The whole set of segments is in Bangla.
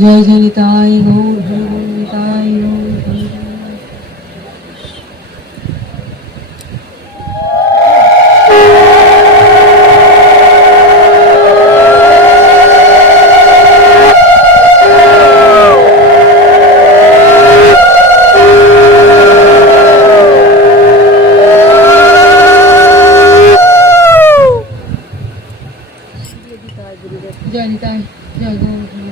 জয় জনিতাই গৌর হরিতাই গৌর হরি। জয় নিতাই জয় গৌর হরি।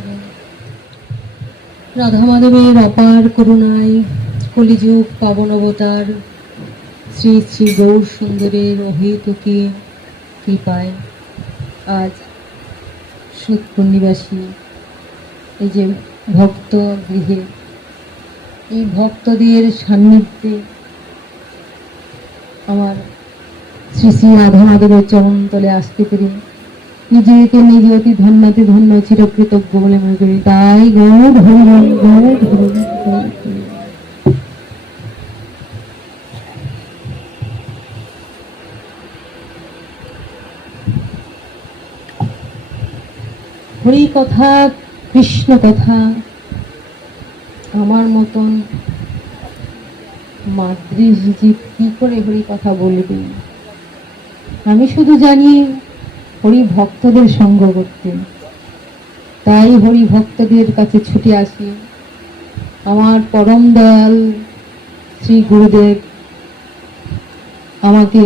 রাধা মাধবের অপার করুণায় কলিযুগ পাবন অবতার শ্রী শ্রী গৌর সুন্দরের অহেতুকী কৃপায় আজ সোদপুর নিবাসী এই যে ভক্ত গৃহে এই ভক্তদের সান্নিধ্যে আমার শ্রী শ্রী রাধা মাধবের চরণতলে আসতে পেরে নিজেকে নিজে অতি ধন্যাতি ধন্য চিরকৃতজ্ঞ বলে মনে করি। তাই গৌর হরি গৌর হরি। হরি কথা কৃষ্ণ কথা আমার মতন মাতৃজীব কি করে হরি কথা বলবে? আমি শুধু জানি হরি ভক্তদের সঙ্গ করতে, তাই হরি ভক্তদের কাছে ছুটে আসি। আমার পরম দয়াল শ্রী গুরুদেব আমাকে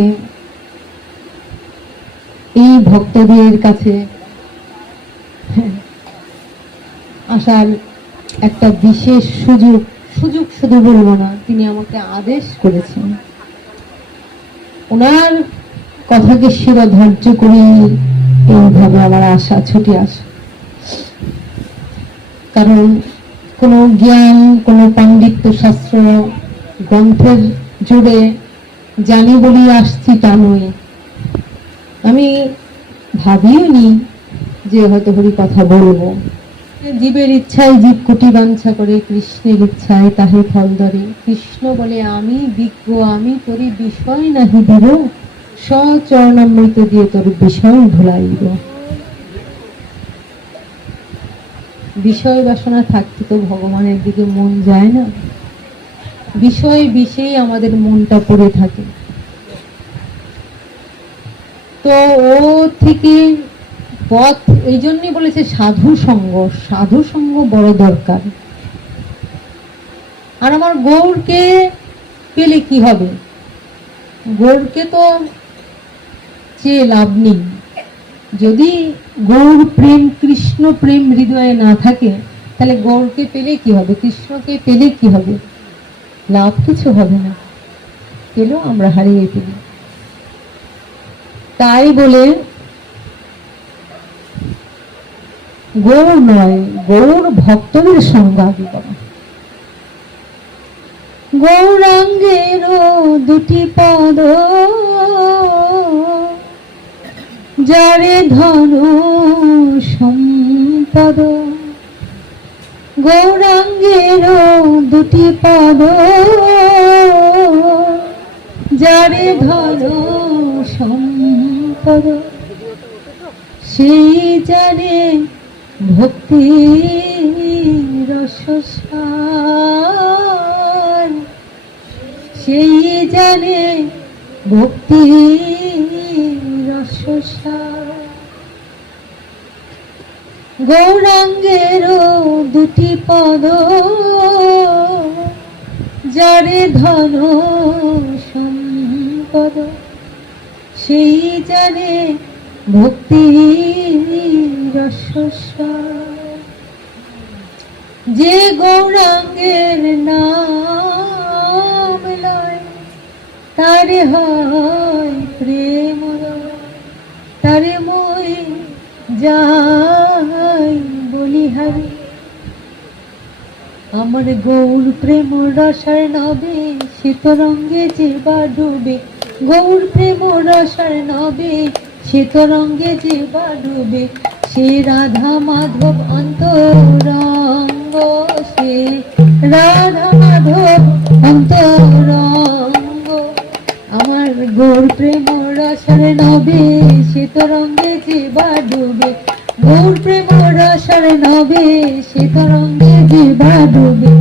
এই ভক্তদের কাছে আসার একটা বিশেষ সুযোগ শুধু বলবো না, তিনি আমাকে আদেশ করেছেন। ওনার কথাকে শিরোধার্য করি এইভাবে আমার আশা ছুটে আসে। কারণ কোনো জ্ঞান কোনো পাণ্ডিত্য শাস্ত্র গ্রন্থের জুড়ে জানি বলি আসছি তা নয়। আমি ভাবিও নি যে হয়তো হরি কথা বলবো। জীবের ইচ্ছায় জীব কোটি বাঞ্ছা করে, কৃষ্ণের ইচ্ছায় তাহে ফল ধরে। কৃষ্ণ বলে আমি বিজ্ঞ, আমি তোর বিষয় নাহি দিব, স্বচরণামৃত দিয়ে তোর বিষয় ভুলাইব। বিষয় বাসনা থাকতে তো ভগবানের দিকে মন যায় না, বিষয় বিষয়ে আমাদের মনটা পড়ে থাকে। তো ও থেকে পথ এই জন্যই বলেছে সাধু সঙ্গ বড় দরকার। আর আমার গৌরকে পেলে কি হবে? গৌরকে তো চেয়ে লাভ নেই। যদি গৌর প্রেম কৃষ্ণ প্রেম হৃদয়ে না থাকে তাহলে গৌরকে পেলে কি হবে? কৃষ্ণকে পেলে কি হবে? লাভ কিছু হবে না, পেলেও আমরা হারিয়ে ফেলি। তাই বলে গৌর নয়, গৌর ভক্তদের সঙ্গ আগে করা। গৌরাঙ্গের দুটি পদ যারে ধন সম্পদ। গৌরাঙ্গের দুটি পদ যারে ধন সম্পদ, সেই জানে ভক্তি রসসার, সেই জানে ভক্তি রসসার। গৌরাঙ্গের দুটি পদ যারে ধন সম্পদ, সেই জানে ভক্তি রসসার। যে গৌরাঙ্গের নাম লয় তারে হয় প্রেম, তারে মই যাই বলিহারি। আমার গৌর প্রেম রসার নবে শীত রঙ্গে যে বা ডুবে। গৌর প্রেম রসার নবে শীত রঙ্গে যে বা ডুবে। সে রাধা মাধব অন্তরঙ্গ, সে রাধা মাধব অন্তরঙ্গ। আমার গৌর প্রেম রসার নবে শীত রঙ্গে যে বা ডুবে। গৌর প্রেম রসের নবে সে তরঙ্গে জীবা ডুবে,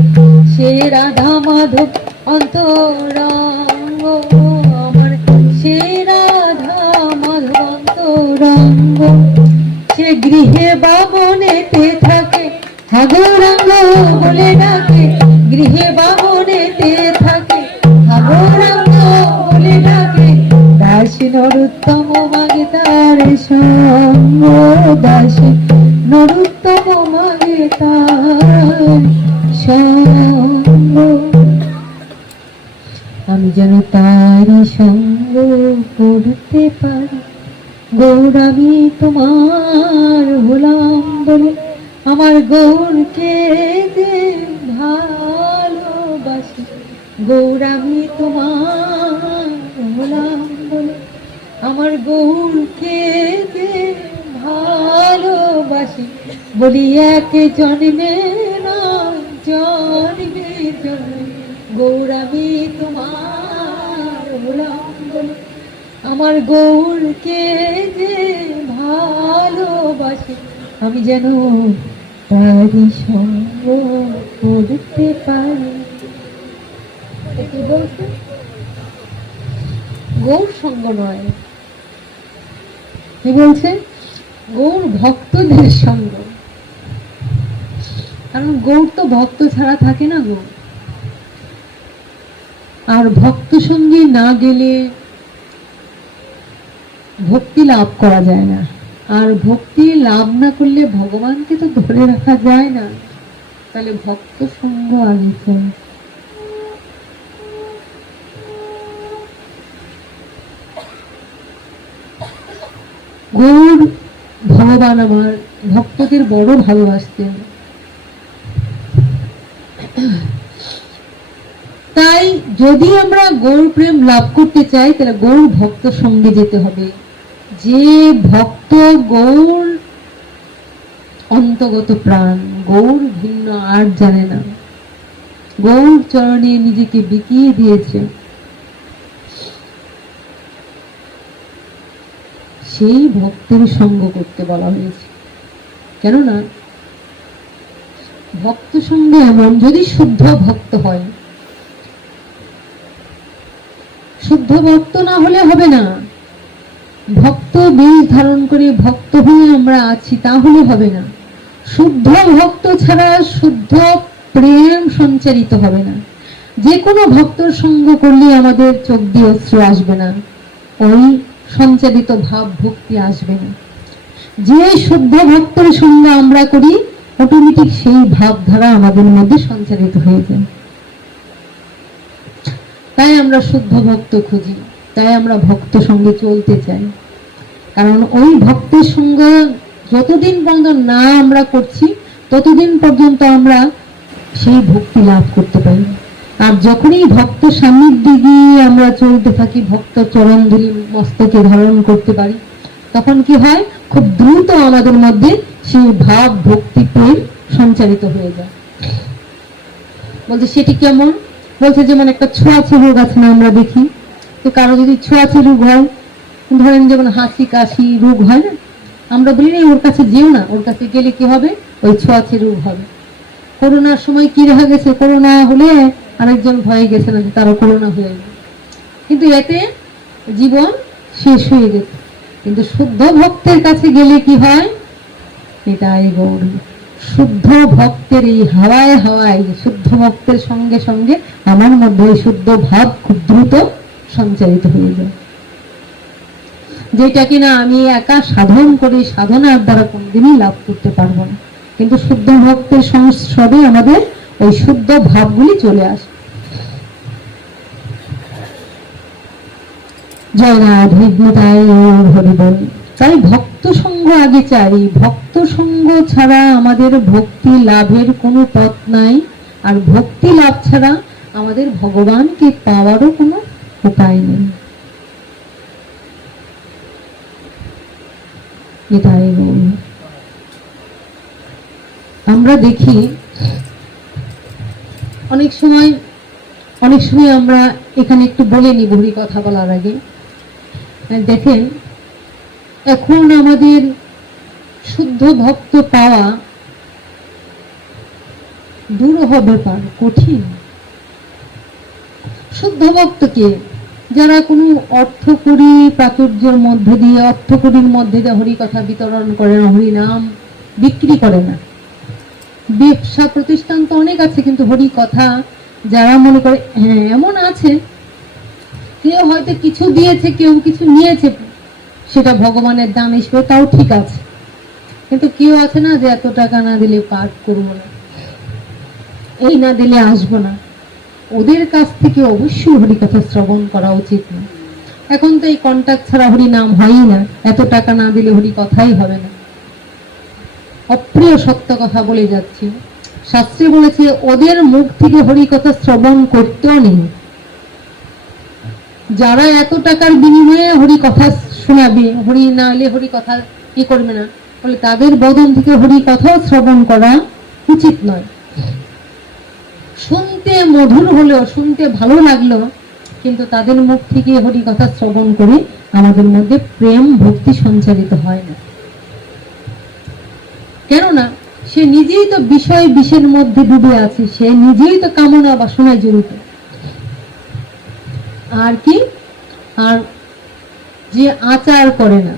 সে রাধা মাধব অন্তরঙ্গ আমার, সে রাধা মাধব অন্তরঙ্গ। সে গৃহে বা বনেতে থাকে হাগরাঙ্গ বলে ডাকে, গৃহে বা বনেতে থাকে হাগরাঙ্গ বলে ডাকে। দাসী নরোত্তম মাগে তার সঙ্গ, দাসী নরোত্তম মাগে তার সঙ্গ। আমি যেন তার সঙ্গ করতে পারি, গৌর আমি তোমার হলাম বলে, আমার গৌরকে যে ভালোবাসি, গৌর আমি তোমার হলাম বলে, আমার গৌরকে যে ভালোবাসি। বলি এক জন্মে না জন্মে জন্মে, গৌর আমি তোমার হলাম বলে, আমার গৌরকে যে ভালোবাসি। আমি যেন তারি সঙ্গ করতে পারি। কি বলছে? গৌর সঙ্গ নয়, কি বলছে? গৌর ভক্তদের সঙ্গ। কারণ গৌর তো ভক্ত ছাড়া থাকে না গো। আর ভক্ত সঙ্গে না গেলে ভক্তি লাভ করা যায় না, আর ভক্তি লাভ না করলে ভগবানকে তো ধরে রাখা যায় না। তাহলে ভক্ত সঙ্গ আগে চাই। গৌর ভগবান আমার ভক্তদের বড় ভালোবাসতেন। তাই যদি আমরা গৌর প্রেম লাভ করতে চাই তাহলে গৌর ভক্ত সঙ্গে যেতে হবে। যে ভক্ত গৌর অন্তগত প্রাণ, গৌর ভিন্ন আর জানে না, গৌর চরণে নিজেকে বিকিয়ে দিয়েছে, সেই ভক্তের সঙ্গ করতে বলা হয়েছে। কেননা ভক্ত সঙ্গে এমন, যদি শুদ্ধ ভক্ত হয়, শুদ্ধ ভক্ত না হলে হবে না। ভক্ত বীজ ধারণ করে ভক্ত হয়ে আমরা আছি তাহলে হবে না। শুদ্ধ ভক্ত ছাড়া শুদ্ধ প্রেম সঞ্চারিত হবে না। যে কোনো ভক্তর সঙ্গ করলে আমাদের চোখ দিয়ে অশ্রু আসবে না, ওই সঞ্চারিত ভাব ভক্তি আসবে না। যে শুদ্ধ ভক্তের সঙ্গ আমরা করি অটোমেটিক সেই ভাবধারা আমাদের মধ্যে সঞ্চারিত হয়ে যায়। তাই আমরা শুদ্ধ ভক্ত খুঁজি, তাই আমরা ভক্ত সঙ্গে চলতে চাই। কারণ ওই ভক্তের সঙ্গে যতদিন পর্যন্ত না আমরা করছি ততদিন পর্যন্ত আমরা সেই ভক্তি লাভ করতে পারি। আর যখনই ভক্ত সান্নিধ্যে গিয়ে আমরা চলতে থাকি, ভক্ত চরণ ধরি মস্তকে ধারণ করতে পারি, তখন কি হয়, খুব দ্রুত আমাদের মধ্যে সেই ভাব ভক্তি প্রেম সঞ্চারিত হয়ে যায়। বলছে সেটি কেমন? বলছে যেমন একটা ছোঁয়াচে রোগ আছে না, আমরা দেখি তো কারো যদি ছোঁয়াচে রোগ হয়, ধরেন যেমন হাসি কাশি রোগ হয় না, আমরা বলি না ওর কাছে যেও না, ওর কাছে গেলে কি হবে, ওই ছোঁয়াচে রোগ হবে। করোনার সময় কি দেখা গেছে, করোনা হলে আরেকজন ভয়ে গেছে না তারও করোনা হয়ে গেছে, কিন্তু এতে জীবন শেষ হয়ে গেছে। কিন্তু শুদ্ধ ভক্তের কাছে গেলে কি হয়, এটাই গৌর। শুদ্ধ ভক্তের এই হাওয়ায় হাওয়ায়, শুদ্ধ ভক্তের সঙ্গে সঙ্গে আমার মধ্যে শুদ্ধ ভাব খুব দ্রুত সঞ্চারিত হয়ে যায়, যেটা কিনা আমি একা সাধন করে সাধনার দ্বারা কোনদিনই লাভ করতে পারবো না। কিন্তু শুদ্ধ ভক্তের সংস্রবে আমাদের ওই শুদ্ধ ভাবগুলি চলে আসে। জয় রাধিতাই হরিবল। তাই ভক্ত সঙ্গ আগে চাই, ভক্ত সঙ্গ ছাড়া আমাদের ভক্তি লাভের কোনো পথ নাই, আর ভক্তি লাভ ছাড়া আমাদের ভগবানকে পাওয়ারও কোনো উপায় নেই। এটাই আমরা দেখি অনেক সময় আমরা এখানে একটু বলে নিব হরি কথা বলার আগে। দেখেন এখন আমাদের শুদ্ধ ভক্ত পাওয়া দুরূহ ব্যাপার, কঠিন। শুদ্ধ ভক্তকে যারা কোনো অর্থকরী প্রাচুর্যের মধ্যে দিয়ে, অর্থকরীর মধ্যে দিয়ে হরি কথা বিতরণ করে না, হরি নাম বিক্রি করে না। ব্যবসা প্রতিষ্ঠান তো অনেক আছে, কিন্তু হরি কথা যারা মনে করে, হ্যাঁ এমন আছে কেউ হয়তো কিছু দিয়েছে, কেউ কিছু নিয়েছে, সেটা ভগবানের দান হিসেবে, তাও ঠিক আছে। কিন্তু কেউ আছে না যে এত টাকা না দিলে পাঠ করবো না, এই না দিলে আসবো না। ওদের কাছ থেকে অবশ্যই হরি কথা শ্রবণ করা উচিত না। এখন তো এই কন্ট্যাক্ট ছাড়া হরি নাম হয়ই না, এত টাকা না দিলে হরি কথাই হবে না। অপ্রিয় সত্য কথা বলে যাচ্ছি। শাস্ত্রে বলেছে ওদের মুখ থেকে হরি কথা শ্রবণ করতেও নেই। যারা এত টাকার বিনিময়ে হরি কথা শোনাবে, হরি না হলে হরি কথা কি করবে না, বলে তাদের বদন থেকে হরি কথাও শ্রবণ করা উচিত নয়। শুনতে মধুর হলেও, শুনতে ভালো লাগলো, কিন্তু তাদের মুখ থেকে হরি কথা শ্রবণ করে আমাদের মধ্যে প্রেম ভক্তি সঞ্চারিত হয় না। কেননা সে নিজেই তো বিষয় বিষের মধ্যে ডুবে আছে, সে নিজেই তো কামনা বাসনায় জড়িত। আর কি, আর যে আচার করে না,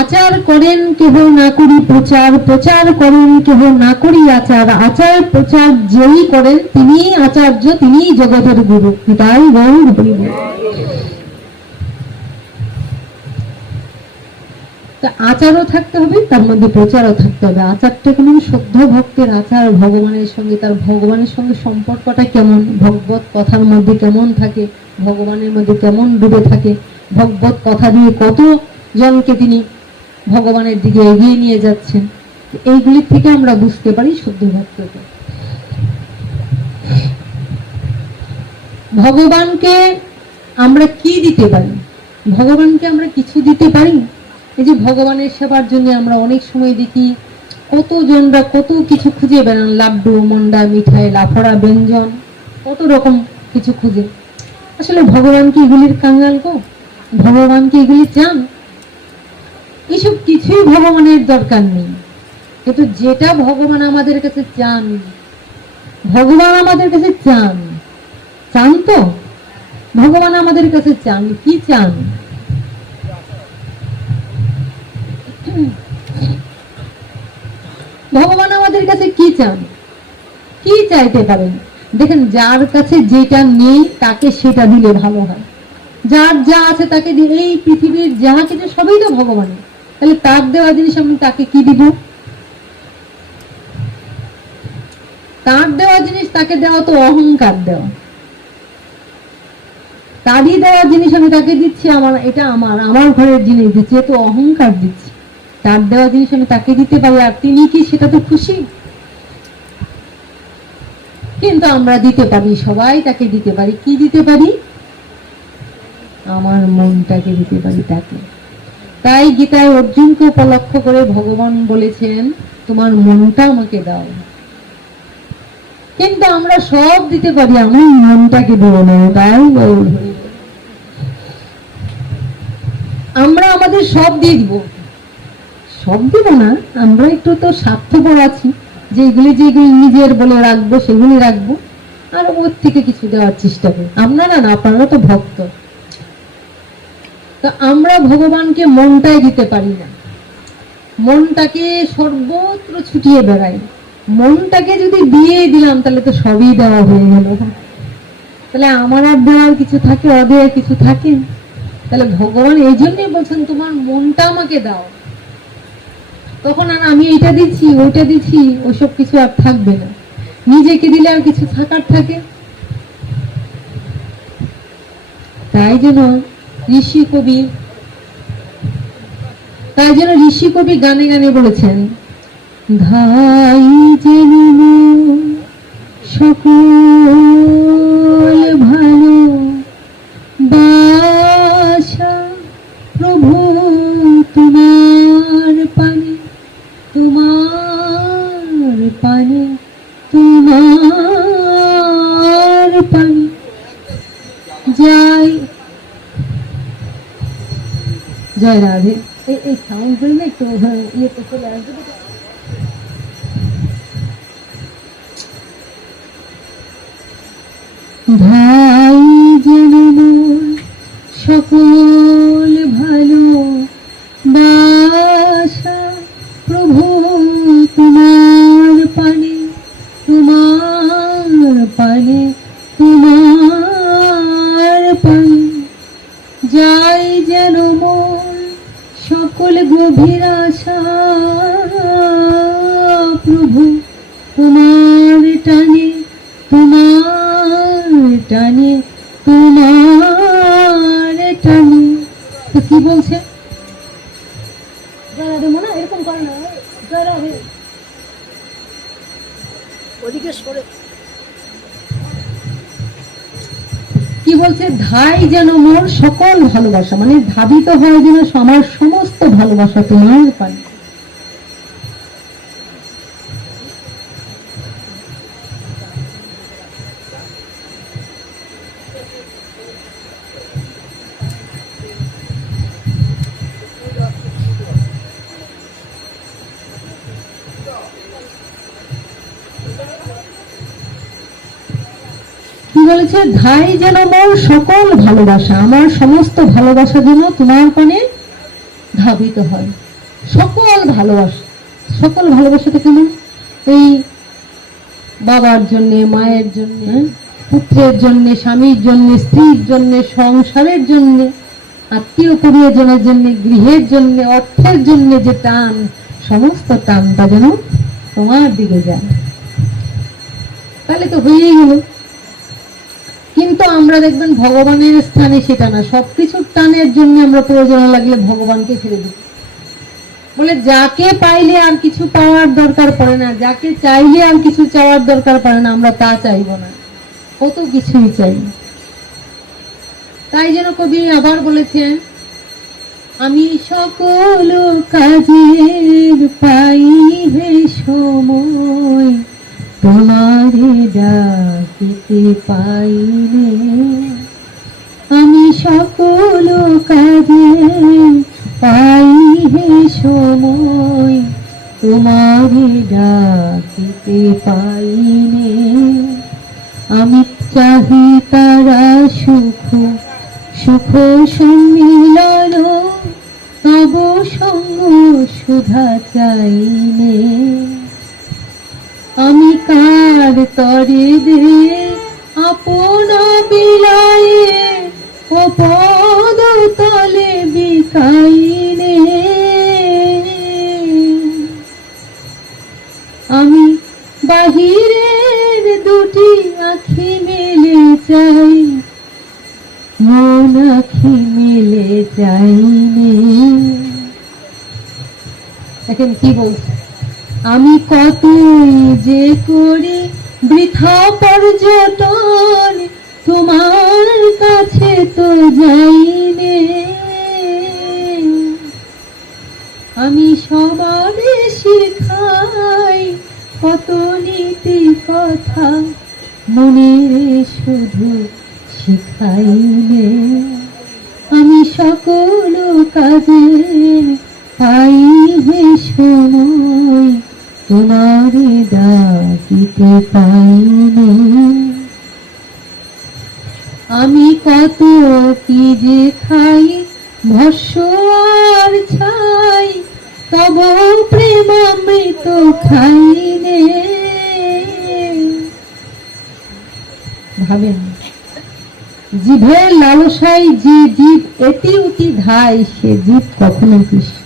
আচার করেন কেহ না করি প্রচার, প্রচার করেন কেহ না করি আচার, আচার প্রচার যেই করেন তিনি আচার্য, তিনি জগতের গুরু। তাই গৌর হরি বল। আচারও থাকতে হবে, তার মধ্যে প্রচারও থাকতে হবে। আচারটা কেমন? শুদ্ধ ভক্তের আচার ভগবানের সঙ্গে, তার ভগবানের সঙ্গে সম্পর্কটা কেমন, ভগবত কথার মধ্যে কেমন থাকে, ভগবানের মধ্যে কেমন ডুবে থাকে, ভগবত কথা দিয়ে কত জনকে তিনি ভগবানের দিকে এগিয়ে নিয়ে যাচ্ছেন, এইগুলি থেকে আমরা বুঝতে পারি শুদ্ধ ভক্তকে। ভগবানকে আমরা কি দিতে পারি? ভগবানকে আমরা কিছু দিতে পারি? এই যে ভগবানের সেবার জন্য আমরা অনেক সময় দেখি কত জনরা কত কিছু খুঁজে বেড়ান, লাড্ডু, মন্ডা, মিঠাই, লাফড়া, ব্যঞ্জন, কত রকম কিছু খুঁজে। আসলে ভগবান কি এগুলির কাঙ্গাল গো? ভগবান কি এগুলি চান? এইসব কিছুই ভগবানের দরকার নেই। কিন্তু যেটা ভগবান আমাদের কাছে চান, ভগবান আমাদের কাছে চান, চান তো ভগবান আমাদের কাছে চান, কি চান? ভগবান আমাদের কাছে কি চান, কি চাইতে পারেন? দেখেন, যার কাছে যেটা নেই তাকে সেটা দিলে ভালো হয়। যার যা আছে তাকে দিলে, এই পৃথিবীর যা কিছু সবই তো ভগবানের, তাহলে তার দেওয়া জিনিস আমি তাকে কি দিব? তার দেওয়া জিনিস তাকে দেওয়া তো অহংকার দেওয়া। তারই দেওয়া জিনিস আমি তাকে দিচ্ছি, আমার এটা আমার আমার ঘরের জিনিস দিচ্ছি, তো অহংকার দিচ্ছি। তার দেওয়া জিনিস আমি তাকে দিতে পারি, আর তিনি কি সেটা তো খুশি? কিন্তু আমরা দিতে পারি, সবাই তাকে দিতে পারি। কি দিতে পারি? আমার মনটাকে দিতে পারি তাকে। তাই গীতায় অর্জুনকে উপলক্ষ করে ভগবান বলেছেন, তোমার মনটা আমাকে দাও। কিন্তু আমরা সব দিতে পারি, আমার মনটাকে দেবো না। তাই আমরা আমাদের সব দিয়ে দিব, সব দিব না, আমরা একটু তো স্বার্থপর আছি, যেগুলি যেগুলি নিজের বলে রাখবো সেগুলি রাখবো, আর ওর থেকে কিছু দেওয়ার চেষ্টা করি। আপনারা না, আপনারা তো ভক্ত, তো আমরা ভগবানকে মনটাই দিতে পারি না। মনটাকে সর্বত্র ছুটিয়ে বেড়াই। মনটাকে যদি দিয়ে দিলাম তাহলে তো সবই দেওয়া হয়ে গেল, তাহলে আমার আর দেওয়ার কিছু থাকে, অদেওয়ার কিছু থাকে? তাহলে ভগবান এই জন্যই বলছেন তোমার মনটা আমাকে দাও, তখন আর আমি এইটা দিচ্ছি ওইটা দিচ্ছি ওইসব কিছু আর থাকবে না। নিজেকে দিলে আর কিছু থাকার থাকে? তাই জন্য ঋষি কবি গানে গানে বলেছেন, ধাই যে সকল ভালো বাসা প্রভু তোমার পানে, তোমার পানে, তোমার পানে যাই। জয় রাধে। এই সাউন্ড করি না একটু ইয়েতে চলে আসবে। ভাই যেন সকল ভালো বাসা প্রভু তোমার পানে, তোমার পানে, তোমার পানে যাই যেন মন সকল গভীর আশা প্রভু তোমার টানে, তোমার টানে, তোমার টানে। তো কি বলছে? যারা দেবো না, এরকম করে না, যারা ওদিকে সরে। কি বলছে? ধাই যেন মোর সকল ভালোবাসা, মানে ধাবিত হয় যেন আমার সমস্ত ভালোবাসা তোমার পানে। বলেছে ধাই যেন মোর সকল ভালোবাসা, আমার সমস্ত ভালোবাসা যেন তোমার পানে ধাবিত হয়। সকল ভালোবাসা, সকল ভালোবাসাটা কেমন? এই বাবার জন্য, মায়ের জন্য, পুত্রের জন্য, স্বামীর জন্য, স্ত্রীর জন্য, সংসারের জন্য, আত্মীয় পরিজনের জন্য, গৃহের জন্য, অর্থের জন্য যে টান, সমস্ত টানটা যেন তোমার দিকে যায়। তাহলে তো হয়েই গেল। কিন্তু আমরা দেখবেন ভগবানের স্থানে সেটা না, সবকিছুর টানের জন্য আমরা প্রয়োজন লাগলে ভগবানকে ছেড়ে দিই। বলে যাকে পাইলে আর কিছু পাওয়ার দরকার পড়ে না, যাকে চাইলে আর কিছু চাওয়ার দরকার পড়ে না, আমরা তা চাইব না, কত কিছুই চাই। তাই যেন কবি আবার বলেছেন, আমি সকল কাজের পাই হে সময়, তোমারে ডাকিতে পাইলে। আমি সকল কাজে পাই হে সময়, তোমারে ডাকিতে পাইলে। আমি চাহি তারা সুখ, সুখ সম্মিলন, তব সঙ্গ সুধা চাইলে। আমি কার তরে দে আপন বিলায়ে, ও পদ তলে বিকাইলে। আমি বাহিরের দুটি আখি মেলে চাই, মন আখি মেলে চাইলে। দেখেন কি বলছে, আমি কতই যে করি বৃথা পর্যটন, তোমার কাছে তো যাইনে। আমি সবারে শিখাই কত নীতি কথা, মনে শুধু শিখাইলে। আমি সকল কাজে পাই হে সময়, তোমারে ডাকিতে পাইলে। আমি কত কি যে খাই ভস্য আর ছাই, তব প্রেম অমৃত খাইলে। ভাবেন, জিভের লালসায় যে জীব এতি উতি ধায়, সে জীব কখনো কৃষ্ণ।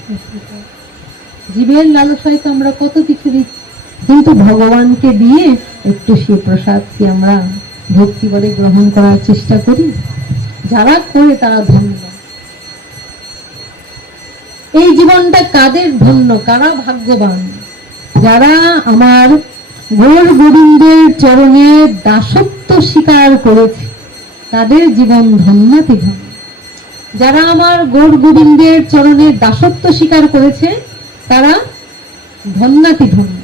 জীবের লালসায় তো আমরা কত কিছু দিচ্ছি, কিন্তু ভগবানকে দিয়ে একটু সে প্রসাদকে আমরা ভক্তি করে গ্রহণ করার চেষ্টা করি। যারা করে তারা ধন্য। এই জীবনটা কাদের ধন্য, কারা ভাগ্যবান? যারা আমার গৌর গোবিন্দের চরণে দাসত্ব স্বীকার করেছে, তাদের জীবন ধন্যাতি ধন্য। যারা আমার গৌর গোবিন্দের চরণে দাসত্ব স্বীকার করেছে, তারা ধন্যাতি ধন্য।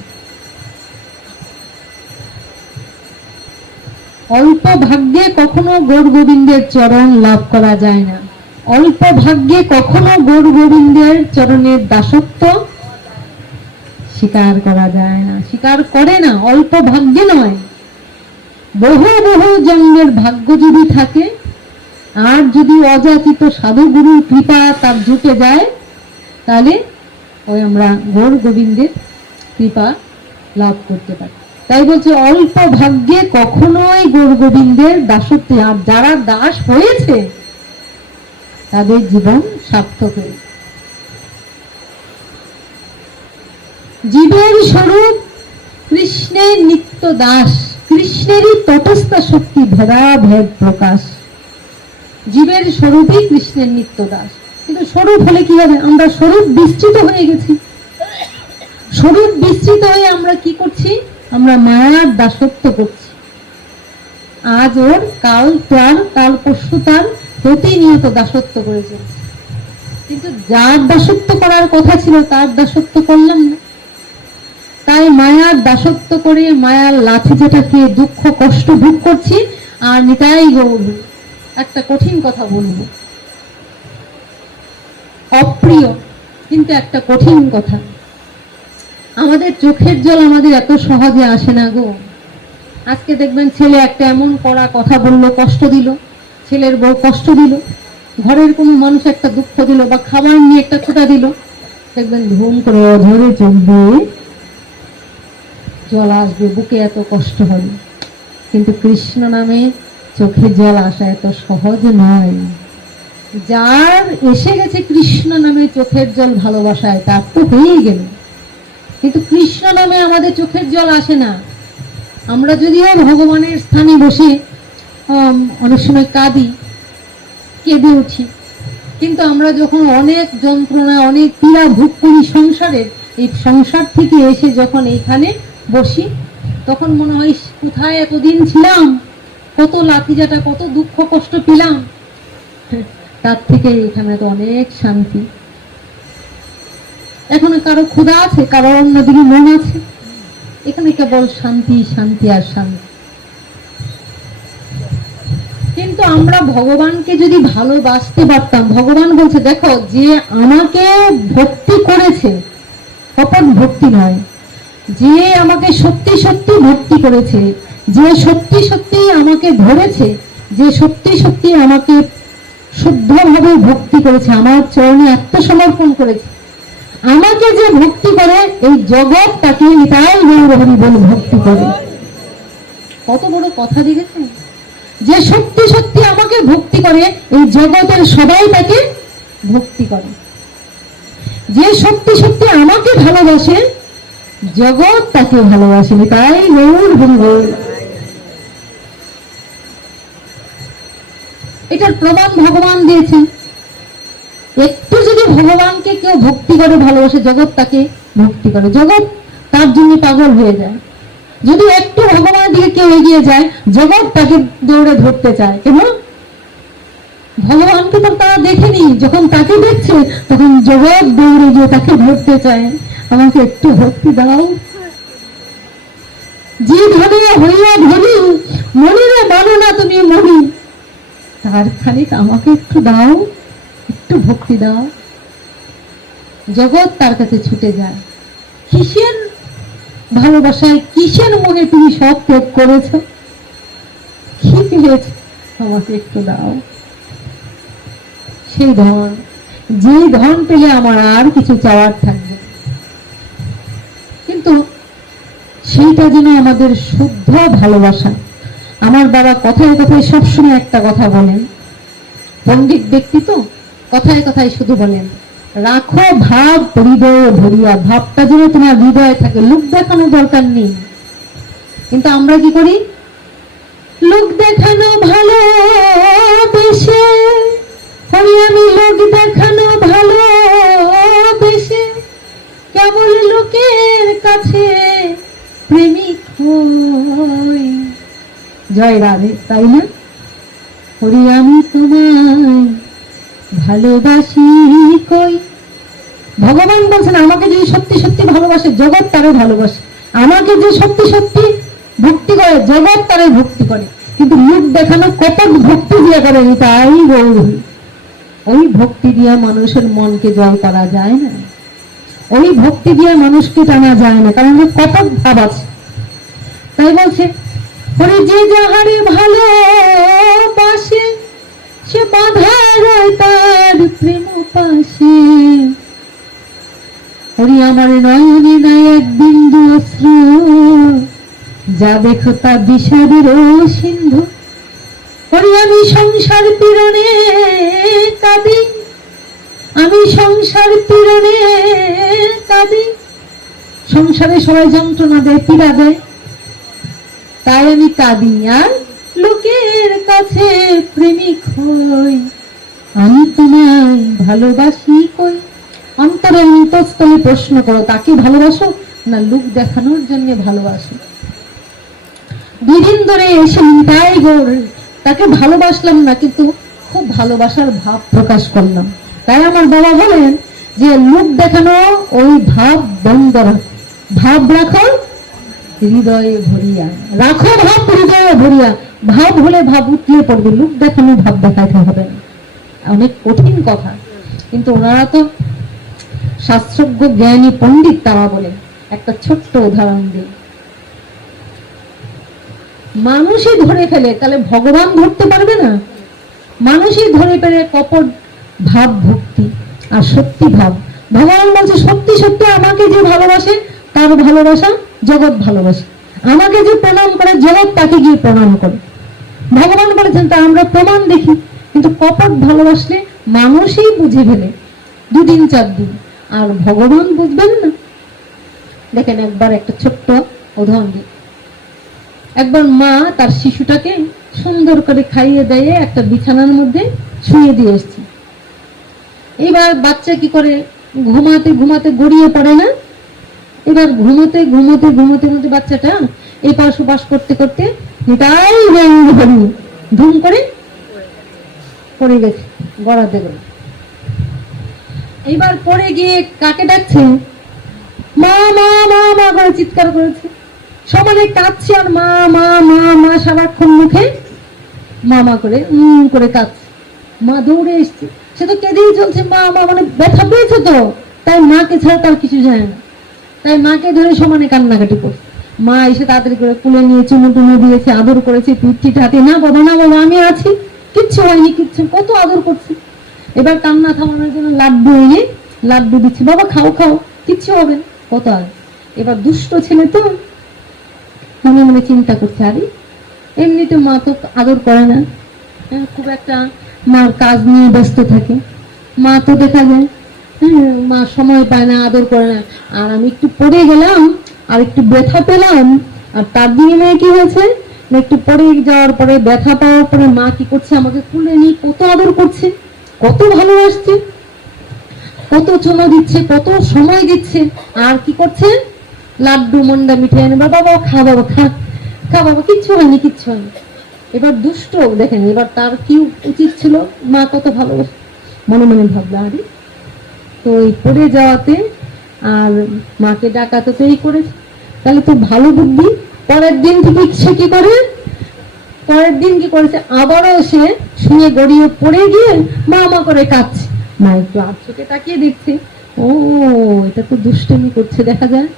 অল্প ভাগ্যে কখনো গৌর গোবিন্দের চরণ লাভ করা যায় না। অল্প ভাগ্যে কখনো গৌর গোবিন্দের চরণের দাসত্ব স্বীকার করা যায় না, স্বীকার করে না। অল্প ভাগ্যে নয়, বহু বহু জন্মের ভাগ্য যদি থাকে, আর যদি অযাচিত সাধু গুরুর কৃপা তার জুটে যায়, তাহলে ওই আমরা গৌর গোবিন্দের কৃপা লাভ করতে পারি। তাই বলছে অল্প ভাগ্যে কখনোই গৌর গোবিন্দের দাসত্ব, আর যারা দাস হয়েছে তাদের জীবন সার্থক হয়েছে। জীবের স্বরূপ কৃষ্ণের নিত্য দাস, কৃষ্ণেরই তটস্থ শক্তি ভেদাভেদ প্রকাশ। জীবের স্বরূপই কৃষ্ণের নিত্য দাস। কিন্তু স্বরূপ হলে কি হবে? আমরা স্বরূপ বিস্তৃত হয়ে গেছি। স্বরূপ বিস্তৃত হয়ে আমরা কি করছি? আমরা মায়ার দাসত্ব করছি। আজ ওর, কাল তার, কাল পরশু তার, প্রতিনিয়ত দাসত্ব করে চলছে। কিন্তু যার দাসত্ব করার কথা ছিল তার দাসত্ব করলাম না। তাই মায়ার দাসত্ব করে মায়ার লাঠি যেটাকে দুঃখ কষ্ট ভোগ করছি। আর নিতাই গৌর, একটা কঠিন কথা বলবো, অপ্রিয় কিন্তু একটা কঠিন কথা। আমাদের চোখের জল আমাদের এত সহজে আসে না গো। আজকে দেখবেন ছেলে একটা এমন কড়া কথা বললো, কষ্ট দিল, ছেলের বউ কষ্ট দিল, ঘরের কোনো মানুষ একটা দুঃখ দিল, বা খাবার নিয়ে একটা খোঁটা দিল, দেখবেন ধুম করে অঝরে চোখ দিয়ে জল আসবে, বুকে এত কষ্ট হবে। কিন্তু কৃষ্ণ নামে চোখে জল আসা এত সহজ নয়। যার এসে গেছে কৃষ্ণ নামে চোখের জল ভালোবাসায়, তার তো হয়েই গেল। কিন্তু কৃষ্ণ নামে আমাদের চোখের জল আসে না। আমরা যদিও ভগবানের স্থানে বসে অনেক সময় কাঁদি, কেঁদে উঠি, কিন্তু আমরা যখন অনেক যন্ত্রণা, অনেক পীড়া ভোগ করি সংসারের, এই সংসার থেকে এসে যখন এইখানে বসি, তখন মনে হয় কোথায় এতদিন ছিলাম, কত লাঠিজাটা, কত দুঃখ কষ্ট পেলাম, তার থেকে এখানে তো অনেক শান্তি। এখনো কারো ক্ষুধা আছে, কারো অন্যদিকে মন আছে, এখানে কেবল শান্তি, শান্তি আর শান্তি। কিন্তু আমরা ভগবানকে যদি ভালোবাসতে পারতাম, ভগবান বলছে দেখো, যে আমাকে ভক্তি করেছে, কপট ভক্তি নয়, যে আমাকে সত্যি সত্যি ভক্তি করেছে, যে সত্যি সত্যি আমাকে ধরেছে, যে সত্যি সত্যি আমাকে শুদ্ধভাবে ভক্তি করেছে, আমার চরণে আত্মসমর্পণ করেছে, আমাকে যে ভক্তি করে, এই জগৎ তাকে নিতাই গৌর হরি বলে ভক্তি করে। কত বড় কথা দেখেছেন? যে সত্যি সত্যি আমাকে ভক্তি করে, এই জগতের সবাই তাকে ভক্তি করে। যে সত্যি সত্যি আমাকে ভালোবাসে, জগৎ তাকে ভালোবাসে। তাই গৌর হরি বল। এটার প্রমাণ ভগবান দিয়েছেন। একটু যদি ভগবানকে কেউ ভক্তি করে, ভালোবাসে, জগৎ তাকে ভক্তি করে, জগৎ তার জন্য পাগল হয়ে যায়। যদি একটু ভগবানের দিকে কেউ এগিয়ে যায়, জগৎ তাকে দৌড়ে ধরতে চায়। কেন? ভগবানকে তো তারা দেখেনি, যখন তাকে দেখছে তখন জগৎ দৌড়ে গিয়ে তাকে ধরতে চায়। আমাকে একটু ভক্তি দাও। যে ধরে হইয়া ধরি, মনিরে মানো না তুমি মনি, তার খানিক আমাকে একটু দাও, একটু ভক্তি দাও। জগৎ তার কাছে ছুটে যায়। কিসের ভালোবাসায়, কিসের মনে তুমি সব ত্যাগ করেছ, কি পেয়েছ, আমাকে একটু দাও। সেই ধন, যে ধন পেলে আমার আর কিছু চাওয়ার থাকবে। কিন্তু সেইটা যেন আমাদের শুদ্ধ ভালোবাসা। আমার বাবা কথায় কথায় সবসময় একটা কথা বলেন, পণ্ডিত ব্যক্তি তো, কথায় কথায় শুধু বলেন, রাখো ভাব হৃদয়ে ধরিয়া। ভাবটা যেন তোমার হৃদয়ে থাকে, লোক দেখানো দরকার নেই। কিন্তু আমরা কি করি? লোক দেখানো ভালো বেশে, আমি লোক দেখানো ভালো বেশে, কেবল লোকের কাছে প্রেমিক হই। জয় রাধে, তাই না? হরি আমি তোমায় ভালোবাসি কই। ভগবান বলছেন আমাকে যদি সত্যি সত্যি ভালোবাসে, জগৎ তারে ভালোবাসে। আমাকে যে সত্যি সত্যি ভক্তি করে, জগৎ তারে ভক্তি করে। কিন্তু মুখ দেখানো কপট ভক্তি দিয়ে করে, তাই গৌর। ওই ভক্তি দিয়ে মানুষের মনকে জয় করা যায় না, ওই ভক্তি দিয়ে মানুষকে টানা যায় না, কারণ কপট ভাব আছে। তাই বলছে ওরে যে যাহারে ভালোবাসে সে বাঁধা রয় তার প্রেম পাশে। ওরে আমার নয়নে নাই এক বিন্দু অশ্রু, যা দেখো তা বিষাদের সিন্ধু। ওরে আমি সংসার পীড়নে কাঁদি, আমি সংসার পীড়নে কাঁদি। সংসারে সবাই যন্ত্রণা দেয়, পীড়া দেয়, তাই আমি কাঁদি আর লোকের কাছে প্রেমিক হই। আমি তোমায় ভালোবাসি কই। অন্তরে অন্তঃস্থলে প্রশ্ন করো, তাকে ভালোবাসো না লোক দেখানোর জন্য ভালোবাসো? দুদিন ধরে এসে তাই গোর তাকে ভালোবাসলাম না, কিন্তু খুব ভালোবাসার ভাব প্রকাশ করলাম। তাই আমার বাবা বলেন যে লোক দেখানো ওই ভাব বন্ধ রাখো, ভাব রাখো হৃদয়ে ভরিয়া, রাখো ভাব হৃদয়ে ভরিয়া। ভাব হলে ভাব উঠলে পড়বে, লোক দেখানো ভাব দেখাইতে হবে না। অনেক কঠিন কথা, কিন্তু ওনারা তো শাস্ত্রজ্ঞ জ্ঞানী পণ্ডিত, তারা বলে। একটা ছোট্ট উদাহরণ দিই, মানুষই ধরে ফেলে, তাহলে ভগবান ধরতে পারবে না? মানুষই ধরে ফেলে কপট ভাব ভক্তি আর সত্যি ভাব। ভগবান বলছে সত্যি সত্যি আমাকে যে ভালোবাসে তার ভালোবাসা জগৎ ভালোবাসে, আমাকে যে প্রণাম করে জগৎ তাকে গিয়ে প্রণাম করে। ভগবান বলেছেন তা আমরা প্রমাণ দেখি, কিন্তু কপট ভালোবাসলে মানুষই বুঝে ফেলে দুদিন চার দিন, আর ভগবান বুঝবেন না। দেখেন একবার একটা ছোট্ট উদাহরণ দিই। একবার মা তার শিশুটাকে সুন্দর করে খাইয়ে দিয়ে একটা বিছানার মধ্যে শুয়ে দিয়ে এসছে। এবার বাচ্চা কি করে, ঘুমাতে ঘুমাতে গড়িয়ে পড়ে না? এবার ঘুমোতে ঘুমোতে ঘুমোতে ঘুমোতে বাচ্চাটা এপাশ ওপাশ করতে করতে তাই ধুম করে পড়ে গেছে গড়াতে গড়ে। এইবার পড়ে গিয়ে কাকে ডাকছে? মা মা মা মা করে চিৎকার করেছে, সমানে কাঁদছে, আর মা মা মা মা সারাক্ষণ মুখে মামা করে কাঁদছে। মা দৌড়ে এসছে, সে তো কেঁদেই চলছে, মা মা মানে ব্যথা পেয়েছে তো, তাই মাকে ছাড়া তার কিছু যায় না, তাই মাকে ধরে সমানে কান্নাকাটি করছে। মা এসে তাড়াতাড়ি করে কুলে নিয়ে চুমু টুমু দিয়েছে, আদর করেছে, পিঠটি হাতে, না বাবা না বাবা আমি আছি, কিচ্ছু হয়নি, কিচ্ছু, কত আদর করছে। এবার কান্না থামানোর জন্য লাড্ডু এনে লাড্ডু দিচ্ছে, বাবা খাও খাও কিচ্ছু হবে না, কত আর। এবার দুষ্ট ছেলে তো মনে মনে চিন্তা করছে, আরে এমনিতে মা তো আদর করে না, খুব একটা মার কাজ নিয়ে ব্যস্ত থাকে, মা তো দেখা যায় মা সময় পায় না, আদর করে না, আর আমি একটু পড়ে গেলাম আর একটু ব্যথা পেলাম, আর তার বিনিময়ে কি হয়েছে, একটু পড়ে যাওয়ার পরে ব্যথা পাওয়ার পরে মা কি করছে, আমাকে কুলে নিয়ে কত আদর করছে, কত ভালোবাসছে, কত চুমো দিচ্ছে, কত সময় দিচ্ছে, আর কি করছে, লাড্ডু মন্ডা মিঠাই এনে বাবা খা বাবা খা খা বাবা, কিচ্ছু হয়নি কিচ্ছু হয়নি। এবার দুষ্ট দেখেন, এবার তার কি উচিত ছিল, মা কত ভালোবাসে, মনে মনে ভাবলো আরে তো এই পড়ে যাওয়াতে আর মাকে ডাকাতে তো এই করেছে, তাহলে তো ভালো বুদ্ধি। পরের দিন থেকে সে কি করে, পরের দিন কি করেছে, আবারও সে শুয়ে গড়িয়ে পড়ে গিয়ে মা মা করে কাঁদছে। মা একটু আর চোখে তাকিয়ে দেখছে, ও এটা তো দুষ্টুমি করছে, দেখা যায়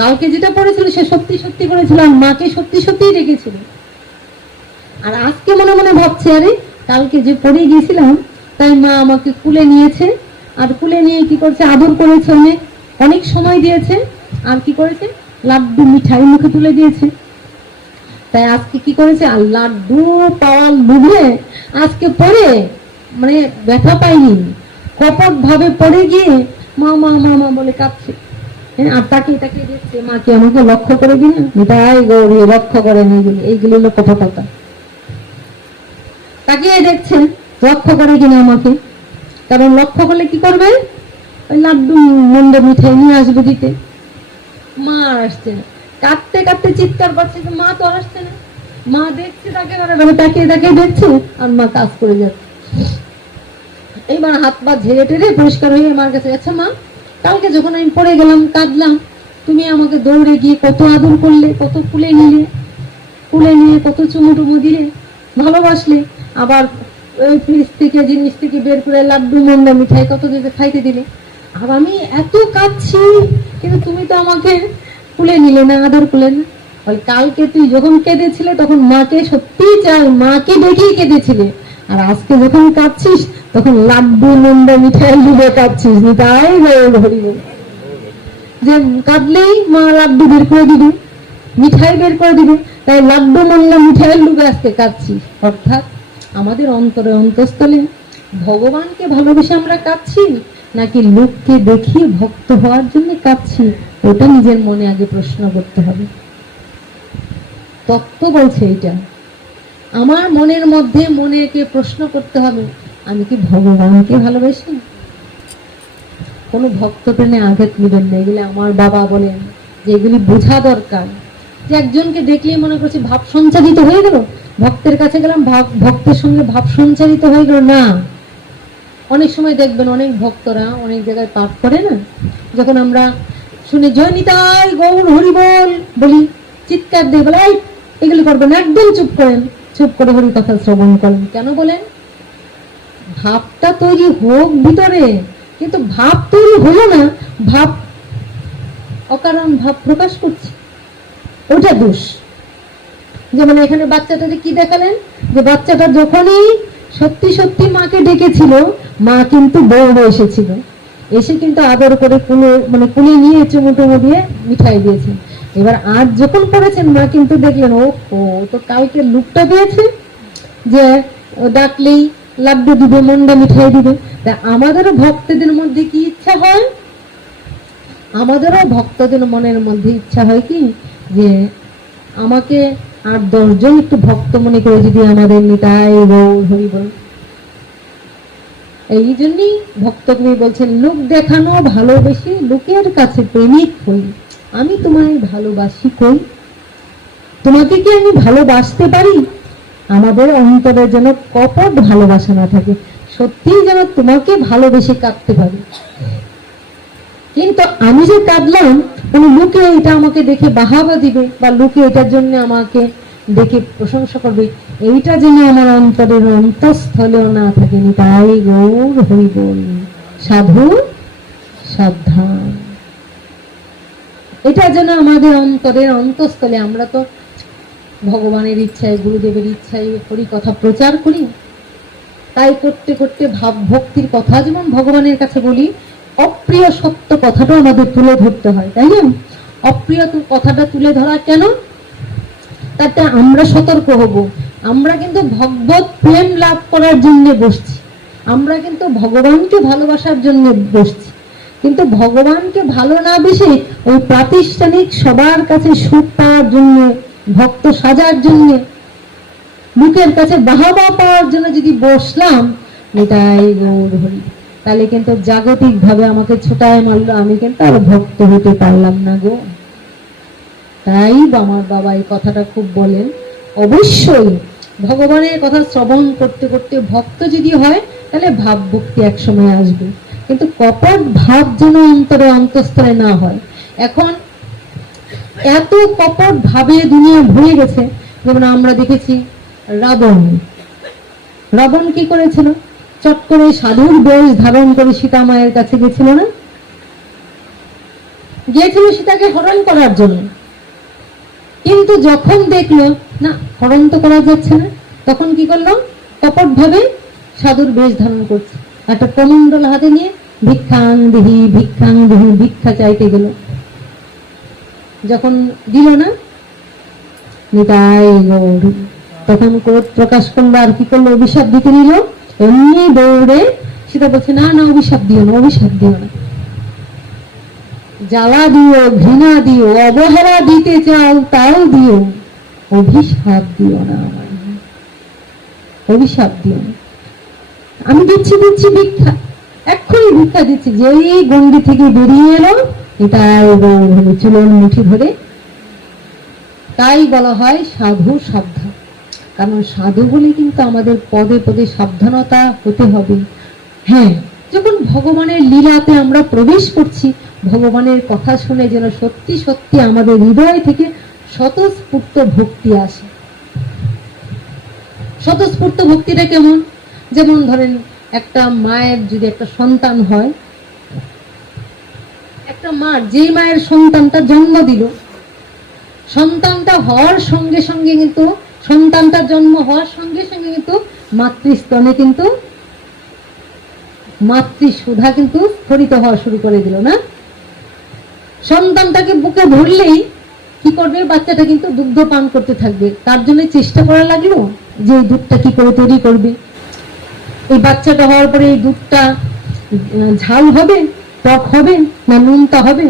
কালকে যেটা পড়েছিল সে সত্যি সত্যি করেছিল, আর মাকে সত্যি সত্যিই রেখেছিল, আর আজকে মনে মনে ভাবছে আরে কালকে যে পড়ে গিয়েছিলাম তাই মা আমাকে কুলে নিয়েছে, আর কুলে নিয়ে কি করছে, আদর করেছে, অনেক অনেক সময় দিয়েছে, আর কি করেছে, লাড্ডু মিঠাই মুখে তুলে দিয়েছে। তাই আজকে কি করেছে, আর লাড্ডু পাওয়ার লোভে আজকে পড়ে মানে ব্যথা পাইনি, কপট ভাবে পড়ে গিয়ে মা মা মা মা বলে কাঁদছে, আর তাকে তাকে দেখছে, মা কি আমাকে লক্ষ্য করে কিনা, তাই গৌরী লক্ষ্য করে এইগুলি হলো কপটতা, তাকিয়ে দেখছে লক্ষ্য করে কিনা আমাকে, কারণ লক্ষ্য করলে কি করবে, ওই লাড্ডু মন্ড মিঠাই নিয়ে আসবে দিতে, মা আর আসছে না, কাঁদতে কাঁদতে চিৎকার করছে, মা তো আর আসছে না, মা দেখছে তাকে তাকিয়ে তাকিয়ে দেখছে, আর মা কাজ করে যাচ্ছে। এইবার হাত পা ঝেড়ে টেড়ে পরিষ্কার হয়ে মার কাছে, আচ্ছা মা কালকে যখন আমি পড়ে গেলাম কাঁদলাম, তুমি আমাকে দৌড়ে গিয়ে কত আদর করলে, কত কুলে নিয়ে কত চুমু টুমু দিলে, ভালোবাসলে, আবার ওই ফ্রিজ থেকে জিনিস থেকে বের করে লাড্ডু মন্ডা মিঠাই কত দিতে খাইতে দিলে, আর আমি এত কাঁদছি, কিন্তু তুমি তো আমাকে কুলে নিলে না, আদর করলে না। বলে কালকে তুই যখন কেঁদেছিলে তখন মাকে সত্যি চাই, মাকে দেখেই কেঁদেছিলে, আর আজকে যখন কাঁদছিস তখন লাড্ডু মন্ডা মিঠাই ডুবে কাঁদছিস। তাই হরিব যে কাঁদলেই মা লাড্ডু বের করে দিবে, মিঠাই বের করে দিবে, তাই লাড্ডু মন্ডা মিঠাই ডুবে আজকে কাঁদছি। অর্থাৎ আমাদের অন্তরে অন্তঃস্থলে ভগবানকে ভালোবেসে আমরা কাঁদছি, নাকি লোককে দেখিয়ে ভক্ত হওয়ার জন্য কাঁদছি, ওটা নিজের মনে আগে প্রশ্ন করতে হবে। তত্ত্ব বলছে এইটা, আমার মনের মধ্যে মনেকে প্রশ্ন করতে হবে, আমি কি ভগবানকে ভালোবাসি? কোনো ভক্ত প্রেমে আঘাত নেবেন না, এগুলি আমার বাবা বলেন যে এগুলি বোঝা দরকার। যে একজনকে দেখলেই মনে করছি ভাব সঞ্চারিত হয়ে গেল, ভক্তের কাছে গেলাম ভক্তের সঙ্গে ভাব সঞ্চারিত হয়ে গেল না। অনেক সময় দেখবেন অনেক ভক্তরা অনেক জায়গায় পাঠ করে না, যখন আমরা শুনে জয় নিতাই গৌর হরি বল বলি, চিৎকার দিয়ে বলে এগুলি করবেন, একদম চুপ করেন, চুপ করে হরি কথা শ্রবণ করেন। কেন বলেন? ভাবটা তৈরি হোক ভিতরে, কিন্তু ভাব তৈরি হলো না, ভাব অকারণ ভাব প্রকাশ করছে, ওটা দোষ। যেমন এখানে বাচ্চাটাকে কি দেখালেন, যে বাচ্চাটা যখনই সত্যি সত্যি মাকে ডেকেছিল, মা কিন্তু বউড়ে এসেছিল, এসে কিন্তু আদর করে কুলে নিয়ে চুমু টুমু দিয়ে মিঠাই দিয়েছে। এবার আজ যখন করেছেন মা কিন্তু দেখলেন ও তো কালকে লুকটা পেয়েছে যে ডাকলেই লাড্ডু দিবে, মন্ডা মিঠাই দিবে। তা আমাদেরও ভক্তদের মধ্যে কি ইচ্ছা হয়, আমাদেরও ভক্তদের মনের মধ্যে ইচ্ছা হয় কি যে আমাকে আর 10 জন একটু ভক্ত মনে করে যদি আমাদের নিতাই গৌর হরি বল। এই জন্যই ভক্ত কবি বলছেন, লোক দেখানো ভালোবেসে লোকের কাছে প্রেমিক হই, আমি তোমায় ভালোবাসি কই, তোমাকে কি আমি ভালোবাসতে পারি? আমাদের অন্তরে যেন কপট ভালোবাসা না থাকে, সত্যি যেন তোমাকে ভালোবেসে কাঁদতে পারি। কিন্তু আমি যে কাঁদলাম, লোকে এটা আমাকে দেখে বাহাবা দিবে, বা লোকে এটার জন্য আমাকে দেখে প্রশংসা করবে, এইটা যেন আমার অন্তরের অন্তঃস্থলেও না থাকে। তাই গৌর হরি বল, সাধু সাবধান, এটা যেন আমাদের অন্তরের অন্তঃস্থলে। আমরা তো ভগবানের ইচ্ছায়, গুরুদেবের ইচ্ছায় হরি কথা প্রচার করি, তাই করতে করতে ভাব ভক্তির কথা যেমন ভগবানের কাছে বলি, অপ্রিয় সত্য কথাটা আমাদের তুলে ধরতে হয়, তাই না? অপ্রিয় কথাটা তুলে ধরা কেন? তাতে আমরা সতর্ক হব, আমরা কিন্তু ভগবত প্রেম লাভ করার জন্য বসছি, আমরা কিন্তু ভগবানকে ভালোবাসার জন্য বসছি। কিন্তু ভগবানকে ভালো না বেশি ওই প্রাতিষ্ঠানিক সবার কাছে সুখ পাওয়ার জন্য, ভক্ত সাজার জন্য, মুখের কাছে বাহাবা পাওয়ার জন্য যদি বসলাম, এটাই গৌর হরি, তাহলে কিন্তু জাগতিক ভাবে আমাকে ছোটায় মারলো, আমি কিন্তু আর ভক্ত হতে পারলাম না গো। তাই আমার বাবা এই কথাটা খুব বলেন, অবশ্যই ভগবানের কথা শ্রবণ করতে করতে ভক্ত যদি হয়, তাহলে ভাব ভক্তি এক সময় আসবে, কিন্তু কপট ভাব যেন অন্তরে অন্তঃস্থলে না হয়। এখন এত কপট ভাবে দুনিয়া ভরে গেছে, যেমন আমরা দেখেছি রাবণ কি করেছিল, চট করে সাধুর বেশ ধারণ করে সীতা মায়ের কাছে গেছিল না, গিয়েছিল সীতাকে হরণ করার জন্য। কিন্তু যখন দেখলো না হরণ তো করা যাচ্ছে না, তখন কি করলো, কপট ভাবে সাধুর বেশ ধারণ করছে, একটা কমণ্ডল হাতে নিয়ে ভিক্ষাং দিহি ভিক্ষা চাইতে গেল। যখন দিল না, নিতাই গৌর, তখন ক্রোধ প্রকাশ করলো, আর কি করলো, অভিশাপ দিতে নিল। এমনি দৌড়ে সীতা বলছে, না না অভিশাপ দিও না, অভিশাপ দিও না, জ্বালা দিও, ঘৃণা দিও, অবহেলা দিতে চাও তাও দিও, অভিশাপ দিও না, অভিশাপ দিও না। আমি দিচ্ছি ভিক্ষা, এক্ষুনি ভিক্ষা দিচ্ছি। যেই গন্ডি থেকে বেরিয়ে এলো, এটাই চুলের মুঠি ধরে। তাই বলা হয় সাধু সাবধান, কারণ সাধু বলে কিন্তু আমাদের পদে পদে সাবধানতা হতে হবে। হ্যাঁ, যখন ভগবানের লীলাতে আমরা প্রবেশ করছি, ভগবানের কথা শুনে যেন সত্যি সত্যি আমাদের হৃদয় থেকে স্বতঃস্ফূর্ত ভক্তি আসে। স্বতঃস্ফূর্ত ভক্তিটা কেমন? যেমন ধরেন একটা মায়ের যদি একটা সন্তান হয়, একটা মা যে মায়ের সন্তানটা জন্ম দিল, সন্তানটা হওয়ার সঙ্গে সঙ্গে কিন্তু সন্তানটা জন্ম হওয়ার সঙ্গে সঙ্গে কিন্তু মাতৃস্তনে কিন্তু মাতৃসুধা কিন্তু স্ফুরিত হওয়া শুরু করে দিল না। সন্তানটাকে বুকে ধরলেই কি করবে, বাচ্চাটা কিন্তু দুগ্ধ পান করতে থাকবে। তার জন্য চেষ্টা করা লাগলো যে এই দুধটা কি করে তৈরি করবে। এই বাচ্চাটা হওয়ার পরে এই দুধটা ঝাল হবে, টক হবে, না নুনটা হবে,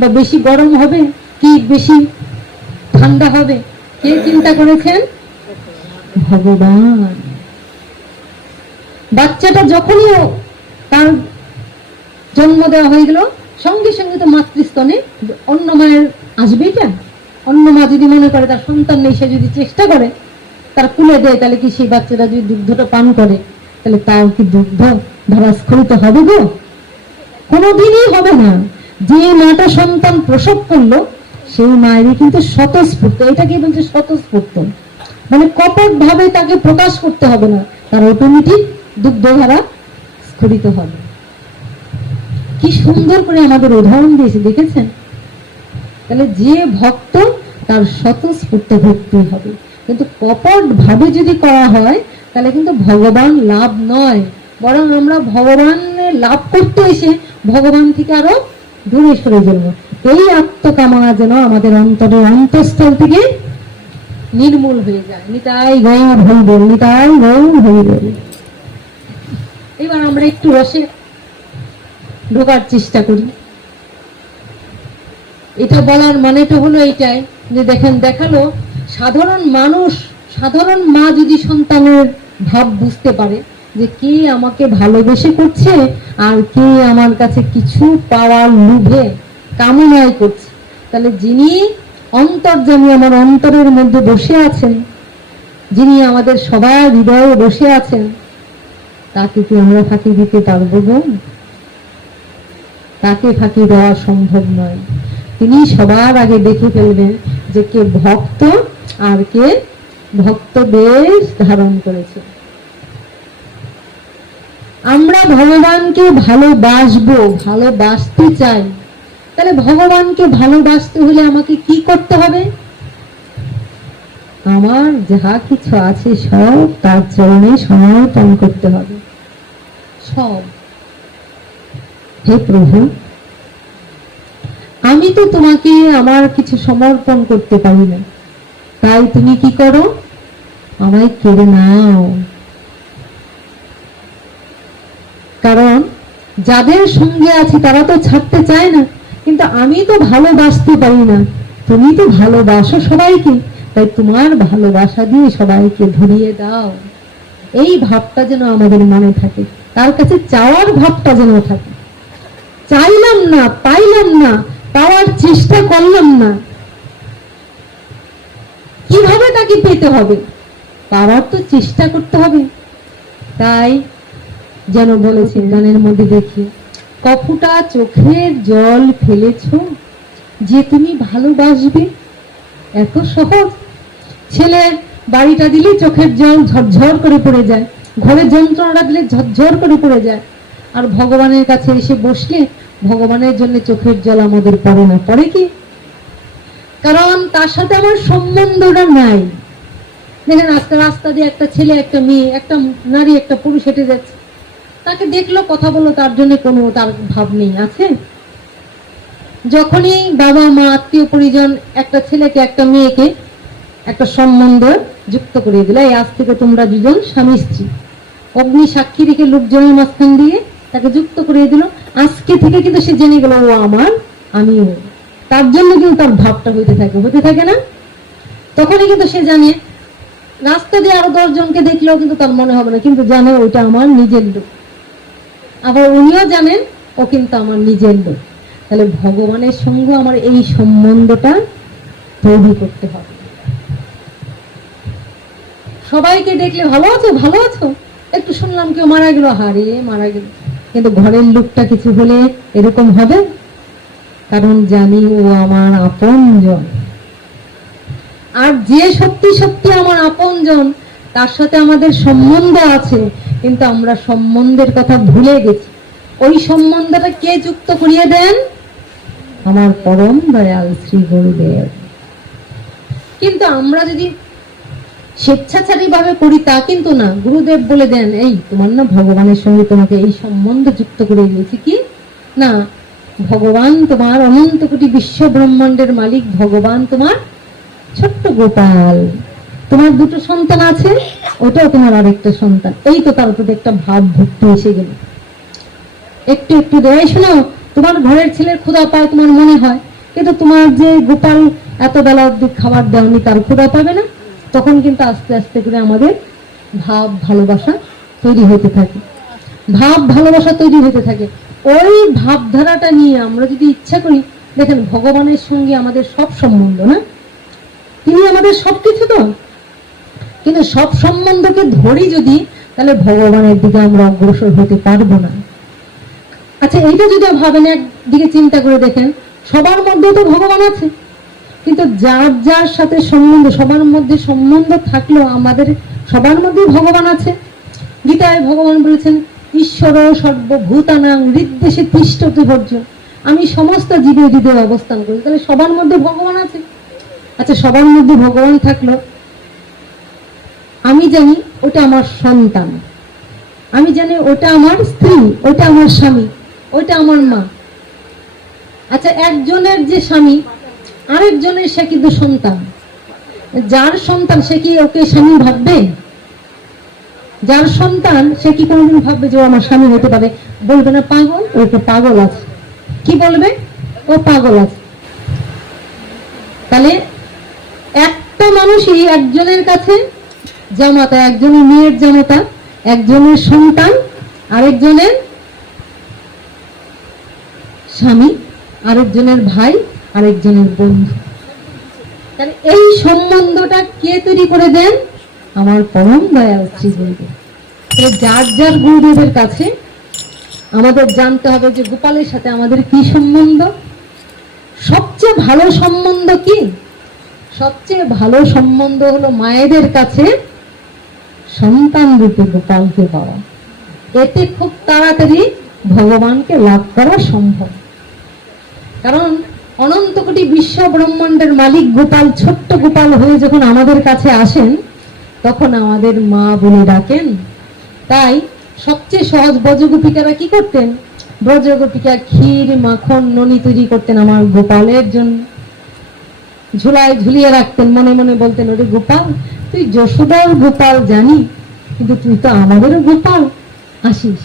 বা বেশি গরম হবে কি বেশি ঠান্ডা হবে, কে চিন্তা করেছেন? ভগবান। বাচ্চাটা যখনই তার জন্ম দেওয়া হয়ে গেল, সঙ্গে সঙ্গে তো মাতৃস্তনে অন্য মায়ের আসবেই কেন? অন্য মা যদি মনে করে তার সন্তান নেই, সে যদি চেষ্টা করে তার কুলে দেয়, তাহলে কি সেই বাচ্চাটা যদি দুগ্ধটা পান করে, তাহলে তার কি দুগ্ধ ধরা স্খলিত হবে গো? কোনোদিনই হবে না। যে মাটা সন্তান প্রসব করলো সেই মায়েরই কিন্তু স্বতঃস্ফূর্ত, এটাকে বলছে স্বতঃস্ফূর্ত, মানে কপট ভাবে তাকে প্রকাশ করতে হবে না, তার অটোমেটিক দুগ্ধধারা স্খলিত হবে। কি সুন্দর করে আমাদের উদাহরণ দিয়েছে, দেখেছেন? তাহলে যে ভক্ত তার স্বতঃস্ফূর্ত ভক্তি হবে, কিন্তু কপট ভাবে যদি করা হয় তাহলে কিন্তু ভগবান লাভ নয়, বরং আমরা ভগবানের লাভ করতে এসে ভগবান থেকে আরো দূরে সরে যাব। এই আত্মকামনা যেন আমাদের অন্তরের অন্তঃস্থল থেকে নির্মূল হয়ে যায়। নিতাই গৌর হইবেন, নিতাই গৌর হইবেন। এবার আমরা একটু রসে ঢোকার চেষ্টা করি। এটা বলার মানেটা হলো এইটাই যে দেখেন, দেখালো সাধারণ মানুষ, সাধারণ মা যদি সন্তানের ভাব বুঝতে পারে যে কে আমাকে ভালোবেসে করছে আর কে আমার কাছে কিছু পাওয়ার লোভে কামনায় করছে, তাহলে যিনি অন্তর্যামী আমার অন্তরের মধ্যে বসে আছেন, যিনি আমাদের সবার হৃদয়ে বসে আছেন, তাকে কি আমরা ফাঁকি দিতে পারবো গো? তাকে ফাঁকি দেওয়া সম্ভব নয়। তিনি সবার আগে দেখে ফেলবেন যে কে ভক্ত আর কে ভক্ত বেশ ধারণ করেছে। আমরা ভগবানকে ভালোবাসবো, ভালোবাসতে চাই, তাহলে ভগবানকে ভালোবাসতে হলে আমাকে কি করতে হবে? আমার যা কিছু আছে সব তার চরণে সমর্পণ করতে হবে, সব। হে প্রভু, আমি তো তোমাকে আমার কিছু সমর্পণ করতে পারি না, তাই তুমি কি করো, আমায় কেড়ে নাও। কারণ যাদের সঙ্গে আছে তারা তো ছাড়তে চায় না, কিন্তু আমি তো ভালোবাসতে পারি না, তুমি তো ভালোবাসো সবাইকে, তাই তোমার ভালোবাসা দিয়ে সবাইকে ধরিয়ে দাও। এই ভাবটা যেন আমাদের মনে থাকে, তার কাছে চাওয়ার ভাবটা যেন থাকে। চাইলাম না, পাইলাম না, পাওয়ার চেষ্টা করলাম না, কিভাবে তাকে পেতে হবে? পাওয়ার তো চেষ্টা করতে হবে। তাই যেন বলেছে গানের মধ্যে দেখি, কফুটা চোখের জল ফেলেছ যে তুমি ভালোবাসবে, এত সহজ। ছেলে বাড়িটা দিলে চোখের জল ঝরঝর করে পড়ে যায়, ঘরে যন্ত্রণা দিলে ঝরঝর করে পড়ে যায়, আর ভগবানের কাছে এসে বসলে ভগবানের জন্য চোখের জল আমাদের পড়ে না। পড়ে কি? কারণ তার সাথে আমার সম্বন্ধটা নাই। দেখেন আজকে রাস্তা দিয়ে একটা ছেলে, একটা মেয়ে, একটা নারী, একটা পুরুষ হেঁটে যাচ্ছে, তাকে দেখলো, কথা বললো, তার জন্য কোনো তার ভাব নেই, আছে? যখনই বাবা মা আত্মীয় পরিজন একটা ছেলেকে একটা মেয়েকে একটা সম্বন্ধ যুক্ত করে দিল, এই আজ থেকে তোমরা দুজন স্বামী স্ত্রী, অগ্নি সাক্ষী রেখে লোকজনের মাঝখান দিয়ে তাকে যুক্ত করে দিল, আজকে থেকে কিন্তু সে জেনে গেল ও আমার, আমিও। তার জন্য কিন্তু তার ভাবটা হতে থাকে না? তখনই কিন্তু সে জানে, রাস্তা দিয়ে আরো 10 জনকে দেখলেও কিন্তু তার মনে হবে না, কিন্তু জানে ওইটা আমার নিজের লোক। আবার উনিও জানেন ও কিন্তু আমার নিজের লোক। তাহলে ভগবানের সঙ্গে আমার এই সম্বন্ধটা তৈরি করতে হবে। সবাইকে দেখলে ভালো আছো, ভালো আছো, একটু শুনলাম কেউ মারা গেল, হারে মারা গেল, কিন্তু ঘরের লোকটা কিছু হলে এরকম হবে? কারণ জানি ও আমার আপনজন। আর যে সত্যি সত্যি আমার আপনজন, তার সাথে আমাদের সম্বন্ধ আছে, কিন্তু আমরা সম্বন্ধের কথা ভুলে গেছি। ওই সম্বন্ধটা কে যুক্ত করিয়ে দেন? আমার পরম দয়াল শ্রী গুরুদেব। কিন্তু আমরা যদি স্বেচ্ছাচারী ভাবে করি তা কিন্তু না, গুরুদেব বলে দেন, এই তোমার না ভগবানের সঙ্গে তোমাকে এই সম্বন্ধ যুক্ত করে দিয়েছি। কি না, ভগবান তোমার অনন্ত কোটি বিশ্ব ব্রহ্মাণ্ডের মালিক, ভগবান তোমার ছোট্ট গোপাল, তোমার দুটো সন্তান আছে, ওটাও তোমার আরেকটা সন্তান। এই তো তার প্রতি একটা ভাব ভক্তি এসে গেল। একটু একটু দেয়, শোনো, তোমার ঘরের ছেলের ক্ষুধা পায় তোমার মনে হয়, কিন্তু তোমার যে গোপাল এত বেলা অব্দি খাবার দেওনি, তার ক্ষুধা পাবে না। তখন কিন্তু আস্তে আস্তে করে আমাদের ভাব ভালোবাসা তৈরি হতে থাকে, ভাব ভালোবাসা তৈরি হতে থাকে। ওই ভাবধারাটা নিয়ে আমরা যদি ইচ্ছা করি, দেখেন ভগবানের সঙ্গে আমাদের সব সম্বন্ধ, না তিনি আমাদের সবকিছু তো, কিন্তু সব সম্বন্ধকে ধরি যদি, তাহলে ভগবানের দিকে আমরা অগ্রসর হতে পারবো না। আচ্ছা, এইটা যদি ভাবেন, একদিকে চিন্তা করে দেখেন, সবার মধ্যে তো ভগবান আছে, কিন্তু যার যার সাথে সম্বন্ধ, সবার মধ্যে সম্বন্ধ থাকলেও আমাদের সবার মধ্যে ভগবান আছে। গীতায় ভগবান বলেছেন, ঈশ্বর সর্বভূতানাং হৃদ্দেশে তিষ্ঠতি ভর্য, আমি সমস্ত জীবে হৃদয়ে অবস্থান করি। তাহলে সবার মধ্যে ভগবান আছে। আচ্ছা, সবার মধ্যে ভগবান থাকলো, আমি জানি ওটা আমার সন্তান, আমি জানি ওটা আমার স্ত্রী, ওটা আমার স্বামী, ওটা আমার মা। আচ্ছা, একজনের যে স্বামী, আরেকজনের সে কিন্তু সন্তান। যার সন্তান সে কি ওকে স্বামী ভাববে? যার সন্তান সে কি কোনোদিন ভাববে যে ও আমার স্বামী হতে পারে? বলবে না, পাগল, ও তো পাগল আছে। কি বলবে? ও পাগল আছে। তাহলে একটা মানুষই একজনের কাছে জামাতা, একজনের মেয়ের জামাতা, একজনের সন্তান, আরেকজনের স্বামী, আরেকজনের ভাই, আরেকজনের বন্ধু। তাহলে এই সম্বন্ধটা কে তৈরি করে দেন? আমার পরম দয়াল শ্রী গুরুদেব। যার যার গুরুদেবের কাছে আমাদের জানতে হবে যে গোপালের সাথে আমাদের কি সম্বন্ধ। সবচেয়ে ভালো সম্বন্ধ কি? সবচেয়ে ভালো সম্বন্ধ হলো মায়েদের কাছে সন্তান রূপে গোপালকে পাওয়া। এতে খুব তাড়াতাড়ি ভগবানকে লাভ করা সম্ভব। কারণ অনন্ত কোটি বিশ্ব ব্রহ্মাণ্ডের মালিক গোপাল ছোট্ট গোপাল হয়ে যখন আমাদের কাছে আসেন, তখন আমাদের মা বলে ডাকেন। তাই সবচেয়ে সহজ ব্রজগোপিকারা কি করতেন? ব্রজগোপিকা ক্ষীর, মাখন, ননি তৈরি করতেন আমার গোপালের জন্য, ঝুলায় ঝুলিয়ে রাখতেন। মনে মনে বলতেন, ওরে গোপাল, তুই যশোদার গোপাল জানি, কিন্তু তুই তো আমাদেরও গোপাল, আসিস।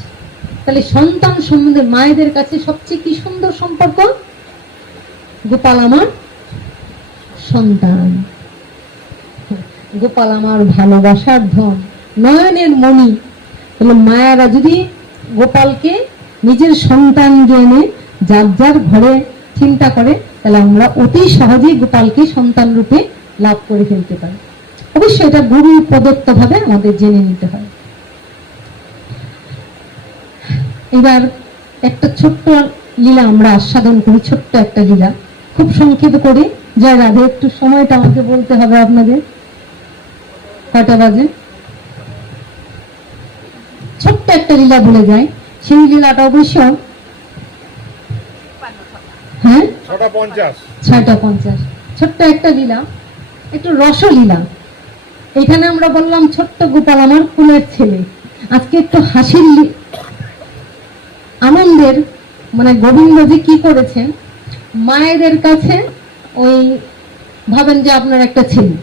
তাহলে সন্তান সম্বন্ধে মায়েদের কাছে সবচেয়ে কি সুন্দর সম্পর্ক, গোপাল আমার সন্তান, গোপাল আমার ভালোবাসার ধন, নয়নের মণি। তাহলে মায়েরা যদি গোপালকে নিজের সন্তান জ্ঞানে যার যার ঘরে চিন্তা করে, তাহলে আমরা অতি সহজেই গোপালকে সন্তান রূপে লাভ করে ফেলতে পারি। অবশ্যই এটা গুরু প্রদত্ত ভাবে আমাদের জেনে নিতে হয়। এবার একটা ছোট্ট লীলা আমরা আস্বাদন করি, ছোট্ট একটা লীলা, খুব সংক্ষেপ করে। জয় রাধে। একটু সময়টা আমাকে বলতে হবে আপনাদের, কয়টা বাজে। ছোট্ট একটা লীলা বলে যায়, সেই লীলাটা অবশ্য 6:50। ছোট্ট একটা লীলা, একটু রসলীলা। এখানে আমরা বললাম ছোট্ট গোপাল আমার কুলের ছেলে। আজকে একটু হাসির আনন্দের, মানে গোবিন্দজি কি করেছেন, মায়েদের কাছে ওই ভাবেন যে আপনার একটা ছেলে,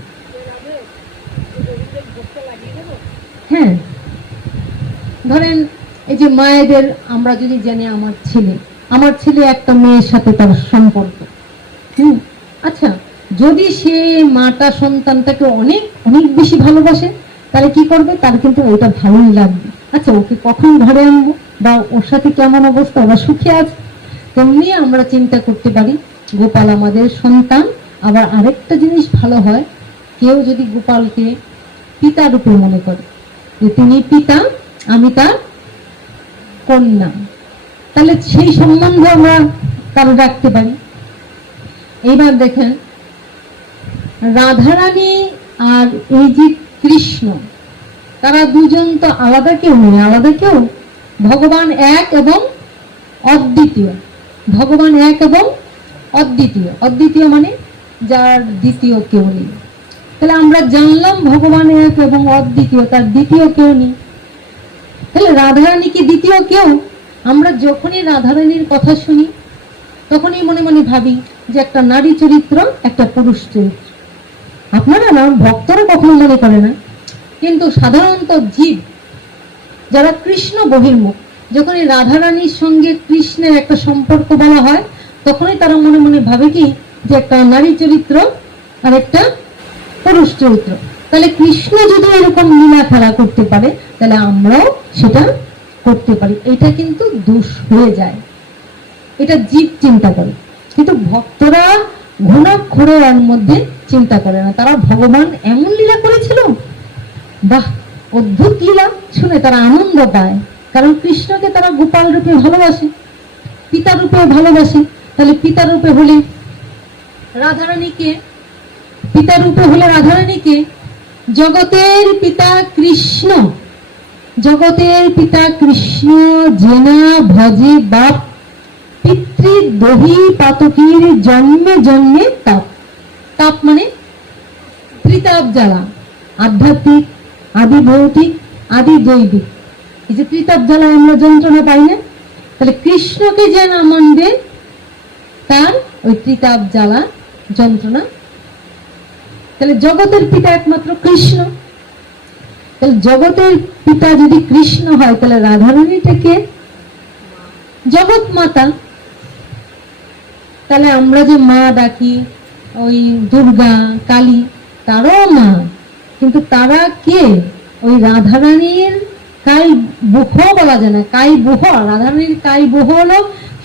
হ্যাঁ ধরেন এই যে মায়েদের আমরা যদি জানি আমার ছেলে একটা মেয়ের সাথে তার সম্পর্ক, আচ্ছা যদি সে মাটা সন্তানটাকে অনেক অনেক বেশি ভালোবাসে, তাহলে কি করবে, তার কিন্তু ওইটা ভালোই লাগবে। আচ্ছা, ওকে কখন ঘরে আনবো, বা ওর সাথে কেমন অবস্থা, ওরা সুখে আছে। তেমনি আমরা চিন্তা করতে পারি গোপাল আমাদের সন্তান। আবার আরেকটা জিনিস ভালো হয়, কেউ যদি গোপালকে পিতা রূপে মনে করে যে তিনি পিতা, আমি তার কন্যা, তাহলে সেই সম্বন্ধে আমরা কারো রাখতে পারি। এইবার দেখেন রাধারানী আর এই যে কৃষ্ণ, তারা দুজন তো আলাদা কেউ নয়, আলাদা কেউ, ভগবান এক এবং অদ্বিতীয়। ভগবান এক এবং অদ্বিতীয়। অদ্বিতীয় মানে যার দ্বিতীয় কেউ নেই। তাহলে আমরা জানলাম ভগবান এক এবং অদ্বিতীয়, তার দ্বিতীয় কেউ নেই। তাহলে রাধারানী কি দ্বিতীয় কেউ? আমরা যখনই রাধারানীর কথা শুনি তখনই মনে মনে ভাবি যে একটা নারী চরিত্র, একটা পুরুষ চরিত্র। আপনারা না, ভক্তরা কখনো মনে করে না, কিন্তু সাধারণত জীব যারা কৃষ্ণ বহির্মুখ, যখনই রাধারানীর সঙ্গে কৃষ্ণের একটা সম্পর্ক বলা হয় তখনই তারা মনে মনে ভাবে কি যে একটা নারী চরিত্র আর একটা পুরুষ চরিত্র। তাহলে কৃষ্ণ যদি এরকম লীলা খেলা করতে পারে তাহলে আমরাও সেটা করতে পারি। এটা কিন্তু দোষ হয়ে যায়, এটা জীব চিন্তা করে, কিন্তু ভক্তরা ঘুণাক্ষরে এর মধ্যে চিন্তা করে না। তারা ভগবান এমন লীলা করেছিল, বাহ অদ্ভুত লীলা, শুনে তারা আনন্দ পায়। কারণ কৃষ্ণকে তারা গোপাল রূপে ভালোবাসে, পিতা রূপে ভালোবাসে। তাহলে পিতা রূপে হলে রাধারানীকে, পিতা রূপে হলে রাধারানীকে জগতের পিতা কৃষ্ণ, জগতের পিতা কৃষ্ণ জেনা ভজে বাপ পিতৃ দহি পাতকীর জন্মে জন্মে তাপ। তাপ মানে ত্রিতাপ জ্বালা, আধ্যাত্মিক, আদি ভৌতিক, আদি দৈবিক। এই যে ত্রিতাপ জ্বালায় আমরা যন্ত্রণা পাই না, তাহলে কৃষ্ণকে যে না মানবে তার ওই ত্রিতাপ জ্বালা যন্ত্রণা। তাহলে জগতের পিতা একমাত্র কৃষ্ণ। তাহলে জগতের পিতা যদি কৃষ্ণ হয় তাহলে রাধারানীটাকে জগৎ মাতা। তাহলে আমরা যে মা ডাকি, ওই দুর্গা কালী, তারও মা, কিন্তু তারা কে? ওই রাধারানীর কাই বুহ বলা যায় না, কাই বুহ। রাধারানীর কাই বুহ হলো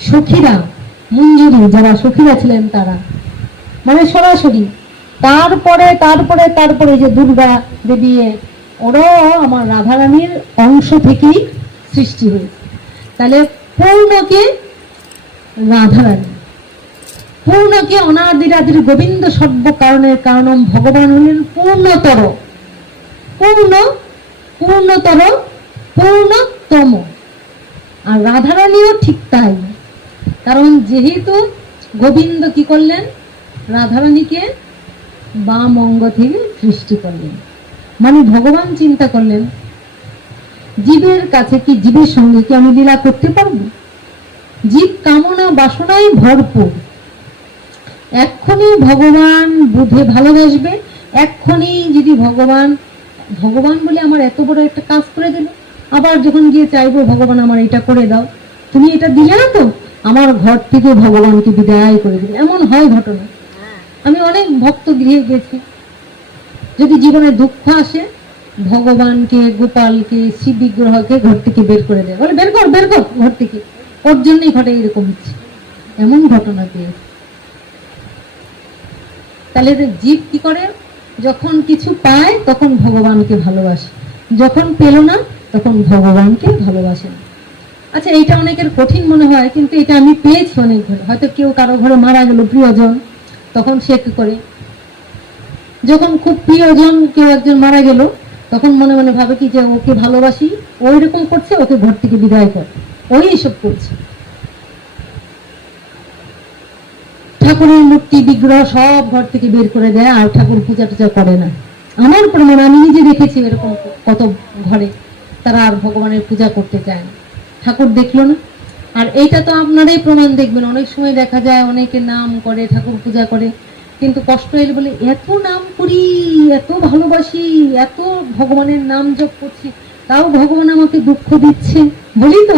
সখীরা, মঞ্জুরি যারা সখীরা ছিলেন তারা, মানে সরাসরি। তারপরে তারপরে তারপরে যে দুর্গা দেবী, ওরাও আমার রাধারানীর অংশ থেকেই সৃষ্টি হয়েছে। তাহলে পূর্ণকে রাধারানী, পূর্ণকে অনাদিরাদির গোবিন্দ সর্ব কারণের কারণম ভগবান হলেন পূর্ণতর, পূর্ণ, পূর্ণতর, পূর্ণতম। আর রাধারানীও ঠিক তাই। কারণ যেহেতু গোবিন্দ কি করলেন, রাধারানীকে বাম অঙ্গ থেকে সৃষ্টি করলেন, মানে ভগবান চিন্তা করলেন জীবের কাছে কি, জীবের সঙ্গে কি আমি লীলা করতে পারবো? জীব কামনা বাসনায় ভরপুর, এক্ষুনি ভগবান বুঝে ভালোবাসবে, এক্ষুনি যদি ভগবান, ভগবান বলে আমার এত বড় একটা কাজ করে দিল, আবার যখন গিয়ে চাইবো ভগবান আমার এটা করে দাও, তুমি এটা দিলে না তো, আমার ঘর থেকে ভগবানকে বিদায় করে দিবে। এমন হয় ঘটনা। আমি অনেক ভক্ত গৃহে গেছি, যদি জীবনে দুঃখ আসে ভগবানকে, গোপালকে, শিব বিগ্রহকে ঘর থেকে বের করে দেয়, বলে বের কর বের কর ঘর থেকে, ওর জন্যই ঘটে এরকম হচ্ছে, এমন ঘটনা পেয়েছে। তাহলে জীব কি করে, যখন কিছু পায় তখন ভগবানকে ভালোবাসে, যখন পেল না তখন ভগবানকে ভালোবাসে না। আচ্ছা, এইটা অনেকের কঠিন মনে হয়, কিন্তু এটা আমি পেয়েছি অনেক ঘরে। হয়তো কেউ কারো ঘরে মারা গেল প্রিয়জন, তখন সে কি করে, যখন খুব প্রিয়জন কেউ একজন মারা গেল তখন মনে মনে ভাবে কি যে ওকে ভালোবাসি, ওই রকম করছে, ওকে ঘর থেকে বিদায় কর, ওই এসব করছে। ঠাকুরের মূর্তি বিগ্রহ সব ঘর থেকে বের করে দেয়, আর ঠাকুর পূজা টুজা করে না। আমার প্রমাণ, আমি নিজে দেখেছি এরকম কত ঘরে তারা আর ভগবানের পূজা করতে চায় না, ঠাকুর দেখলো না। আর এইটা তো আপনারাই প্রমাণ দেখবেন, অনেক সময় দেখা যায় অনেকে নাম করে, ঠাকুর পূজা করে, কিন্তু কষ্ট এলে বলে এত নাম করি, এত ভালোবাসি, এত ভগবানের নাম জপ করছি, তাও ভগবান আমাকে দুঃখ দিচ্ছে। বলি তো,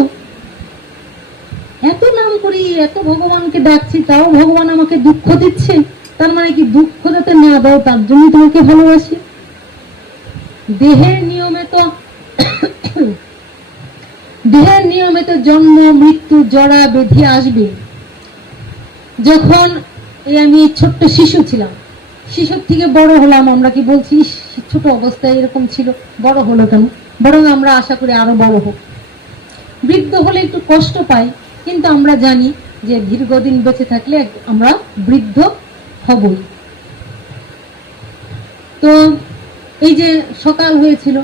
এত নাম করি, এত ভগবানকে ডাকছি, তাও ভগবান আমাকে দুঃখ দিচ্ছে। তার মানে কি, দুঃখ যাতে না দাও তার জন্য তোমাকে ভালোবাসি। দেহের নিয়মে তো দেহের নিয়মে তো জন্ম মৃত্যু জরা ব্যাধি আসবে। যখন আমি ছোট্ট শিশু ছিলাম, শিশুর থেকে বড় হলাম, আমরা কি বলছি ছোট অবস্থায় এরকম ছিল, বড় হলো কেন? বরং আমরা আশা করি আরো বড় হোক। বৃদ্ধ হলে একটু কষ্ট পাই, কিন্তু আমরা জানি যে দীর্ঘদিন বেঁচে থাকলে আমরা বৃদ্ধ হবই। তো এই যে সকাল হয়েছিল,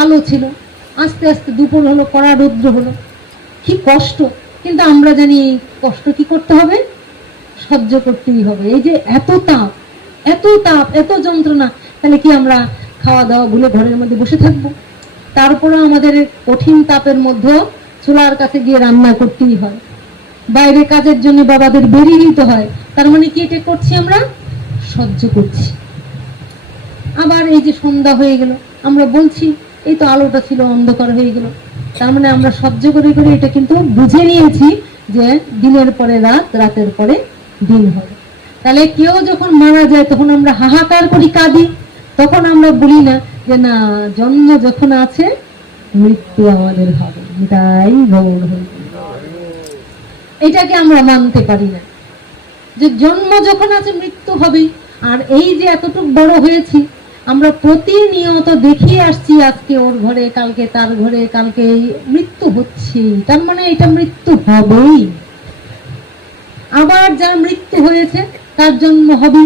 আলো ছিল, আস্তে আস্তে দুপুর হলো, কড়া রৌদ্র হলো, কি কষ্ট। কিন্তু আমরা জানি এই কষ্ট কি করতে হবে, সহ্য করতেই হবে। এই যে এত তাপ, এত তাপ, এত যন্ত্রণা, তাহলে কি আমরা খাওয়া দাওয়া ভুলে ঘরের মধ্যে বসে থাকবো? তারপরে আমাদের কঠিন তাপের মধ্যে চুলার কাছে গিয়ে রান্না করতেই হয়, বাইরে কাজের জন্য বাবাদের বেরিয়ে নিতে হয়। তার মানে কি এটা করছি আমরা, সহ্য করছি। আবার এই যে সন্ধ্যা হয়ে গেল, আমরা বলছি এই তো আলোটা ছিল, অন্ধকার হয়ে গেল। তার মানে আমরা সহ্য করে করে এটা কিন্তু বুঝে নিয়েছি যে দিনের পরে রাত, রাতের পরে দিন হবে। তাহলে কেউ যখন মারা যায় তখন আমরা হাহাকার করি, কাঁদি। তখন আমরা বলি না যে না, জন্ম যখন আছে মৃত্যু আমাদের হবে, তাই গৌর হয়ে। এটাকে আমরা মানতে পারি না যে জন্ম যখন আছে মৃত্যু হবে। আর এই যে এতটুকু বড় হয়েছি, আমরা প্রতিনিয়ত দেখিয়ে আসছি, আজকে ওর ঘরে, কালকে তার ঘরে, কালকে মৃত্যু হচ্ছে, তার মানে এটা মৃত্যু হবেই। আবার যার মৃত্যু হয়েছে তার জন্ম হবে।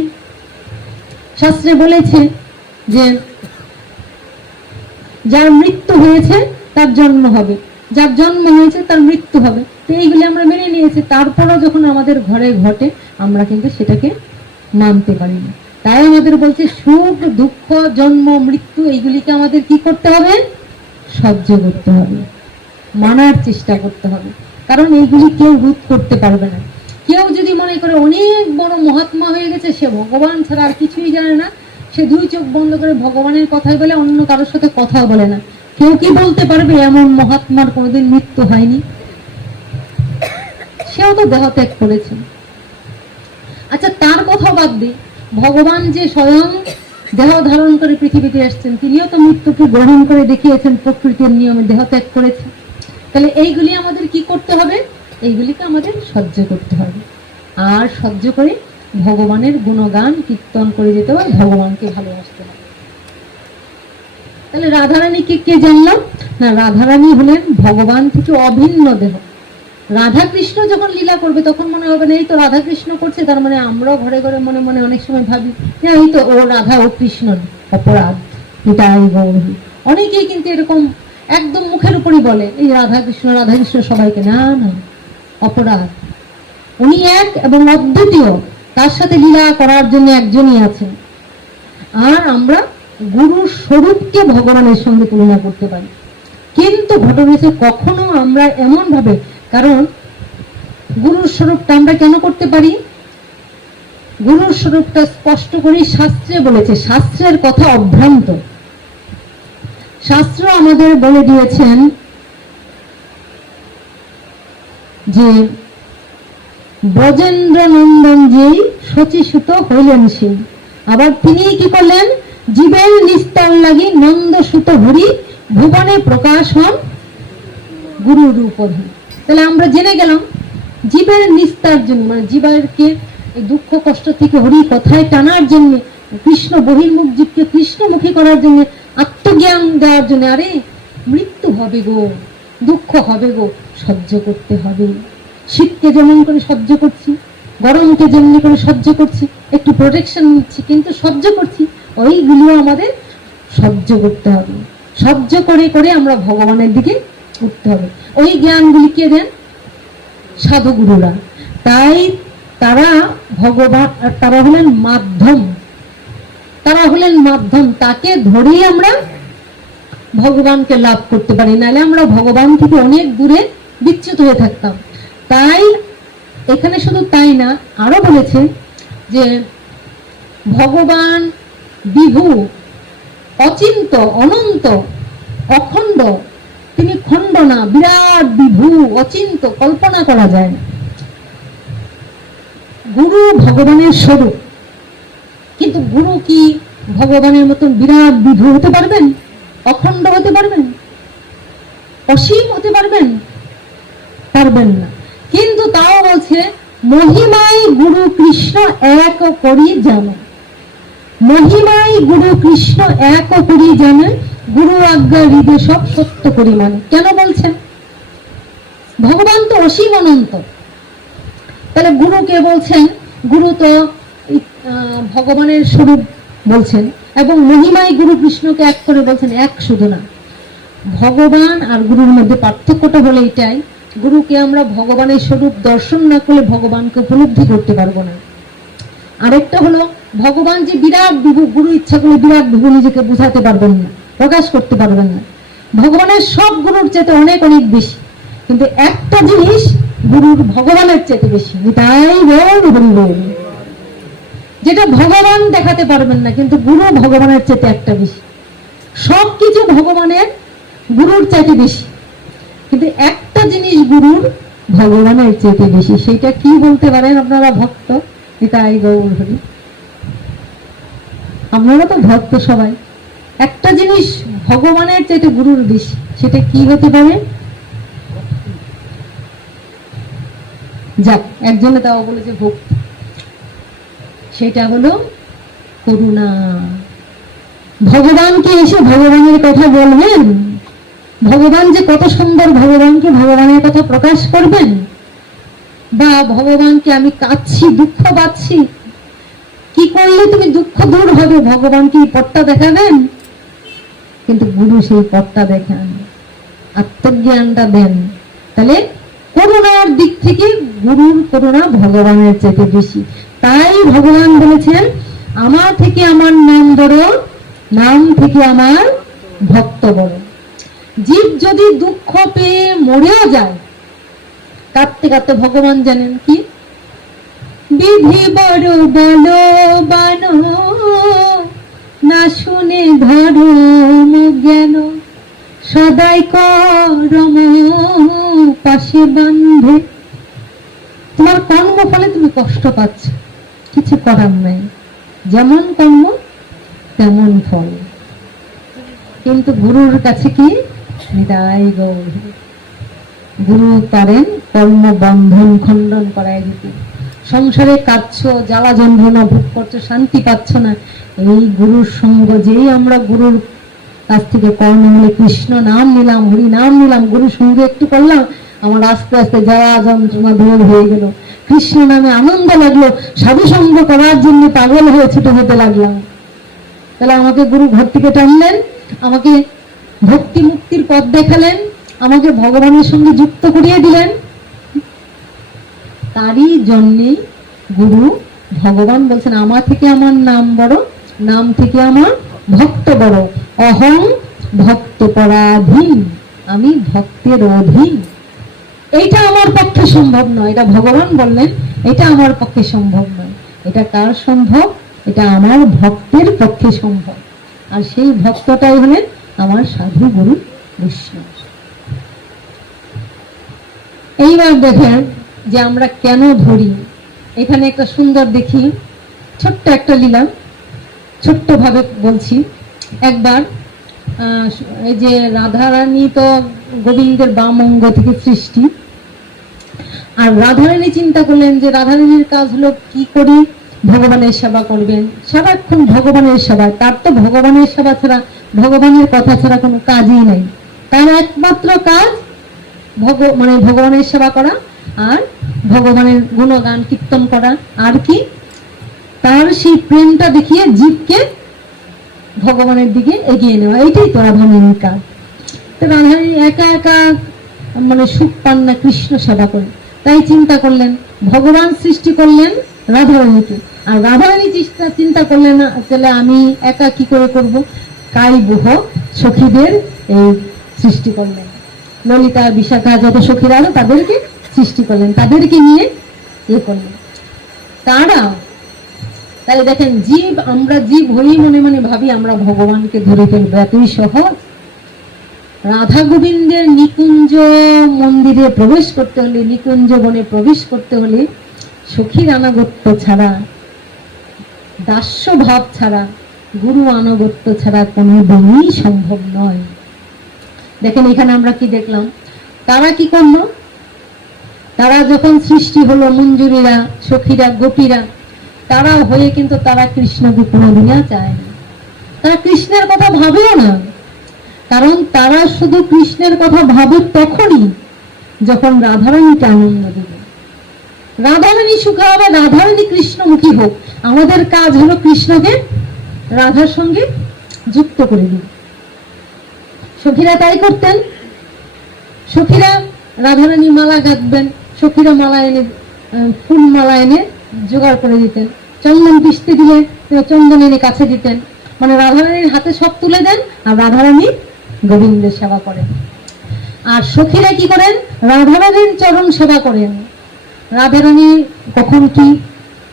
শাস্ত্রে বলেছে যে যার মৃত্যু হয়েছে তার জন্ম হবে, যার জন্ম হয়েছে তার মৃত্যু হবে। তো এইগুলি আমরা মেনে নিয়েছি। তারপরও যখন আমাদের ঘরে ঘটে আমরা কিন্তু সেটাকে মানতে পারি না। তাই আমাদের বলছে সুখ দুঃখ জন্ম মৃত্যু এইগুলিকে আমাদের কি করতে হবে, সহ্য করতে হবে, মানার চেষ্টা করতে হবে। কারণ এইগুলি কেউ রোধ করতে পারবে না। কেউ যদি মনে করে অনেক বড় মহাত্মা হয়ে গেছে, সে ভগবান ছাড়া আর কিছুই জানে না, সে দুই চোখ বন্ধ করে ভগবানের কথাই বলে, অন্য কারোর সাথে কথা বলে না, কেউ কি বলতে পারবে এমন মহাত্মার কোনোদিন মৃত্যু হয়নি? সেও তো দেহ ত্যাগ করেছে। আচ্ছা, তার কথা বাদ দিই, ভগবান যে স্বয়ং দেহ ধারণ করে পৃথিবীতে আসছেন, তিনিও তো মৃত্যুকে গ্রহণ করে দেখিয়েছেন, প্রকৃতির নিয়মে দেহ ত্যাগ করেছে। তাহলে এইগুলি আমাদের কি করতে হবে, এইগুলিকে আমাদের সহ্য করতে হবে। আর সহ্য করে ভগবানের গুণগান কীর্তন করে যেতে হবে, ভগবানকে ভালোবাসতে হবে। তাহলে রাধারানীকে কে জানলাম না, রাধারানী হলেন ভগবান থেকে অভিন্ন দেহ। রাধা কৃষ্ণ যখন লীলা করবে তখন মনে হবে না এই তো রাধা কৃষ্ণ করছে, তার মানে আমরাও ঘরে ঘরে মনে মনে অনেক সময় ভাবি যে এই তো ও রাধা ও কৃষ্ণ, অপরাধ, এটাই গৌরী। অনেকেই কিন্তু এরকম একদম মুখের উপরই বলে এই রাধা কৃষ্ণ সবাইকে, না না, অপরাধ। উনি এক এবং অদ্বিতীয়, তার সাথে লীলা করার জন্য একজনই আছেন। আর আমরা গুরু স্বরূপকে ভগবানের সঙ্গে তুলনা করতে পারি, কিন্তু ঘটনা হচ্ছে কখনো আমরা এমন ভাবে, কারণ গুরুর স্বরূপটা আমরা কেন করতে পারি, গুরুর স্বরূপটা স্পষ্ট করে শাস্ত্রে বলেছে, শাস্ত্রের কথা অভ্রান্ত। শাস্ত্র আমাদের বলে দিয়েছেন যে ব্রজেন্দ্র নন্দন যেই শচীসুত হইলেন সেই। আবার তিনি কি করলেন, জীবের নিস্তার লাগি নন্দ সুত হরি ভুবনে প্রকাশ হন গুরু রূপধর। তাহলে আমরা জেনে গেলাম জীবের নিস্তার জন্য, মানে জীবকে দুঃখ কষ্ট থেকে হরি কথায় টানার জন্য, কৃষ্ণ বহির্মুখ জীবকে কৃষ্ণমুখী করার জন্য, আত্মজ্ঞান দেওয়ার জন্য। আরে মৃত্যু হবে গো, দুঃখ হবে গো, সহ্য করতে হবে। শীতকে যেমন করে সহ্য করছি, গরমকে যেমনি করে সহ্য করছি, একটু প্রোটেকশন নিচ্ছি কিন্তু সহ্য করছি, ওইগুলো আমাদের সহ্য করতে হবে। সহ্য করে করে আমরা ভগবানের দিকে উঠতে হবে। ওই জ্ঞানগুলি কে দেন, সাধুগুরুরা। তাই তারা ভগবান, তারা হলেন মাধ্যম, তারা হলেন মাধ্যম, তাকে ধরেই আমরা ভগবানকে লাভ করতে পারি, নাহলে আমরা ভগবান থেকে অনেক দূরে বিচ্যুত হয়ে থাকতাম। তাই এখানে শুধু তাই না, আরো বলেছে যে ভগবান বিভু, অচিন্ত, অনন্ত, অখণ্ড, তিনি খণ্ড না, বিরাট বিভু, অচিন্ত, কল্পনা করা যায় না। গুরু ভগবানের স্বরূপ, কিন্তু গুরু কি ভগবানের মতন বিরাট বিভু হতে পারবেন, অখণ্ড হতে পারবেন, অসীম হতে পারবেন? পারবেন না। কিন্তু তাও বলছে মহিমাই গুরু কৃষ্ণ এক করি জানো, মহিমাই গুরু কৃষ্ণ এক করি জানে, গুরু আজ্ঞা হৃদয় সব সত্য করি মানে। কেন বলছেন? ভগবান তো অসীম অনন্ত, তাহলে গুরুকে বলছেন, গুরু তো ভগবানের স্বরূপ বলছেন, এবং মহিমাই গুরু কৃষ্ণকে এক করে বলছেন, এক শুধু না, ভগবান আর গুরুর মধ্যে পার্থক্যটা হলো এটাই, গুরুকে আমরা ভগবানের স্বরূপ দর্শন না করলে ভগবানকে উপলব্ধি করতে পারবো না। আরেকটা হলো ভগবান যে বিরাট বিভু, গুরু ইচ্ছা করলে বিরাট বিভু নিজেকে বুঝাতে পারবেন না, প্রকাশ করতে পারবেন না। ভগবানের সব গুরুর চেয়ে অনেক অনেক বেশি, কিন্তু একটা জিনিস গুরুর ভগবানের চেয়ে বেশি, তাই বল, যেটা ভগবান দেখাতে পারবেন না কিন্তু গুরু ভগবানের চেয়ে একটা বেশি। সবকিছু ভগবানের গুরুর চাইতে বেশি, কিন্তু একটা জিনিস গুরুর ভগবানের চেয়ে বেশি। সেটা কি বলতে পারেন আপনারা? ভক্ত। তাই গৌর হরি, আপনারা তো ভক্ত সবাই। একটা জিনিস ভগবানের চাইতে গুরুর বেশি, সেটা কি হতে পারে? যাক, একজনে তাও বলেছে ভক্তি, সেটা হলো করুণা। ভগবানকে এসে ভগবানের কথা বলবেন, ভগবান যে কত সুন্দর, ভগবানকে ভগবানের কথা প্রকাশ করবেন, বা ভগবানকে আমি কাঁদছি, দুঃখ পাচ্ছি, কি করলে তুমি দুঃখ দূর হবে, ভগবান কি পথটা দেখাবেন? কিন্তু গুরু সেই পথটা দেখান, আত্মজ্ঞানটা দেন। তাহলে করুণার দিক থেকে গুরুর করুণা ভগবানের চেয়ে বেশি। তাই ভগবান বলেছেন, আমার থেকে আমার নাম বড়, নাম থেকে আমার ভক্ত বড়। জীব যদি দুঃখ পেয়ে মরেও যায়, কাঁদতে কাঁদতে ভগবান জানেন কি, বিধি বড় বলবান, না শুনে ধর্ম জ্ঞান, সদাই করম পাশে বান্ধে। তোমার কর্ম ফলে তুমি কষ্ট পাচ্ছ, কিছু করার নাই, যেমন কর্ম তেমন ফল। কিন্তু গুরুর কাছে কি, নিতাই গৌর, গুরু পারেন কর্ম বন্ধন খণ্ডন করায় দিতে। সংসারে কাঁদছ, জ্বালা যন্ত্রণা ভোগ করছো, শান্তি পাচ্ছ না, এই গুরুর সঙ্গ, যেই আমরা গুরুর কাছ থেকে কর্ম মিলে কৃষ্ণ নাম নিলাম, হরি নাম নিলাম, গুরুর সঙ্গে একটু করলাম, আমার আস্তে আস্তে জ্বালা যন্ত্রণা দূর হয়ে গেল, কৃষ্ণ নামে আনন্দ লাগলো, সাধু সঙ্গ করার জন্য পাগল হয়ে ছুটে যেতে লাগলাম। তাহলে আমাকে গুরু ঘর থেকে টানলেন, আমাকে ভক্তি মুক্তির পথ দেখালেন, আমাকে ভগবানের সঙ্গে যুক্ত করিয়ে দিলেন। তারই জন্যে গুরু ভগবান বলছেন, আমার থেকে আমার নাম বড়, নাম থেকে আমার ভক্ত বড়। অহং ভক্ত পরাধীন, আমি ভক্তের অধীন। এইটা আমার পক্ষে সম্ভব নয়, এটা ভগবান বললেন, এটা আমার পক্ষে সম্ভব নয়। এটা কার সম্ভব? এটা আমার ভক্তের পক্ষে সম্ভব। আর সেই ভক্তটাই হলেন আমার সাধু গুরু বৈষ্ণব। এইবার দেখেন যে আমরা কেন ধরি। এখানে একটা সুন্দর দেখি, ছোট্ট একটা লীলা, ছোট্ট ভাবে বলছি। একবার এই যে রাধারানী তো গোবিন্দের বাম অঙ্গ থেকে সৃষ্টি, আর রাধারানী চিন্তা করলেন যে রাধারানীর কাজ হলো কি করি, ভগবানের সেবা করবেন, সারাক্ষণ ভগবানের সেবা। তার তো ভগবানের সেবা ছাড়া, ভগবানের কথা ছাড়া কোনো কাজই নাই। তার একমাত্র কাজ ভগবানের সেবা করা আর ভগবানের গুণগান কীর্তন করা। আর কি, তার সেই প্রেমটা দেখিয়ে জীবকে ভগবানের দিকে এগিয়ে নেওয়া, এইটাই তো রাধারানীর কাজ। তো রাধারানী একা একা সুখ পান না কৃষ্ণ সেবা করে, তাই চিন্তা করলেন ভগবান সৃষ্টি করলেন রাধারানীকে, আর রাধারানী চিন্তা করলেন না, তাহলে আমি একা কি করে করব, কাই বুহ সখীদের এই সৃষ্টি করলেন, ললিতা বিশাখা যত সখীরা আলো তাদেরকে সৃষ্টি করলেন, তাদেরকে নিয়ে করলেন তারা। তাহলে দেখেন, জীব, আমরা জীব হয়েই মনে মনে ভাবি আমরা ভগবানকে ধরে ফেলবো, এতই সহজ। রাধা গোবিন্দের নিকুঞ্জ মন্দিরে প্রবেশ করতে হলে, নিকুঞ্জ বনে প্রবেশ করতে হলে সখীর আনুগত্য ছাড়া, দাস্য ভাব ছাড়া, গুরু আনুগত্য ছাড়া কোনোদিনই সম্ভব নয়। দেখেন এখানে আমরা কি দেখলাম, তারা কি করলো, তারা যখন সৃষ্টি হলো, মঞ্জুরিরা, সখীরা, গোপীরা, তারা হয়ে কিন্তু তারা কৃষ্ণকে কোনোদিনও চায় না, তারা কৃষ্ণের কথা ভাবেও না। কারণ তারা শুধু কৃষ্ণের কথা ভাবে তখনই যখন রাধারানীকে আনন্দ দেবে, রাধারানী সুখে হবে, রাধারানী কৃষ্ণমুখী হোক। আমাদের কাজ হলো কৃষ্ণকে রাধার সঙ্গে যুক্ত করে দিই। সখীরা তাই করতেন। সখীরা রাধারানী মালা গাঁথবেন, সখীরা মালা এনে ফুল মালা এনে জোগাড় করে দিতেন। চন্দন পিষতে দিলে চন্দন এনে কাছে দিতেন, মানে রাধারানীর হাতে সব তুলে দেন আর রাধারানী গোবিন্দের সেবা করেন। আর সখীরা কি করেন? রাধারানীর চরণ সেবা করেন। রাধারানী কখন কি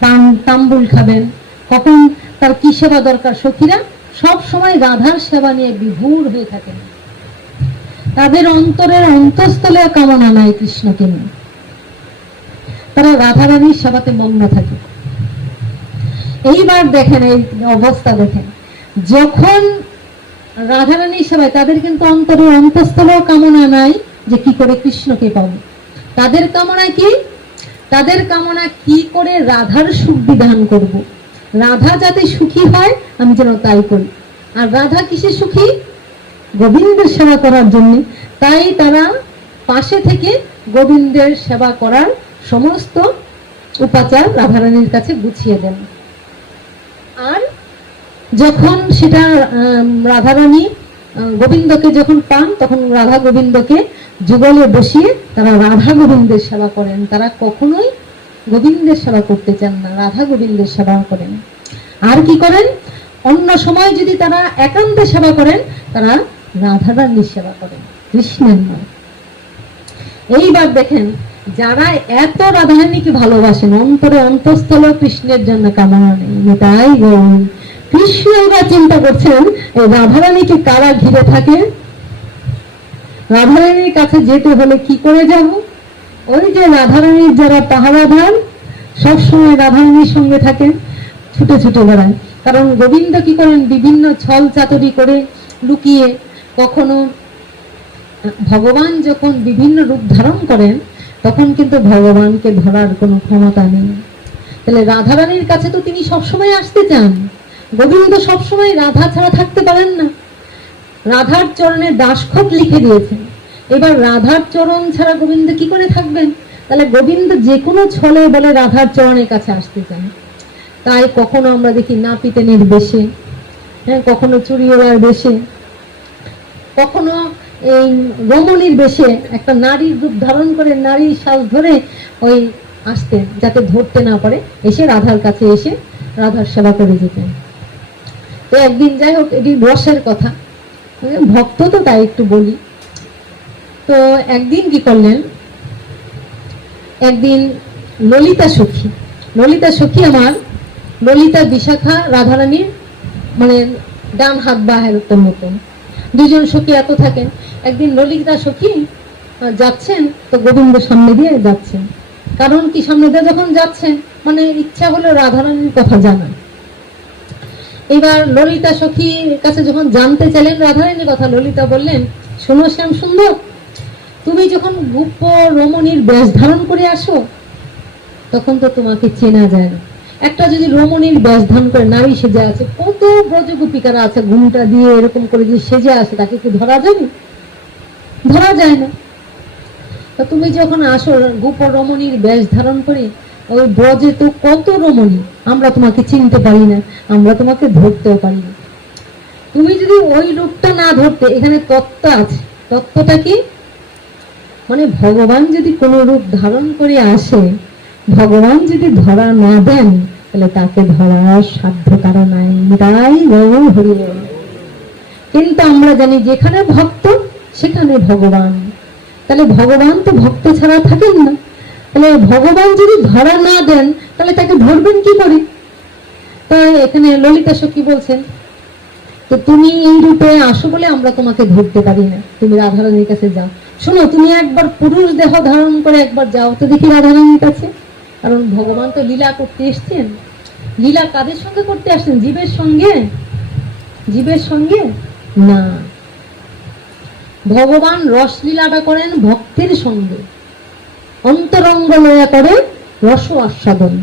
পান তাম্বুল খাবেন, কখন তার কি সেবা দরকার, সখীরা সব সময় রাধার সেবা নিয়ে বিভোর হয়ে থাকেন। তাদের অন্তরের অন্তঃস্থলে কামনা নাই কৃষ্ণকে নিয়ে, তারা রাধারানীর সেবাতে মগ্ন থাকে। এইবার দেখেন এই অবস্থা দেখেন, যখন রাধারানীর সেবায় তাদের কিন্তু অন্তরের অন্তঃস্থলেও কামনা নাই যে কি করে কৃষ্ণকে পাবো। তাদের কামনা কি? তাদের কামনা কি করে রাধার সুখ বিধান করব, রাধা যাতে সুখী হয় আমি যেন তাই করি। আর রাধা কিসে সুখী? গোবিন্দের সেবা করার জন্য। তাই তারা পাশে থেকে গোবিন্দের সেবা করার সমস্ত উপাচার রাধারানীর কাছে গুছিয়ে দেন। আর যখন সেটা রাধারানী গোবিন্দকে যখন পান, তখন রাধা গোবিন্দকে যুগলে বসিয়ে তারা রাধা গোবিন্দের সেবা করেন। তারা কখনোই গোবিন্দের সেবা করতে চান না, রাধা গোবিন্দের সেবা করেন। আর কি করেন? অন্য সময় যদি তারা একান্তে সেবা করেন, তারা রাধারানীর সেবা করেন, কৃষ্ণের নয়। এইবার দেখেন, যারা এত রাধারানীকে ভালোবাসেন, অন্তরে অন্তঃস্থল কৃষ্ণের জন্য কামনা নেই, তাই কৃষ্ণ এবার চিন্তা করছেন এই রাধারানীকে কারা ঘিরে থাকে, রাধারানীর কাছে যেতে হলে কি করে যাব? ওই যে রাধারানীর যারা পাহারাদার সবসময় রাধারানীর সঙ্গে থাকেন, ছুটে ছুটে বেড়ান। কারণ গোবিন্দ কি করেন? বিভিন্ন ছল চাতুরি করে লুকিয়ে, কখনো ভগবান যখন বিভিন্ন রূপ ধারণ করেন তখন কিন্তু ভগবানকে ধরার কোনো ক্ষমতা নেই। তাহলে রাধারানীর কাছে তো তিনি সবসময় আসতে চান, গোবিন্দ সবসময় রাধা ছাড়া থাকতে পারেন না। রাধার চরণে দাসখত লিখে দিয়েছেন, এবার রাধার চরণ ছাড়া গোবিন্দ কি করে থাকবেন? তাহলে গোবিন্দ যে কোনো ছলে বলে রাধার চরণের কাছে আসতে চান। তাই কখনো আমরা দেখি নাপিতেনের বেশে, হ্যাঁ, কখনো চুড়িওয়ালার বেশে, কখনো এই রমণীর বেশে একটা নারীর রূপ ধারণ করে নারীর সাজ ধরে ওই আসতেন, যাতে ধরতে না পারে, এসে রাধার কাছে এসে রাধার সেবা করে যেতেন। তো একদিন, যাই হোক, এটি রসের কথা, ভক্ত তো তাই একটু বলি। তো একদিন কি করলেন, একদিন ললিতা সখী আমার, ললিতা বিশাখা রাধারানীর মানে ডান হাত বা হাতের মতন, দুজন সখী এত থাকেন। একদিন ললিতা সখী যাচ্ছেন, তো গোবিন্দ সামনে দিয়ে যাচ্ছেন। কারণ কি, সামনে দিয়ে যখন যাচ্ছেন মানে ইচ্ছা হলো রাধারানীর কথা জানা। এবার ললিতা সখীর কাছে যখন জানতে চাইলেন রাধারানীর কথা, ললিতা বললেন, শোনো শ্যাম সুন্দর, তুমি যখন গোপ রমণীর বেশ ধারণ করে আসো তখন তো তোমাকে চেনা যায় না। একটা যদি রমণীর বেশ ধারণ করে নারী সেজে আছে, কত ব্রজগোপিকারা আছে ঘুমটা দিয়ে এরকম করে যে সেজে আসে, তাকে কি ধরা যাবে? ধরা যায় না। তো তুমি যখন আসো গোপ রমণীর বেশ ধারণ করে, ওই ব্রজে তো কত রমণী, আমরা তোমাকে চিনতে পারি না, আমরা তোমাকে ধরতেও পারি না। তুমি যদি ওই রূপটা না ধরতে, এখানে তত্ত্ব আছে। তত্ত্বটা কি? মানে ভগবান যদি কোনো রূপ ধারণ করে আসে, ভগবান যদি ধরা না দেন, তাহলে তাকে ধরার সাধ্য কারো নাই। তাই গৌর হরি বল। কিন্তু আমরা জানি যেখানে ভক্ত সেখানে ভগবান। তাহলে ভগবান তো ভক্ত ছাড়া থাকেন না। তাহলে ভগবান যদি ধরা না দেন, তাহলে তাকে ধরবেন কি করে? তাই এখানে ললিতা সখী বলছেন, তো তুমি এই রূপে আসো বলে আমরা তোমাকে ধরতে পারি না, তুমি রাধারানীর কাছে যাও। শোনো, তুমি একবার পুরুষ দেহ ধারণ করে একবার যাও তো দেখি রাধারানীর কাছে। কারণ ভগবান তো লীলা করতে এসছেন। লীলা কাদের সঙ্গে করতে আসছেন? জীবের সঙ্গে? জীবের সঙ্গে না, ভগবান রসলীলাটা করেন ভক্তের সঙ্গে। অন্তরঙ্গ লয়া করে রস আস্বাদন,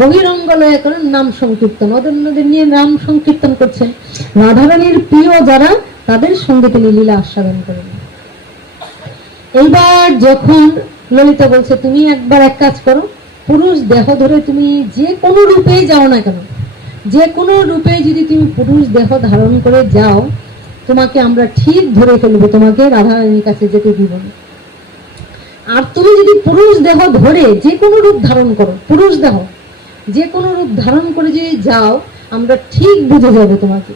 বহিরঙ্গ লয়া করেন নাম সংকীর্তন। ওদের নিয়ে নাম সংকীর্তন করছেন। রাধারানীর প্রিয় যারা, তাদের সঙ্গে তিনি লীলা আস্বাদন করেন। এইবার যখন ললিতা বলছে, তুমি একবার এক কাজ করো, পুরুষ দেহ ধরে তুমি যে কোনো রূপেই যাও না কেন, যে কোনো রূপে যদি তুমি পুরুষ দেহ ধারণ করে যাও, তো তোমাকে আমরা ঠিক ধরে ফেলবো, তোমাকে রাধারানীর কাছে যেতে দিব না। আর তুমি যদি পুরুষ দেহ ধরে যে কোনো রূপ ধারণ করো, পুরুষ দেহ যে কোনো রূপ ধারণ করে যদি যাও, আমরা ঠিক বুঝে যাবো তোমাকে।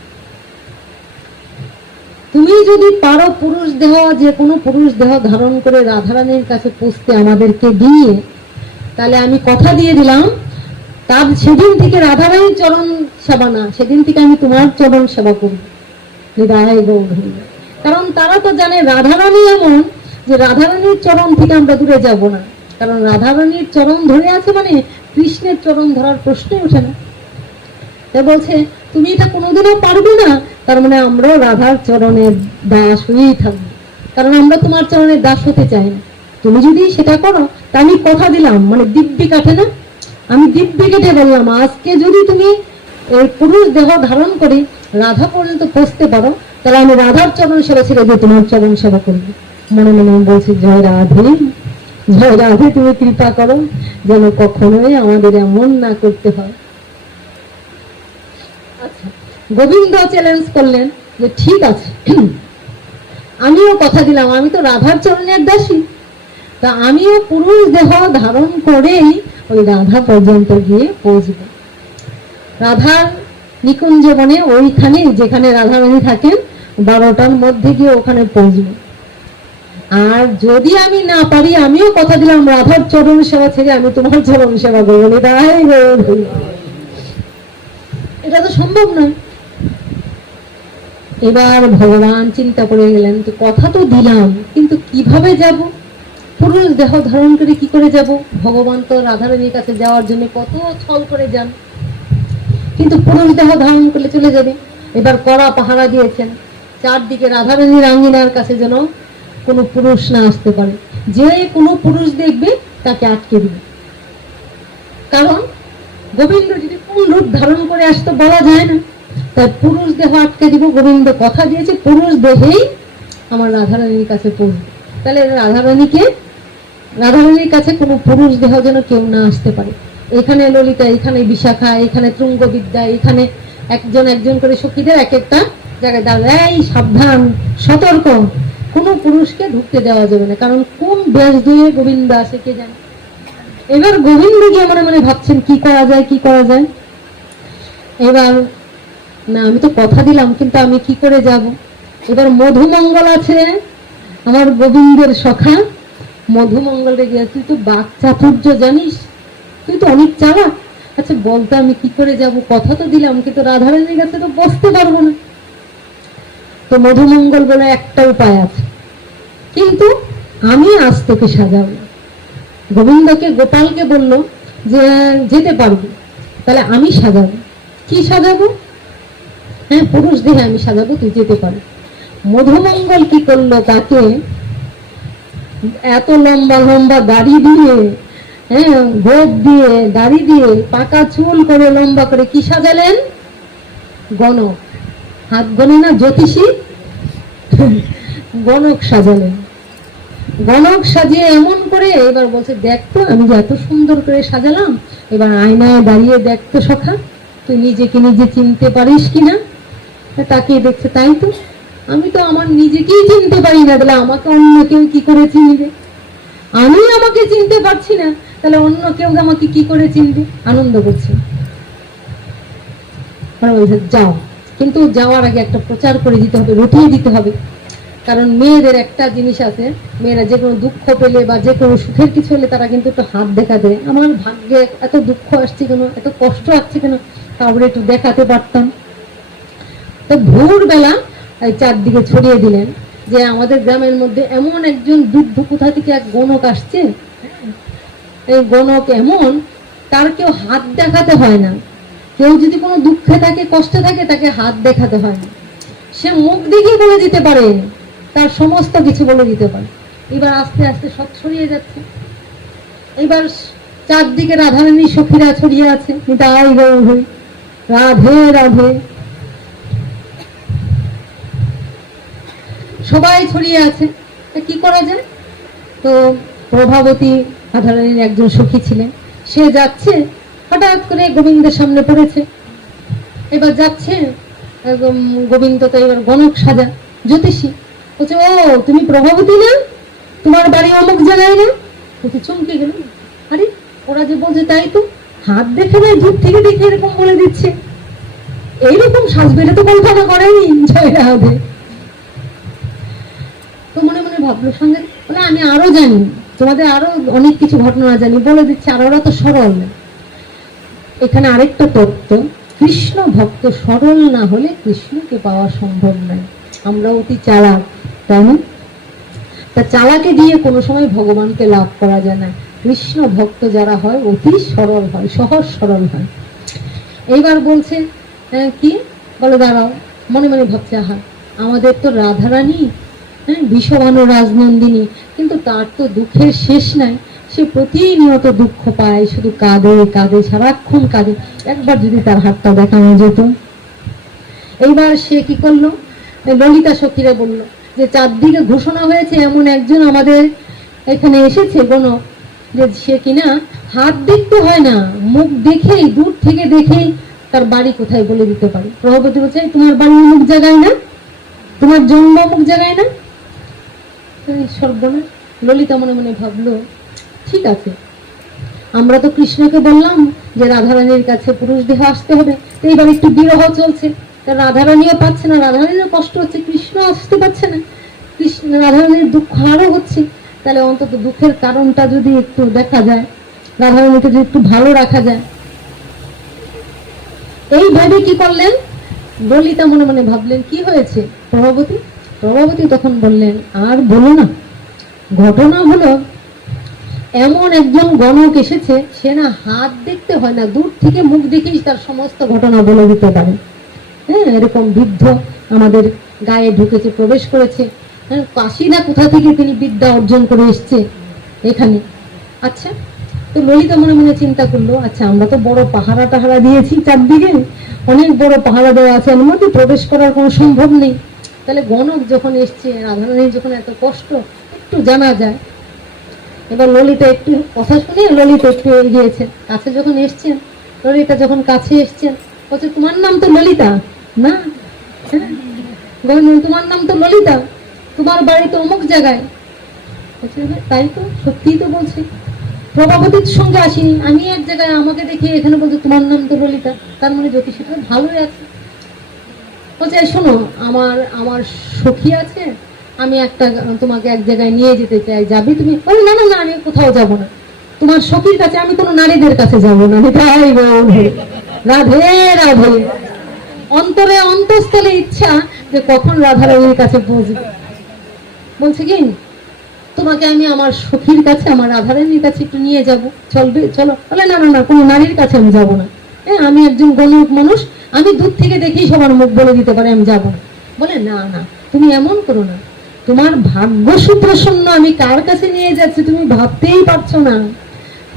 তুমি যদি পারো পুরুষ দেহ, যে কোনো পুরুষ দেহ ধারণ করে রাধারানীর কাছে পৌঁছতে আমাদেরকে দিয়ে, তাহলে আমি কথা দিয়ে দিলাম, তার সেদিন থেকে রাধারানীর চরণ সেবা না, সেদিন থেকে আমি তোমার চরণ সেবা করব। কারণ তারা তো জানে রাধারানী এমন যে রাধারানীর চরণ থেকে আমরা দূরে যাব না, কারণ রাধারানীর চরণ ধরে আছে মানে কৃষ্ণের চরণ ধরার প্রশ্নই ওঠে না। তাই বলছে তুমি এটা কোনোদিনও পারবে না, তার মানে আমরাও রাধার চরণের দাস হয়েই থাকবো, কারণ আমরা তোমার চরণের দাস হতে চাই না। তুমি যদি সেটা করো, তা আমি কথা দিলাম, মানে দিব্যি কাটে না, আমি দিব্যি কেটে বললাম আজকে যদি তুমি ওই পুরুষ দেহ ধারণ করে রাধা পর্যন্ত পৌঁছতে পারো, তাহলে আমি রাধার চরণ সেবা ছেড়ে দিয়ে তোমার চরণ সেবা করবো। মনে মনে বলছি জয় রাধে, জয় রাধে, তুমি কৃপা করো যেন কখনোই আমাদের এমন না করতে হয়। আচ্ছা, গোবিন্দ চ্যালেঞ্জ করলেন যে ঠিক আছে, আমিও কথা দিলাম, আমি তো রাধার চরণের দাসী, তা আমিও পুরুষ দেহ ধারণ করেই ওই রাধা পর্যন্ত গিয়ে পৌঁছব। রাধার নিকুঞ্জ বনে ওইখানে যেখানে রাধারানী থাকেন 12টার মধ্যে গিয়ে ওখানে পৌঁছব। আর যদি আমি না পারি, আমিও কথা দিলাম রাধার চরণ সেবা ছেড়ে আমি তোমার চরণ সেবা করবো। এটা তো সম্ভব নয়। এবার ভগবান চিন্তা করে গেলেন, তো কথা তো দিলাম, কিন্তু কিভাবে যাব? পুরুষ দেহ ধারণ করে কি করে যাব? ভগবান তো রাধারানীর কাছে যাওয়ার জন্য কত ছল করে যান, কিন্তু পুরুষ দেহ ধারণ করলে চলে যাবে। এবার কড়া পাহারা দিয়েছেন চারদিকে, রাধারানীর আঙ্গিনার কাছে যেন কোনো পুরুষ না আসতে পারে, যে কোনো পুরুষ দেখবে তাকে আটকে দিবে। কারণ গোবিন্দ যদি কোন রূপ ধারণ করে আসতে বলা যায় না, তাই পুরুষ দেহ আটকে দিব। গোবিন্দ কথা দিয়েছে পুরুষ দেহেই আমার রাধারানীর কাছে পৌঁছবে। তাহলে রাধারানীর কাছে কোনো পুরুষ দেহ যেন কেউ না আসতে পারে। এখানে ললিতা, এখানে বিশাখা, এখানে তুঙ্গবিদ্যা, এখানে একজন করে সখীদের এক একটা জায়গায় দাঁড়ায়, এই সাবধান, সতর্ক, কোনো পুরুষকে ঢুকতে দেওয়া যাবে না, কারণ কোন বেশ দিয়ে গোবিন্দ আসে কে জানে। এবার গোবিন্দ গিয়ে মনে মনে ভাবছেন কি করা যায়, কি করা যায়। এবার না, আমি তো কথা দিলাম, কিন্তু আমি কি করে যাব? এবার মধুমঙ্গল আছে আমার গোবিন্দের সখা, মধুমঙ্গলে গিয়ে, তুই তো বাক চাতুর্য জানিস, তুই তো অনেক চালাক, আচ্ছা বলতো আমি কি করে যাব? কথা তো দিলাম, কিন্তু রাধারানীর কাছে তো বসতে পারবো না। তো মধুমঙ্গল বলে একটা উপায় আছে, কিন্তু আমি আজ তোকে সাজাবো। গোবিন্দকে, গোপালকে বলল যে যেতে পারবো, তাহলে আমি সাজাবো। কি সাজাবো? হ্যাঁ, পুরুষ দেহে আমি সাজাবো, তুই যেতে পারবি। মধুমঙ্গল কি করলো, তাকে এত লম্বা লম্বা দাড়ি দিয়ে, হ্যাঁ, গোপ দিয়ে, দাড়ি দিয়ে, পাকা চুল করে লম্বা করে কি সাজালেন? গণক। হাত গণে না জ্যোতিষী, গণক সাজালেন। গণক সাজিয়ে এমন করে এবার বলছে, দেখতো আমি যে এত সুন্দর করে সাজালাম, এবার আয়নায় দাঁড়িয়ে দেখতো সখা, তুই নিজেকে নিজে চিনতে পারিস কিনা। তাকিয়ে দেখছে, তাই তো, আমি তো আমার নিজেকেই চিনতে পারি না, তাহলে আমাকে অন্য কেউ কি করে চিনবে? আমি আমাকে চিনতে পারছি না, তাহলে অন্য কেউ আমাকে কি করে চিনবে? আনন্দ করছে। যাও, কিন্তু যাওয়ার আগে একটা প্রচার করে দিতে হবে, রটিয়ে দিতে হবে। কারণ মেয়েদের একটা জিনিস আছে, মেয়েরা যে কোনো দুঃখ পেলে বা যে কোনো সুখের কিছু হলে তারা কিন্তু একটু হাত দেখা দেয়, আমার ভাগ্যে এত দুঃখ আসছে কেন, এত কষ্ট আসছে কেন, তারপরে একটু দেখাতে পারতাম। তো ভোরবেলা চারদিকে ছড়িয়ে দিলেন যে আমাদের গ্রামের মধ্যে এমন একজন বৃদ্ধ, কোথা থেকে এক গণক আসছে, এই গণক এমন, তার কেউ হাত দেখাতে হয় না। কেউ যদি কোনো দুঃখে থাকে, কষ্টে থাকে, তাকে হাত দেখাতে হয় না, সে মুখ দিকে বলে দিতে পারে, তার সমস্ত কিছু বলে দিতে পারে। এবার আস্তে আস্তে সব ছড়িয়ে যাচ্ছে। এবার চারদিকে রাধারানী সখীরা ছড়িয়ে আছে, রাধে রাধে, সবাই ছড়িয়ে আছে। কি করা যায়? তো প্রভাবতী রাধারানীর একজন সখী ছিলেন, সে যাচ্ছে, হঠাৎ করে গোবিন্দের সামনে পড়েছে। এবার যাচ্ছে, গোবিন্দ তো এবার গণক সাজা, জ্যোতিষী। বলছে ও তুমি প্রভাবতী না, তোমার বাড়ি অমুক জায়গায় না? বলছে চমকে গেল, আরে ওরা যে বলছে তাই তো, হাত দেখে না দূর থেকে দেখে এরকম বলে দিচ্ছে, এইরকম সাজবে, এটা তো কল্পনা করেনি। জয় রাধে। তো মনে মনে ভাবলো সঙ্গে, বলে আমি আরো জানি, তোমাদের আরো অনেক কিছু ঘটনা জানি, বলে দিচ্ছে। আর ওরা তো সরল না। এখানে আরেকটা তত্ত্ব, কৃষ্ণ ভক্ত সরল না হলে কৃষ্ণকে পাওয়া সম্ভব নয়। আমরা অতি চালাক, তাই না? তা চালাকে দিয়ে কোনো সময় ভগবানকে লাভ করা যায় না। কৃষ্ণ ভক্ত যারা হয় অতি সরল হয়, সহজ সরল হয়। এইবার বলছে কি বলে, দাঁড়াও, মনে মনে ভাবছে, আহা আমাদের তো রাধারানী, হ্যাঁ, বিষবান রাজনন্দিনী, কিন্তু তার তো দুঃখের শেষ নাই। সে প্রতিনিয়ত দুঃখ পায়, শুধু কাঁদে কাঁদে, সারাক্ষণ কাঁদে। একবার যদি তার হাতটা দেখানো যেত। এইবার সে কি করলো, ললিতা সখীরা বলল যে চারদিকে ঘোষণা হয়েছে এমন একজন আমাদের এখানে এসেছে গণক, যে সে কিনা হাত দেখতে হয় না, মুখ দেখেই, দূর থেকে দেখেই তার বাড়ি কোথায় বলে দিতে পারে। প্রভাবতী বলছে তোমার বাড়ি অমুক জায়গায় না, তোমার জন্ম অমুক জায়গায় না। সর্বনাশ। ললিতা মনে মনে ভাবলো, ঠিক আছে, আমরা তো কৃষ্ণকে বললাম যে রাধারানীর কাছে পুরুষ দেহ আসতে হবে, তো এইবার একটু বিরহ চলছে, রাধারানীও পাচ্ছে না, রাধারানীরও কষ্ট হচ্ছে, কৃষ্ণ আসতে পারছে না, কৃষ্ণ রাধারানীর দুঃখ আরো হচ্ছে। তাহলে অন্তত দুঃখের কারণটা যদি একটু দেখা যায়, রাধারানীকে যদি একটু ভালো রাখা যায়। এইভাবে কি করলেন, ললিতা মনে মনে ভাবলেন কি হয়েছে প্রভাবতী? প্রভাবতী তখন বললেন, আর বলো না, ঘটনা হলো এমন একজন গণক এসেছে, সে না হাত দেখতে হয় না, দূর থেকে মুখ দেখেই তার সমস্ত ঘটনা বলে দিতে পারে। হ্যাঁ, এরকম বৃদ্ধ আমাদের গায়ে ঢুকেছে, প্রবেশ করেছে, হ্যাঁ, কাশি না কোথা থেকে তিনি বিদ্যা অর্জন করে এসছে এখানে। আচ্ছা, তো ললিতা মনে মনে চিন্তা করলো, আচ্ছা আমরা তো বড় পাহারা টাহারা দিয়েছি, চারদিকে অনেক বড় পাহারা দেওয়া আছে, এর মধ্যে প্রবেশ করার কোনো সম্ভব নেই। তাহলে গণক যখন এসছে, রাধারানীর যখন এত কষ্ট, একটু জানা যায়। এবার ললিতা একটু কথা শুনে ললিতা একটু এগিয়েছেন, কাছে যখন এসছেন, ললিতা যখন কাছে এসছেন, বলছে তোমার নাম তো ললিতা না? হ্যাঁ, তোমার নাম তো ললিতা, তোমার বাড়ি তো অমুক জায়গায়। তাই তো, সত্যিই তো বলছি, প্রভাবতীর সঙ্গে আসিনি, আমি এক জায়গায়, আমাকে দেখে এখানে বলছে তোমার নাম তো ললিতা, তার মানে জ্যোতিষীটা ভালোই আছে। বলছে শোনো, আমার আমার সখী আছে, আমি একটা তোমাকে এক জায়গায় নিয়ে যেতে চাই, যাবি তুমি? বলে না না না, আমি কোথাও যাব না, তোমার সখীর কাছে, আমি কোনো নারীদের কাছে যাব না। তাই রাধে রাধে। অন্তরে অন্তঃস্থলে ইচ্ছা যে কখন রাধারানীর কাছে পৌঁছবে। বলছে কি, তোমাকে আমি আমার সখীর কাছে, আমার রাধারানীর কাছে একটু নিয়ে যাব, চলবে? চলো। বলে না না না, কোনো নারীর কাছে আমি যাব না, হ্যাঁ, আমি একজন গণক মানুষ, আমি দূর থেকে দেখেই সবার মুখ বলে দিতে পারে, আমি যাব না। বলে না না, তুমি এমন করো না, তোমার ভাগ্য সুপ্রসন্ন, আমি কার কাছে নিয়ে যাচ্ছি তুমি ভাবতেই পারছো না।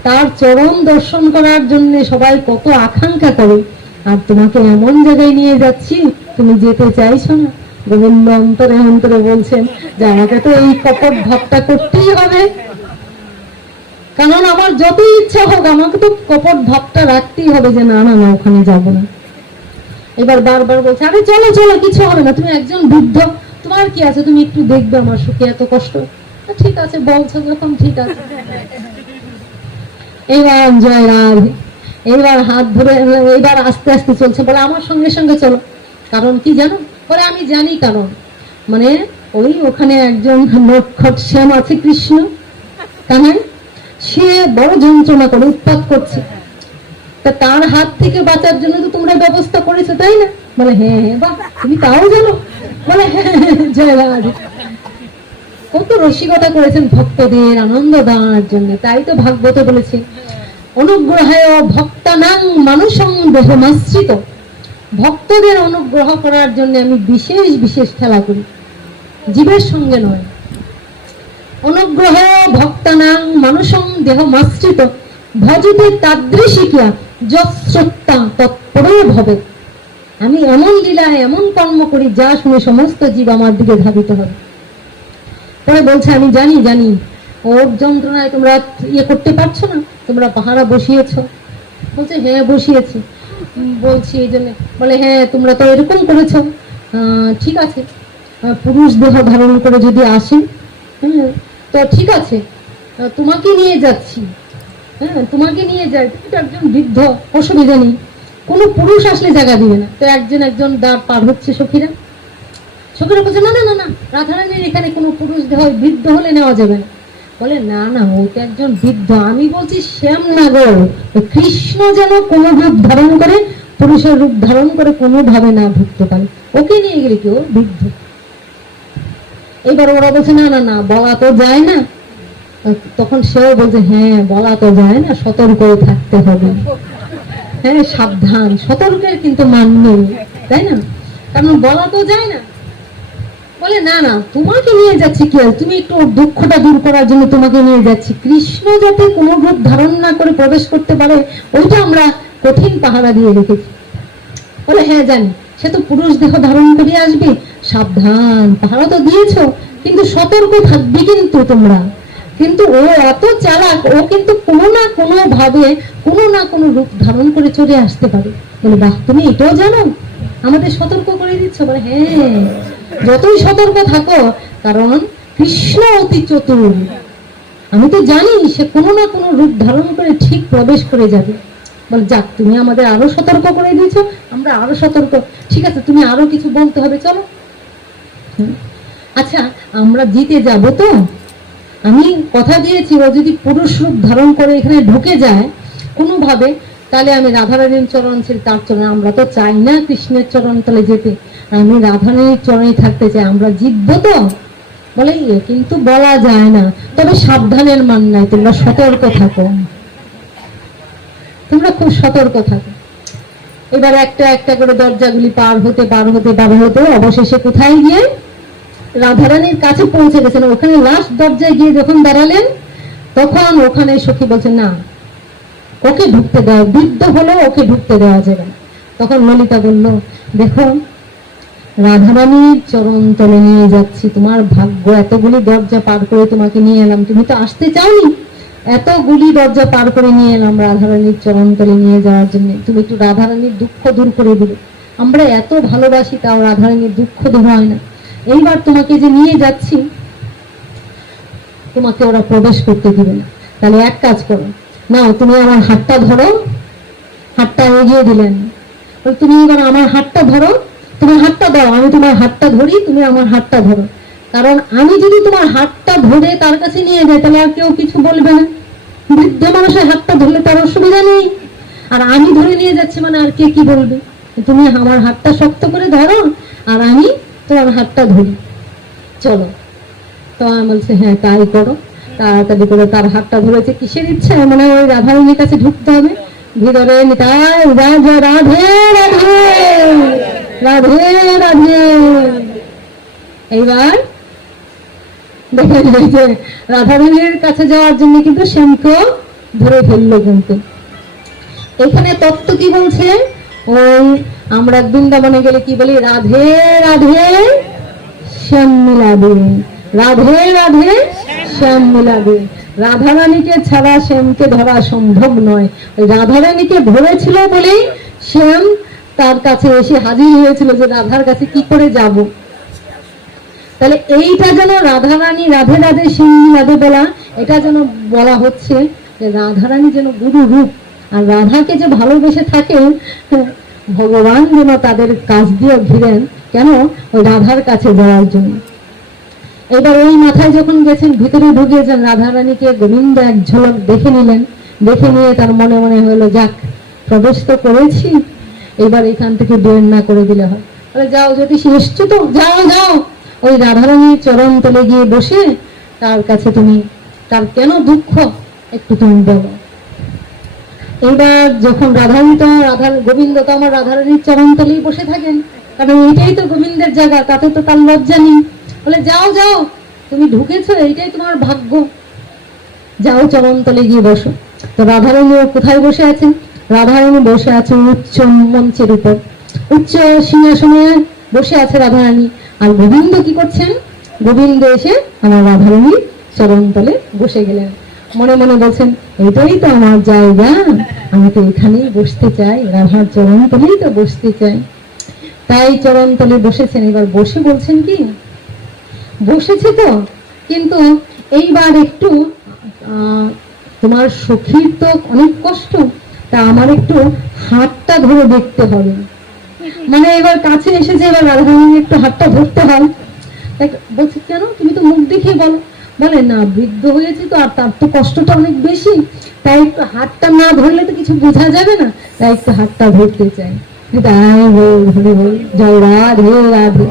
তার চরম দর্শন করার জন্য সবাই কত আকাঙ্ক্ষা করে, আর তোমাকে এমন জায়গায় নিয়ে যাচ্ছি, তুমি যেতে চাইছো না। গোবিন্দ অন্তরে অন্তরে বলছেন যে আমাকে তো এই কপট ভাবটা করতেই হবে, কারণ আমার যত ইচ্ছা হোক, আমাকে তো কপট ভাবটা রাখতেই হবে যে না না না, ওখানে যাব না। এবার বারবার বলছে, আরে চলো চলো, কিছু হবে না, তুমি একজন বৃদ্ধ, তোমার কি আছে, তুমি একটু দেখবে আমার সুখে এত কষ্ট। ঠিক আছে বলছো যখন, ঠিক আছে। এবার জয় রাধে, এইবার হাত ধরে, এইবার আস্তে আস্তে চলছে, বলে আমার সঙ্গে সঙ্গে চলো। কারণ কি জানো? বলে আমি জানি কারণ, মানে ওই ওখানে একজন নটখট শ্যাম আছে, কৃষ্ণ কানাই, সে বড় যন্ত্রণা করে উৎপাত করছে, তা তার হাত থেকে বাঁচার জন্য তো তোমরা ব্যবস্থা করেছো, তাই না? বলে হ্যাঁ হ্যাঁ, বাহ, তুমি তাও জানো? বলে হ্যাঁ, জয় রাধে। কত রসিকতা করেছেন ভক্তদের আনন্দ দেওয়ার জন্য, তাই তো ভাগবত বলেছে, অনুগ্রহায় ভক্তানাং মানুষং দেহমাশ্রিত, ভক্তদের অনুগ্রহ করার জন্য আমি বিশেষ বিশেষ খেলা করি, জীবের সঙ্গে নয়। অনুগ্রহ ভক্তানাং মানুষং দেহমাশ্রিত ভজতে তাদৃশিকা যৎসত্তা তৎপরও ভবে। আমি এমন লীলায় এমন কর্ম করি যা শুনে সমস্ত জীব আমার দিকে ধাবিত হবে। পরে বলছে আমি জানি জানি, ওর যন্ত্রণায় তোমরা ইয়ে করতে পারছো না, তোমরা পাহারা বসিয়েছ। বলছে হ্যাঁ বসিয়েছি, বলছি এই জন্য। বলে হ্যাঁ, তোমরা তো এরকম করেছো, ঠিক আছে, পুরুষ দেহ ধারণ করে যদি আসেন, হ্যাঁ, তো ঠিক আছে, তোমাকে নিয়ে যাচ্ছি, হ্যাঁ তোমাকে নিয়ে যাই, তুমি তো একজন বৃদ্ধ, অসুবিধা নেই, কোনো পুরুষ আসলে জায়গা দিবে না। তো একজন একজন দ্বার পার হচ্ছে সখীরা, সখীরা বলছে না না না না, রাধারানীর এখানে কোনো পুরুষ দেহ বৃদ্ধ হলে নেওয়া যাবে না। বলে না না, ও তো একজন বৃদ্ধ, আমি বলছি শ্যামনগর, কৃষ্ণ যেন কোনো রূপ ধারণ করে, পুরুষের রূপ ধারণ করে কোনোভাবে না ঢুকতে পারে, ওকে নিয়ে গেলে কি ও বৃদ্ধ। এবার ওরা বলছে না না না, বলা তো যায় না। তখন সেও বলছে হ্যাঁ বলা তো যায় না, সতর্ক থাকতে হবে, হ্যাঁ সাবধান, সতর্কের কিন্তু মান নেই, তাই না, কারণ বলা তো যায় না। বলে না না, তোমাকে নিয়ে যাচ্ছি কি, তুমি একটু দুঃখটা দূর করার জন্য তোমাকে নিয়ে যাচ্ছি, কৃষ্ণ যাতে কোনো রূপ ধারণ না করে প্রবেশ করতে পারে ওইটা আমরা কঠিন পাহারা দিয়ে রেখেছি। বলে হ্যাঁ জানি, সে তো পুরুষ দেহ ধারণ করে আসবে, সাবধান, পাহারা তো দিয়েছো, কিন্তু সতর্ক থাকবে কিন্তু তোমরা, কিন্তু ও এত চালাক, ও কিন্তু কোনো না কোনো ভাবে কোনো না কোনো রূপ ধারণ করে চলে আসতে পারে। বলে বাহ, তুমি এটাও জানো, আমাদের সতর্ক করে দিচ্ছ। বলে হ্যাঁ, যতই সতর্ক থাকো, কারণ কৃষ্ণ অতি চতুর, আমি তো জানি সে কোনো না কোনো রূপ ধারণ করে ঠিক প্রবেশ করে যাবে। বলে যাক, তুমি আমাদের আরো সতর্ক করে দিয়েছো, আমরা আরো সতর্ক, ঠিক আছে তুমি আরো কিছু বলতে হবে, চলো। আচ্ছা, আমরা জিতে যাব তো, আমি কথা দিয়েছি ও যদি পুরুষ রূপ ধারণ করে এখানে ঢুকে যায় কোনোভাবে, তাহলে আমি রাধারানীর চরণ ছিল তার চরণ, আমরা তো চাই না কৃষ্ণের চরণ তলে যেতে, আমি রাধারানীর চরণে থাকতে চাই, আমরা জিতবো তো। বলে কিন্তু বলা যায় না, তবে সাবধানের মান নাই, তোমরা সতর্ক থাকো, তোমরা খুব সতর্ক থাকো। এবার একটা একটা করে দরজাগুলি পার হতে পার হতে পার হতে অবশেষে কোথায় গিয়ে রাধারানীর কাছে পৌঁছে গেছেন। ওখানে লাস্ট দরজায় গিয়ে যখন দাঁড়ালেন, তখন ওখানে সখী বলছে না, ওকে ঢুকতে দেওয়া, বৃদ্ধ হলো, ওকে ঢুকতে দেওয়া যাবে না। তখন ললিতা বলল, দেখো রাধারানীর চরণ তলে নিয়ে যাচ্ছি, তোমার ভাগ্য, এতগুলি দরজা পার করে তোমাকে নিয়ে এলাম, তুমি তো আসতে চাওনি, এতগুলি দরজা পার করে নিয়ে এলাম রাধারানীর চরণ তলে নিয়ে যাওয়ার জন্য, তুমি একটু রাধারানীর দুঃখ দূর করে দিলে, আমরা এত ভালোবাসি তাও রাধারানীর দুঃখ দূর হয় না, এইবার তোমাকে যে নিয়ে যাচ্ছি তোমাকে ওরা প্রবেশ করতে দিবে না, তাহলে এক কাজ করো, নাও তুমি আমার হাতটা ধরো, হাতটা এগিয়ে দিলেন, তুমি এবার আমার হাতটা ধরো, তোমার হাতটা দাও, আমি তোমার হাতটা ধরি, তুমি আমার হাতটা ধরো, কারণ আমি যদি তোমার হাতটা ধরে তার কাছে নিয়ে যাই তাহলে আর কেউ কিছু বলবে না, বৃদ্ধ মানুষের হাতটা ধরলে তার অসুবিধা নেই, আর আমি ধরে নিয়ে যাচ্ছি মানে আর কে কি বলবে, তুমি আমার হাতটা শক্ত করে ধরো আর আমি তোমার হাতটা ধরি, চলো। তো আমি বলছে হ্যাঁ তাই করো, তাড়াতাড়ি করে তার হাতটা ধরেছে, কিসের ইচ্ছা, মানে ওই রাধারানীর কাছে ঢুকতে হবে, ভিতরে নিতাই রাধে রাধে রাধে রাধে রাধে। এইবার দেখে যে রাধারানীর কাছে যাওয়ার জন্য কিন্তু শ্যামকেও ধরে ফেললো, কিন্তু এখানে তত্ত্ব কি বলছে, ওই আমরা বৃন্দাবনে গেলে কি বলি, রাধে রাধে শ্যাম মিলাবে, রাধে রাধে শ্যাম মিলাবে, রাধারানীকে ছাড়া শ্যামকে ধরা সম্ভব নয়, ওই রাধারানীকে ধরেছিল বলেই শ্যাম তার কাছে এসে হাজির হয়েছিল যে রাধার কাছে কি করে যাব। তাহলে এইটা যেন রাধারানী রাধে রাধে শ্যাম মিলাবে বলা, এটা যেন বলা হচ্ছে যে রাধারানী যেন গুরু রূপ, আর রাধাকে যে ভালোবেসে থাকে ভগবান যেন তাদের কাছ দিয়ে ঘিরেন, কেন ওই রাধার কাছে যাওয়ার জন্য। এবার ওই মাথায় যখন গেছেন, ভিতরে ঢুকিয়েছেন, রাধারানীকে গোবিন্দ এক ঝলক দেখে নিলেন, দেখে নিয়ে তার মনে মনে হলো যাক প্রবেশ তো করেছি, এবার এখান থেকে বের না করে দিলে হয়, তাহলে যাও, যদি এসছো তো যাও যাও, ওই রাধারানীর চরণ তলে গিয়ে বসে তার কাছে তুমি, তার কেন দুঃখ একটু তুমি বলো। এইবার যখন রাধারানী তো গোবিন্দ তো আমার রাধারানীর চরণ তলেই বসে থাকেন, কারণ এইটাই তো গোবিন্দের জায়গা, তাতে তো তার লজ্জা নেই, বলে যাও যাও, তুমি ঢুকেছো, এইটাই তোমার ভাগ্য, যাও চরণ তলে গিয়ে বসো। তো রাধারানী কোথায় বসে আছেন, রাধারানী বসে আছে উচ্চ মঞ্চের উপর, উচ্চ সিংহাসনে বসে আছে রাধারানী, আর গোবিন্দ কি করছেন, গোবিন্দ এসে আমার রাধারানীর চরণ তলে বসে গেলেন, মনে মনে বলছেন এটাই তো আমার জায়গা, আমি তো এখানেই বসতে চাই, রাধার চরণ তলেই তো বসতে চাই, তাই চরণ তলে বসেছেন। এবার বসে বলছেন কি, বসেছি তো, কিন্তু এইবার একটু তোমার সখীর তো অনেক কষ্ট, তা আমার একটু হাতটা ধরে দেখতে হবে। মানে এবার কাছে এসেছে, এবার রাধারানী একটু হাতটা ধরতে হয়। বলছে কেন, তুমি তো মুখ দেখিয়ে বলো। বলে না, বৃদ্ধ হয়েছে তো, আর তার তো কষ্টটা অনেক বেশি, তাই একটু হাতটা না ধরলে তো কিছু বোঝা যাবে না, তাই একটু হাতটা ধরতে চাই। রাধে রাধে।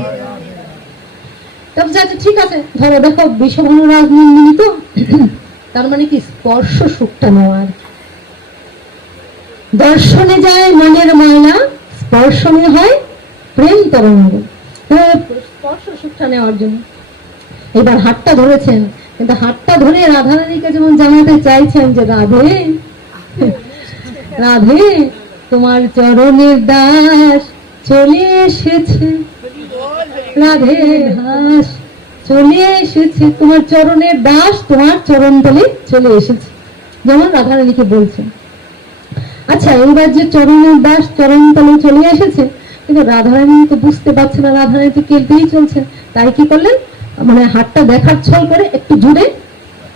আচ্ছা ঠিক আছে, ধরো, দেখো বিষভানু রাজনন্দিনী তো, তার মানে কি স্পর্শ সুখটা নেওয়ার। দর্শনে যায় মনের ময়না, স্পর্শনে হয় প্রেম তরঙ্গ। স্পর্শ সুখটা নেওয়ার জন্য এবার হাতটা ধরেছেন, কিন্তু হাতটা ধরে রাধারানীকে যেমন জানাতে চাইছেন যে রাধে রাধে, তোমার চরণের দাস চলে এসেছে, রাধে দাস চলে এসেছে, তোমার চরণের দাস তোমার চরণ তলে চলে এসেছে, যেমন রাধারানীকে বলছেন। আচ্ছা, এইবার যে চরণের দাস চরণ তলে চলে এসেছে, কিন্তু রাধারানী তো বুঝতে পারছে না, রাধারানী তো কেলতেই চলছে, তাই কি করলেন, মানে হাতটা দেখার ছল করে একটু জুড়ে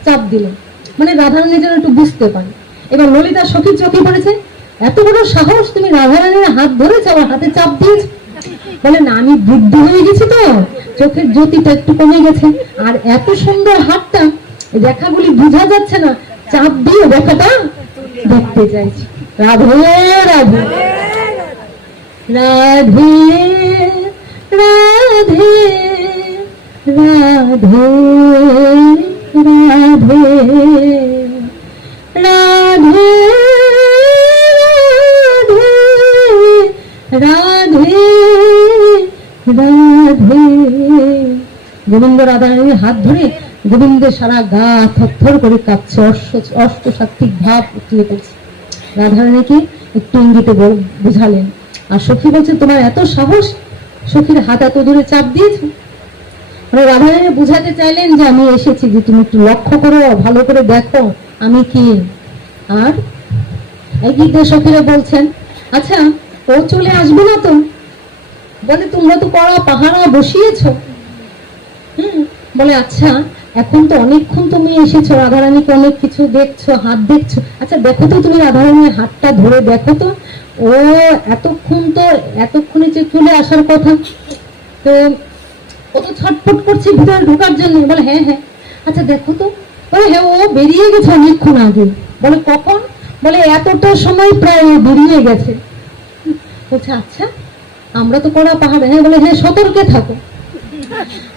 চাপ দিলেন, মানে রাধারানী যেন একটু বুঝতে পারে। এবার ললিতা সখীর চোখে পড়েছে, এত বড় সাহস, তুমি রাধারানীর হাত ধরেছ, আমার হাতে চাপ দিয়েছ। বলে না, আমি বৃদ্ধ হয়ে গেছি তো, চোখের জ্যোতিটা একটু কমে গেছে, আর এত সুন্দর হাতটা, রেখাগুলি বোঝা যাচ্ছে না, চাপ দিয়ে রেখাটা দেখতে চাইছি। রাধে রাধে রাধে রাধে রাধে রাধে রাধে রাধে রাধে। গোবিন্দ রাধারানীর হাত ধরে গোবিন্দের সারা গা থরথর করে কাঁপছে, অষ্টসাত্ত্বিক ভাব উঠলে পড়ছে। রাধারানীকে একটু ইঙ্গিতে বুঝালেন, আর সখী বলছে তোমার এত সাহস, সখীর হাত এত দূরে চাপ দিয়েছে। রাধারানী বুঝাতে চাইলেন যে আমি এসেছি, যে তুমি একটু লক্ষ্য করো, ভালো করে দেখো আমি কি। আর এই গীতে সখীরা বলছেন, আচ্ছা ও চলে আসবে না তো? বলে তোমরা তো কড়া পাহারা বসিয়েছ। বলে আচ্ছা, এখন তো অনেকক্ষণ তুমি এসেছো, রাধারানীকে অনেক কিছু দেখছো, হাত দেখছো, আচ্ছা দেখো তো, তুমি রাধারানীর হাতটা ধরে দেখো তো, ও এতক্ষণে যে চলে আসার কথা, তো ও তো ছটফট করছে ভিতরে ঢোকার জন্য। বলে হ্যাঁ হ্যাঁ, আচ্ছা দেখো তো। বলে হ্যাঁ, ও বেরিয়ে গেছে অনেকক্ষণ আগে। বলে কখন? বলে এতটা সময় প্রায় ও বেরিয়ে গেছে। বলছে আচ্ছা, আমরা তো কড়া পাহাড়ে। হ্যাঁ, বলে হ্যাঁ, সতর্কে থাকো।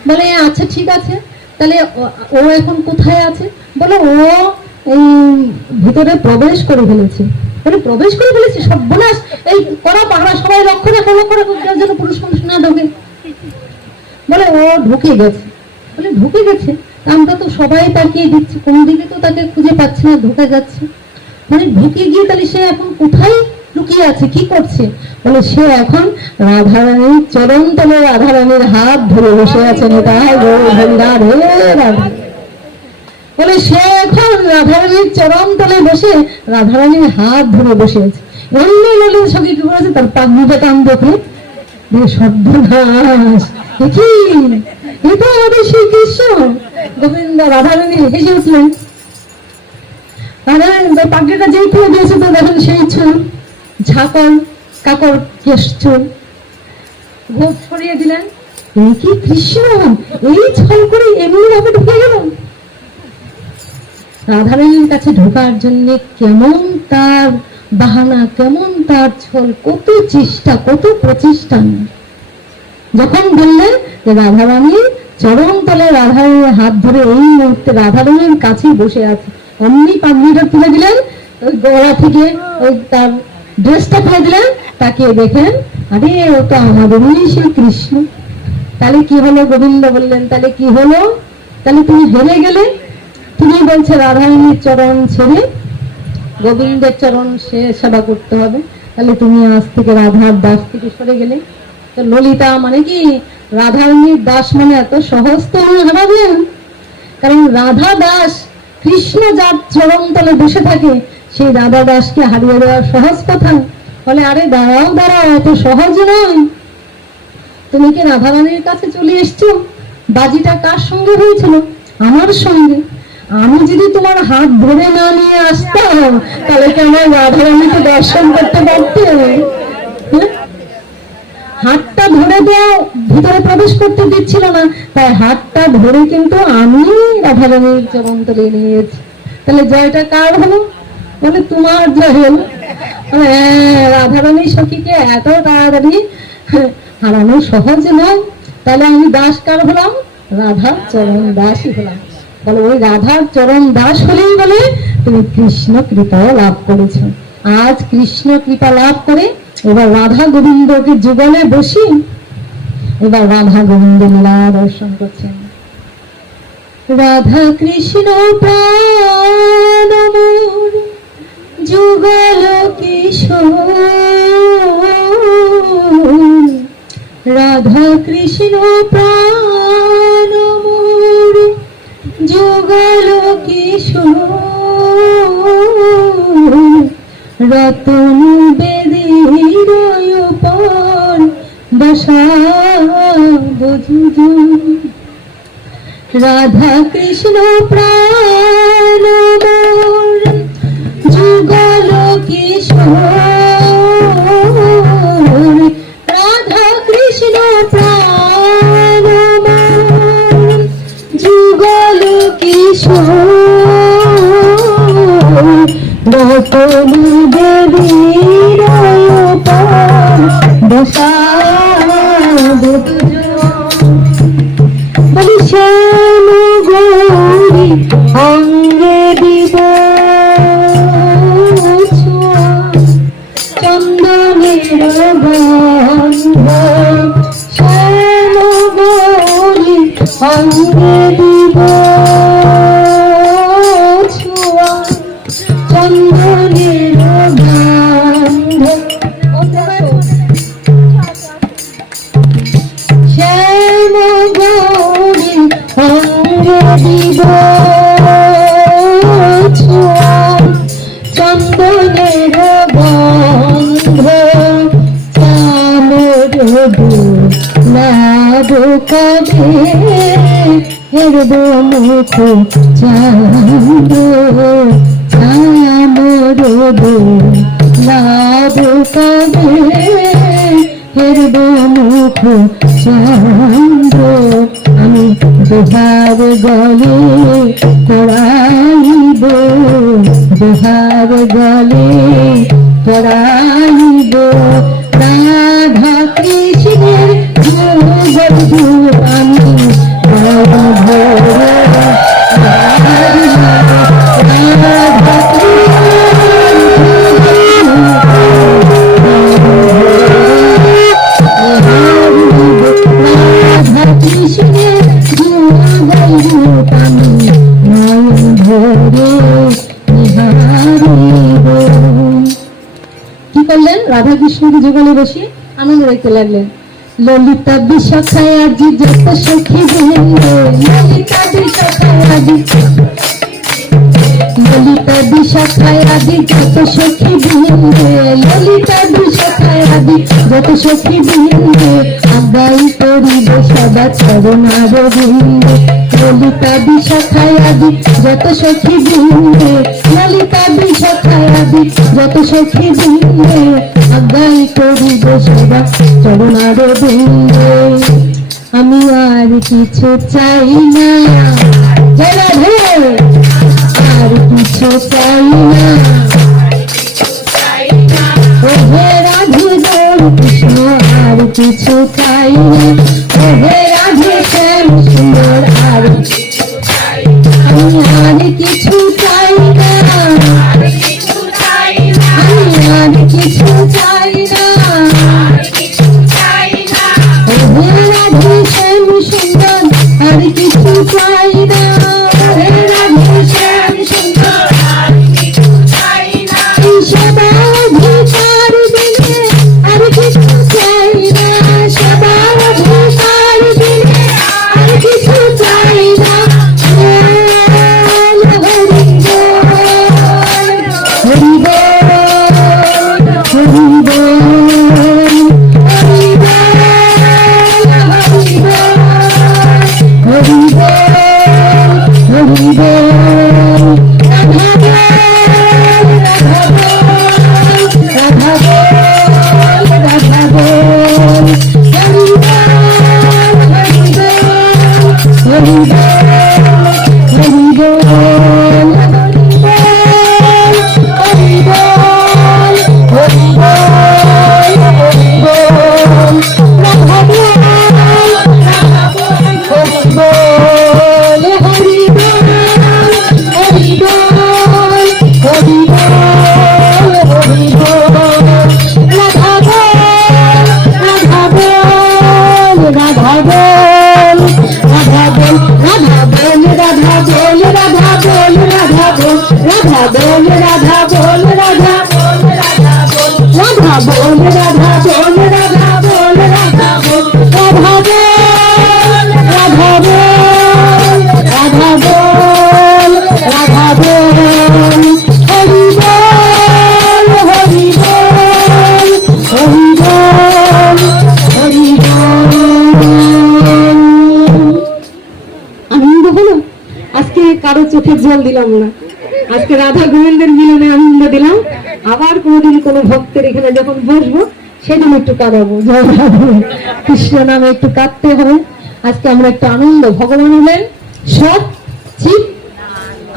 বলে আচ্ছা ঠিক আছে, তাহলে ও এখন কোথায় আছে? বলে ও এই ভিতরে প্রবেশ করে ফেলেছে। বলে প্রবেশ করে ফেলেছে, সর্বনাশ, এই কড়া পাহাড়া সবাই লক্ষ্য রাখো, কেউ যেন পুরুষ মানুষ না ঢোকে। বলে ও ঢুকে গেছে। বলে ঢুকে গেছে, আমরা তো সবাই তাকিয়ে দিচ্ছি, কোন দিকে তো তাকে খুঁজে পাচ্ছি না, ঢুকে যাচ্ছে। মানে ঢুকে গিয়ে তাহলে সে এখন কোথায় লুকিয়ে আছে, কি করছে? বলে সে এখন রাধারানীর চরণ তলে রাধারানীর হাত ধরে বসে আছেন। বলে সে এখন রাধারানীর চরণ তলে বসে রাধারানীর হাত ধরে বসে আছে। এমনি ললিত সখী কি করেছে, তার পাগড়িটা টান দেখে সর্বনাশ, কি এটা আমাদের শ্রীকৃষ্ণ। গোবিন্দ রাধারানী হেসে উঠলেন। রাধারানী পাগড়িটা যেই খুলে দিয়েছে, তো দেখেন সেই চুল ঝাঁকর কাকর কেশ চুল গোপ ছড়িয়ে দিলেন। এই কি কৃষ্ণ, এই ছল করে এমনি ভাবে ঢুকে গেল। রাধারানীর কাছে ঢোকার জন্য কেমন তার বাহানা, কেমন তার ছল, কত চেষ্টা, কত প্রচেষ্টা। যখন বললেন যে রাধারানী চরণ তলে রাধারানীর হাত ধরে এই মুহূর্তে রাধারানীর কাছে বসে আছে, অমনি পাগড়িটা তুলে দিলেন, ওই গলা থেকে ওই তার ড্রেসটা খুলে দিলেন, তাকে দেখেন আরে ও তো আমাদেরই সেই কৃষ্ণ। তাহলে কি হলো? গোবিন্দ বললেন তাহলে কি হলো? তাহলে তুমি হেরে গেলে। তিনি বলছে রাধারানীর চরণ ছেড়ে গোবিন্দের চরণ সে সেবা করতে হবে, তাহলে তুমি আজ থেকে রাধার দাস থেকে সরে গেলে। তো ললিতা মানে কি, রাধারানীর দাস মানে এত সহজ তো হারাবেন, কারণ রাধা দাস, কৃষ্ণ যার চরণ তলে বসে থাকে, সেই রাধা দাসকে হারিয়ে দেওয়া সহজ কথা। বলে আরে দাঁড়াও দাঁড়াও, এত সহজ নয়। তুমি কি রাধারানীর কাছে চলে এসছো? বাজিটা কার সঙ্গে হয়েছিল? আমার সঙ্গে। আমি যদি তোমার হাত ধরে না নিয়ে আসতাম তাহলে কি আমার রাধারানীকে দর্শন করতে পারতে? হ্যাঁ? হাতটা ধরে দেওয়া ভিতরে প্রবেশ করতে দিচ্ছিল না, তাই হাতটা ধরে কিন্তু আমি রাধারানীর চরণ তলে নিয়েছি। তাহলে জয়টা কার হলো? বলে তোমার জয় হলো। রাধারানী সখীকে এত তাড়াতাড়ি হারানো সহজ নয়। তাহলে আমি দাস কার হলাম? রাধার চরণ দাসই হলাম। বলে ওই রাধার চরণ দাস হলেই বলে তুমি কৃষ্ণ কৃপা লাভ করেছ। আজ কৃষ্ণ কৃপা লাভ করে এবার রাধা গোবিন্দকে যুগলে বসি এবার রাধা গোবিন্দ লীলা দর্শন করছেন। রাধা কৃষ্ণ প্রাণ মোর যুগল কিশোর, রাধা কৃষ্ণ প্রাণ মোর যুগল কিশোর, রতন বেদীর উপর বসা বধূ। রাধা কৃষ্ণ প্রাণ মোর যুগল কিশোর, রাধা কৃষ্ণ প্রাণ মোর যুগল কিশোর, রতন দেবীর উপর বসা বলি শ্যাম গৌরী অঙ্গে দিব চন্দনের গন্ধ, শ্যাম গৌরী অঙ্গে দিব চন্দনের গন্ধ, শ্যাম গৌরী অঙ্গে দিব চন্দনের গন্ধ, চামর লাভ কবে হেরব মুখ চাঁদ, চামর লাভ কবে হেরব মুখ চাঁদ। আমি বিহার গলে পড়াইব, বিহার গলে পড়াইব রাধা কৃষ্ণের যুগল আমি রাধা কৃষ্ণের যুগল আমি নয়ন ভরে নিহারিব। কি করলেন? রাধা কৃষ্ণকে যুগলে বসিয়ে আনন্দ রাখতে লাগলেন। ললিতা বিশাখায় আজি যত সখী বৃন্দ, ললিতা বিশাখায় আজি, ললিতা বিশাখায় আজি যত সখী বৃন্দ, ললিতা বিশাখায় আজি যত সখী বৃন্দ, আগাই করিব সদা চরণার বৃন্দ। ললিতা বিশাখায় আজি যত সখী বৃন্দ, ললিতা বিশাখায় আজি যত সখী বৃন্দ, আগাই করিব সদা চরণার বৃন্দ। আমি আর কিছু চাই না, জয় রাধে, আর কিছু চাই না, ওহে রাধে গৌর কৃষ্ণ আর কিছু চাই না, ওহে রাধে শ্যাম সুন্দর আর আমি আর কিছু চাই না, আমি আর কিছু চাই না, ওহে রাধে শ্যাম সুন্দর আর কিছু চাই না, ওহে রাধে শ্যাম সুন্দর সবার দিনে আর কিছু চাই না, সবার দিনে আর কিছু চাই না। হরি বল হরি বল হরি বল হরি বল কারো চোখের জল দিলাম না, আজকে রাধা গোবিন্দের মিলনে আনন্দ দিলাম। আবার কোনোদিন কোনো ভক্তের এখানে যখন বসবো সেদিন একটু কাঁদাবো, জয় রাধে কৃষ্ণ নামে একটু কাঁদতে হবে। আজকে আমরা একটু আনন্দ, ভগবান হলেন সৎ চিৎ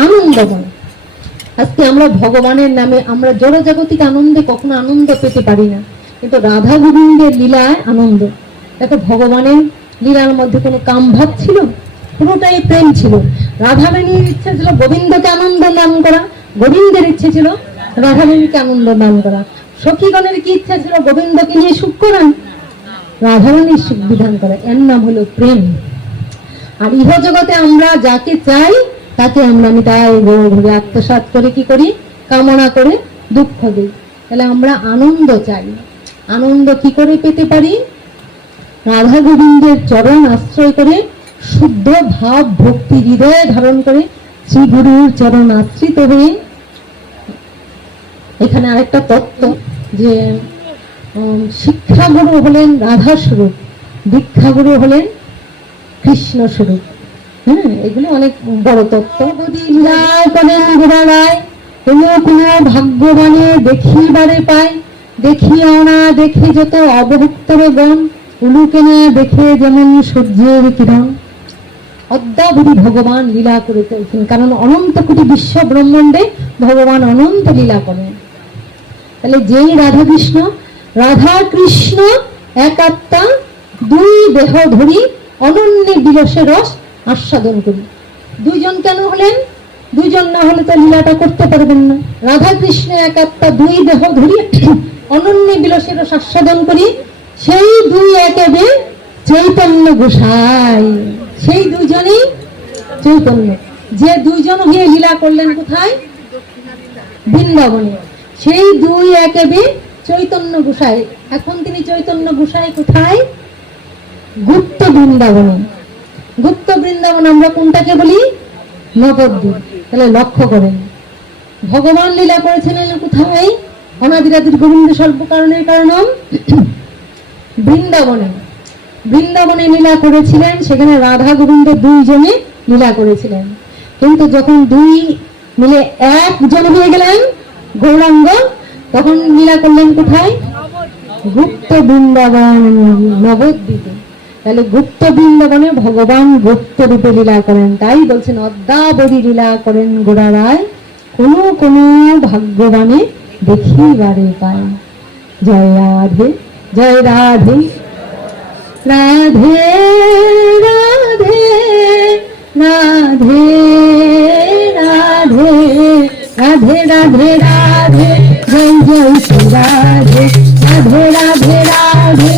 আনন্দময়। আজকে আমরা ভগবানের নামে আমরা জড়জাগতিক আনন্দে কখনো আনন্দ পেতে পারি না, কিন্তু রাধা গোবিন্দের লীলায় আনন্দ। দেখো ভগবানের লীলার মধ্যে কোনো কামভাব ছিল, পুরোটাই প্রেম ছিল। রাধারানীর ইচ্ছা ছিল গোবিন্দকে আনন্দ দান করা, গোবিন্দের ইচ্ছে ছিল রাধারানীকে আনন্দ দান করা। সখীগণের কি ইচ্ছা ছিল? গোবিন্দকে নিয়ে সুখ করা, রাধারানীর সুখ বিধান করা। এর নাম হলো প্রেম। আর ইহ জগতে আমরা যাকে চাই তাকে আমরা নিতাই গৌরভাবে আত্মসাৎ করে কি করি? কামনা করে দুঃখ দিই। তাহলে আমরা আনন্দ চাই। আনন্দ কি করে পেতে পারি? রাধা গোবিন্দের চরণ আশ্রয় করে, শুদ্ধ ভাব ভক্তি হৃদয়ে ধারণ করে, শ্রী গুরুর চরণ আশ্রিত হয়ে। এখানে আরেকটা তত্ত্ব যে শিক্ষাগুরু হলেন রাধা স্বরূপ, দীক্ষাগুরু হলেন কৃষ্ণ স্বরূপ। হ্যাঁ, এগুলো অনেক বড় তত্ত্ব। যদি লীলায় করেন গোড়ায়, কোনো কোনো ভাগ্যবানে দেখিবারে পায়, দেখিও না দেখে যত অবভুক্তর গণ, উলুকে না দেখে যেমন সূর্যের কিরণ। অদ্যাবধি ভগবান লীলা করে চলছেন, কারণ অনন্ত কোটি বিশ্ব ব্রহ্মাণ্ডে ভগবান অনন্ত লীলা করেন। তাহলে যেই রাধা কৃষ্ণ, রাধা কৃষ্ণ এক আত্মা, দুই দেহ ধরি অনন্য বিলসে রস আস্বাদন করি। দুইজন কেন হলেন? দুইজন না হলে তো লীলাটা করতে পারবেন না। রাধা কৃষ্ণ এক আত্মা, দুই দেহ ধরি অনন্য বিলসে রস আস্বাদন করি। সেই দুই একেবে চৈতন্য গোসাই, সেই দুইজনই চৈতন্য। যে দুইজন হয়ে লীলা করলেন কোথায়? বৃন্দাবনে। সেই দুই একেবে চৈতন্য গোসাই। এখন তিনি চৈতন্য গোসাই কোথায়? গুপ্ত বৃন্দাবনে। গুপ্ত বৃন্দাবন আমরা কোনটাকে বলি? নবদ্বীপ। তাহলে লক্ষ্য করেন ভগবান লীলা করেছিলেন কোথায়? অনাদিরাদির গোবিন্দ স্বল্প কারণের কারণম বৃন্দাবনে। বৃন্দাবনে লীলা করেছিলেন, সেখানে রাধা গোবিন্দ দুইজনে লীলা করেছিলেন। কিন্তু যখন দুই মিলে একজন হয়ে গেলেন গৌরাঙ্গ, তখন লীলা করলেন কোথায়? গুপ্ত বৃন্দাবন, নবদ্বীপে। তাহলে গুপ্ত বৃন্দাবনে ভগবান গুপ্ত রূপে লীলা করেন। তাই বলছেন অদ্যাবধি লীলা করেন গোড়ারায়, কোনো কোনো ভাগ্যবানে দেখিবারে পায়। জয় রাধে, জয় রাধে, রাধে রাধে, রাধে রাধে, রাধে রাধে রাধে, জয় জয় শ্রী রাধে, রাধে রাধে রাধে,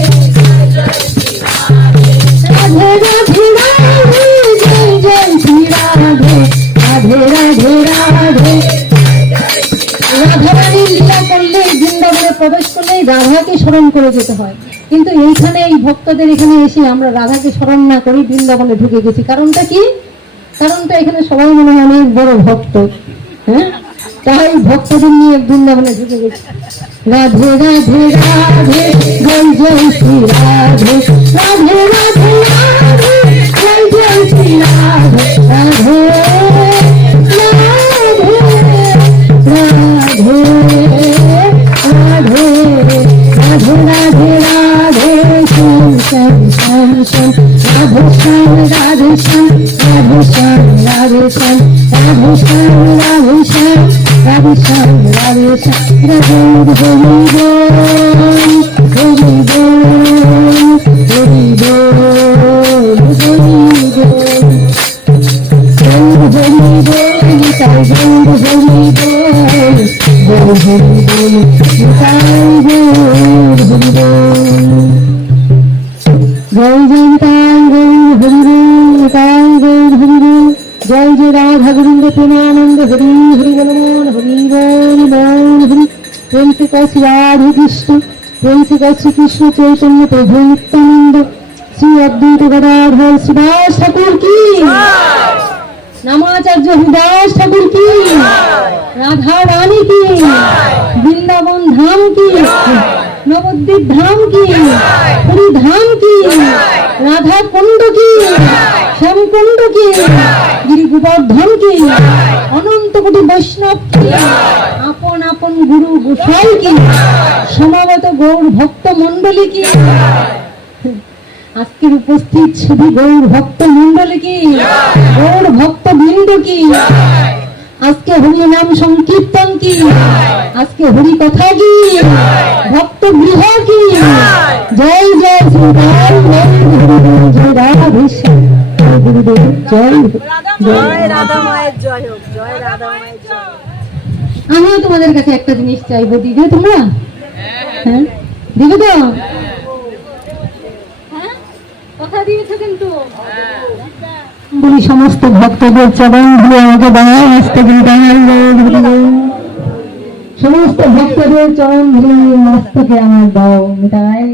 রাধে রাধে রাধে, জয় জয় শ্রী রাধে, রাধে রাধে রাধে। রাধারানীর লীলা করলে, বৃন্দাবনে প্রবেশ করলে রাধাকে স্মরণ করে যেতে হয়। কিন্তু এইখানে এই ভক্তদের এখানে এসে আমরা রাধাকে স্মরণ না করি বৃন্দাবনে ঢুকে গেছি। কারণটা কি? কারণটা এখানে সবাই মনে হয় অনেক বড় ভক্ত, হ্যাঁ, তাই ভক্তদের নিয়ে বৃন্দাবনে ঢুকে গেছি। রাধে রাধে রাধে, জয় জয় শ্রী রাধে, রাধে রাধে রাধে, জয় জয় শ্রী রাধে, রাধে রাধে রাধে, রাধে রাধে রাধে রাধে, শ্যাম শ্যাম শ্যাম শ্যাম, রাধে শ্যাম রাধে শ্যাম, রাধে শ্যাম রাধে শ্যাম, রাধে শ্যাম রাধে শ্যাম, রাধে শ্যাম রাধে শ্যাম। হরি বল হরি বল হরি বল হরি বল, হরি বল নিতাই গৌর হরি বল, বল হরি বল নিতাই গৌর হরি বল। জয় জয় নিতাই গৌর হরি বল, নিতাই গৌর হরি বল। জয় জয় রাধা গোবিন্দ প্রেমানন্দ, হরি হরি বল হরি বল বল হরি। প্রেম से कह श्री राधे कृष्ण, प्रेम से कह श्री कृष्ण चैतन्य प्रभु नित्यानंद, श्री अद्वैत गदाधर श्रीदास ठाकुर की, नामाचार्य हरिदास ठाकुर की, राधा रानी की, वृंदावन धाम की, नवद्वीप धाम की, पुरी धाम की, राधा कुंड की, श्याम कुंड की, गिरी গোবর্ধন কি, অনন্ত কোটি বৈষ্ণব কি, আপন আপন গুরু গোসাই কি, সমাগত গৌর ভক্ত মন্ডলী কি, আজকের উপস্থিত শুধু গৌর ভক্ত মন্ডলী কি, গৌর ভক্ত বৃন্দ কি, আজকে হরি নাম সংকীর্তন কি, আজকে হরি কথা কি, ভক্ত গৃহ কি, জয় জয় শ্রীরাম, জয় গুরুদেব, জয় রাধেশ্যাম, জয় গুরুদেব, জয় জয় রাধা মায়ের জয় হোক, জয় রাধা মায়ের জয় হোক। আমিও তোমাদের কাছে একটা জিনিস চাইবো, দিবে তোমরা? হ্যাঁ দিবে তো? হ্যাঁ কথা দিয়েছো কিন্তু। বলি সমস্ত ভক্তদের চরণ ধুয়ে আমাকে দাঁড়ায় আসতে সমস্ত ভক্তদের চরণ ধুয়ে মস্তকে আমার দাও, তাই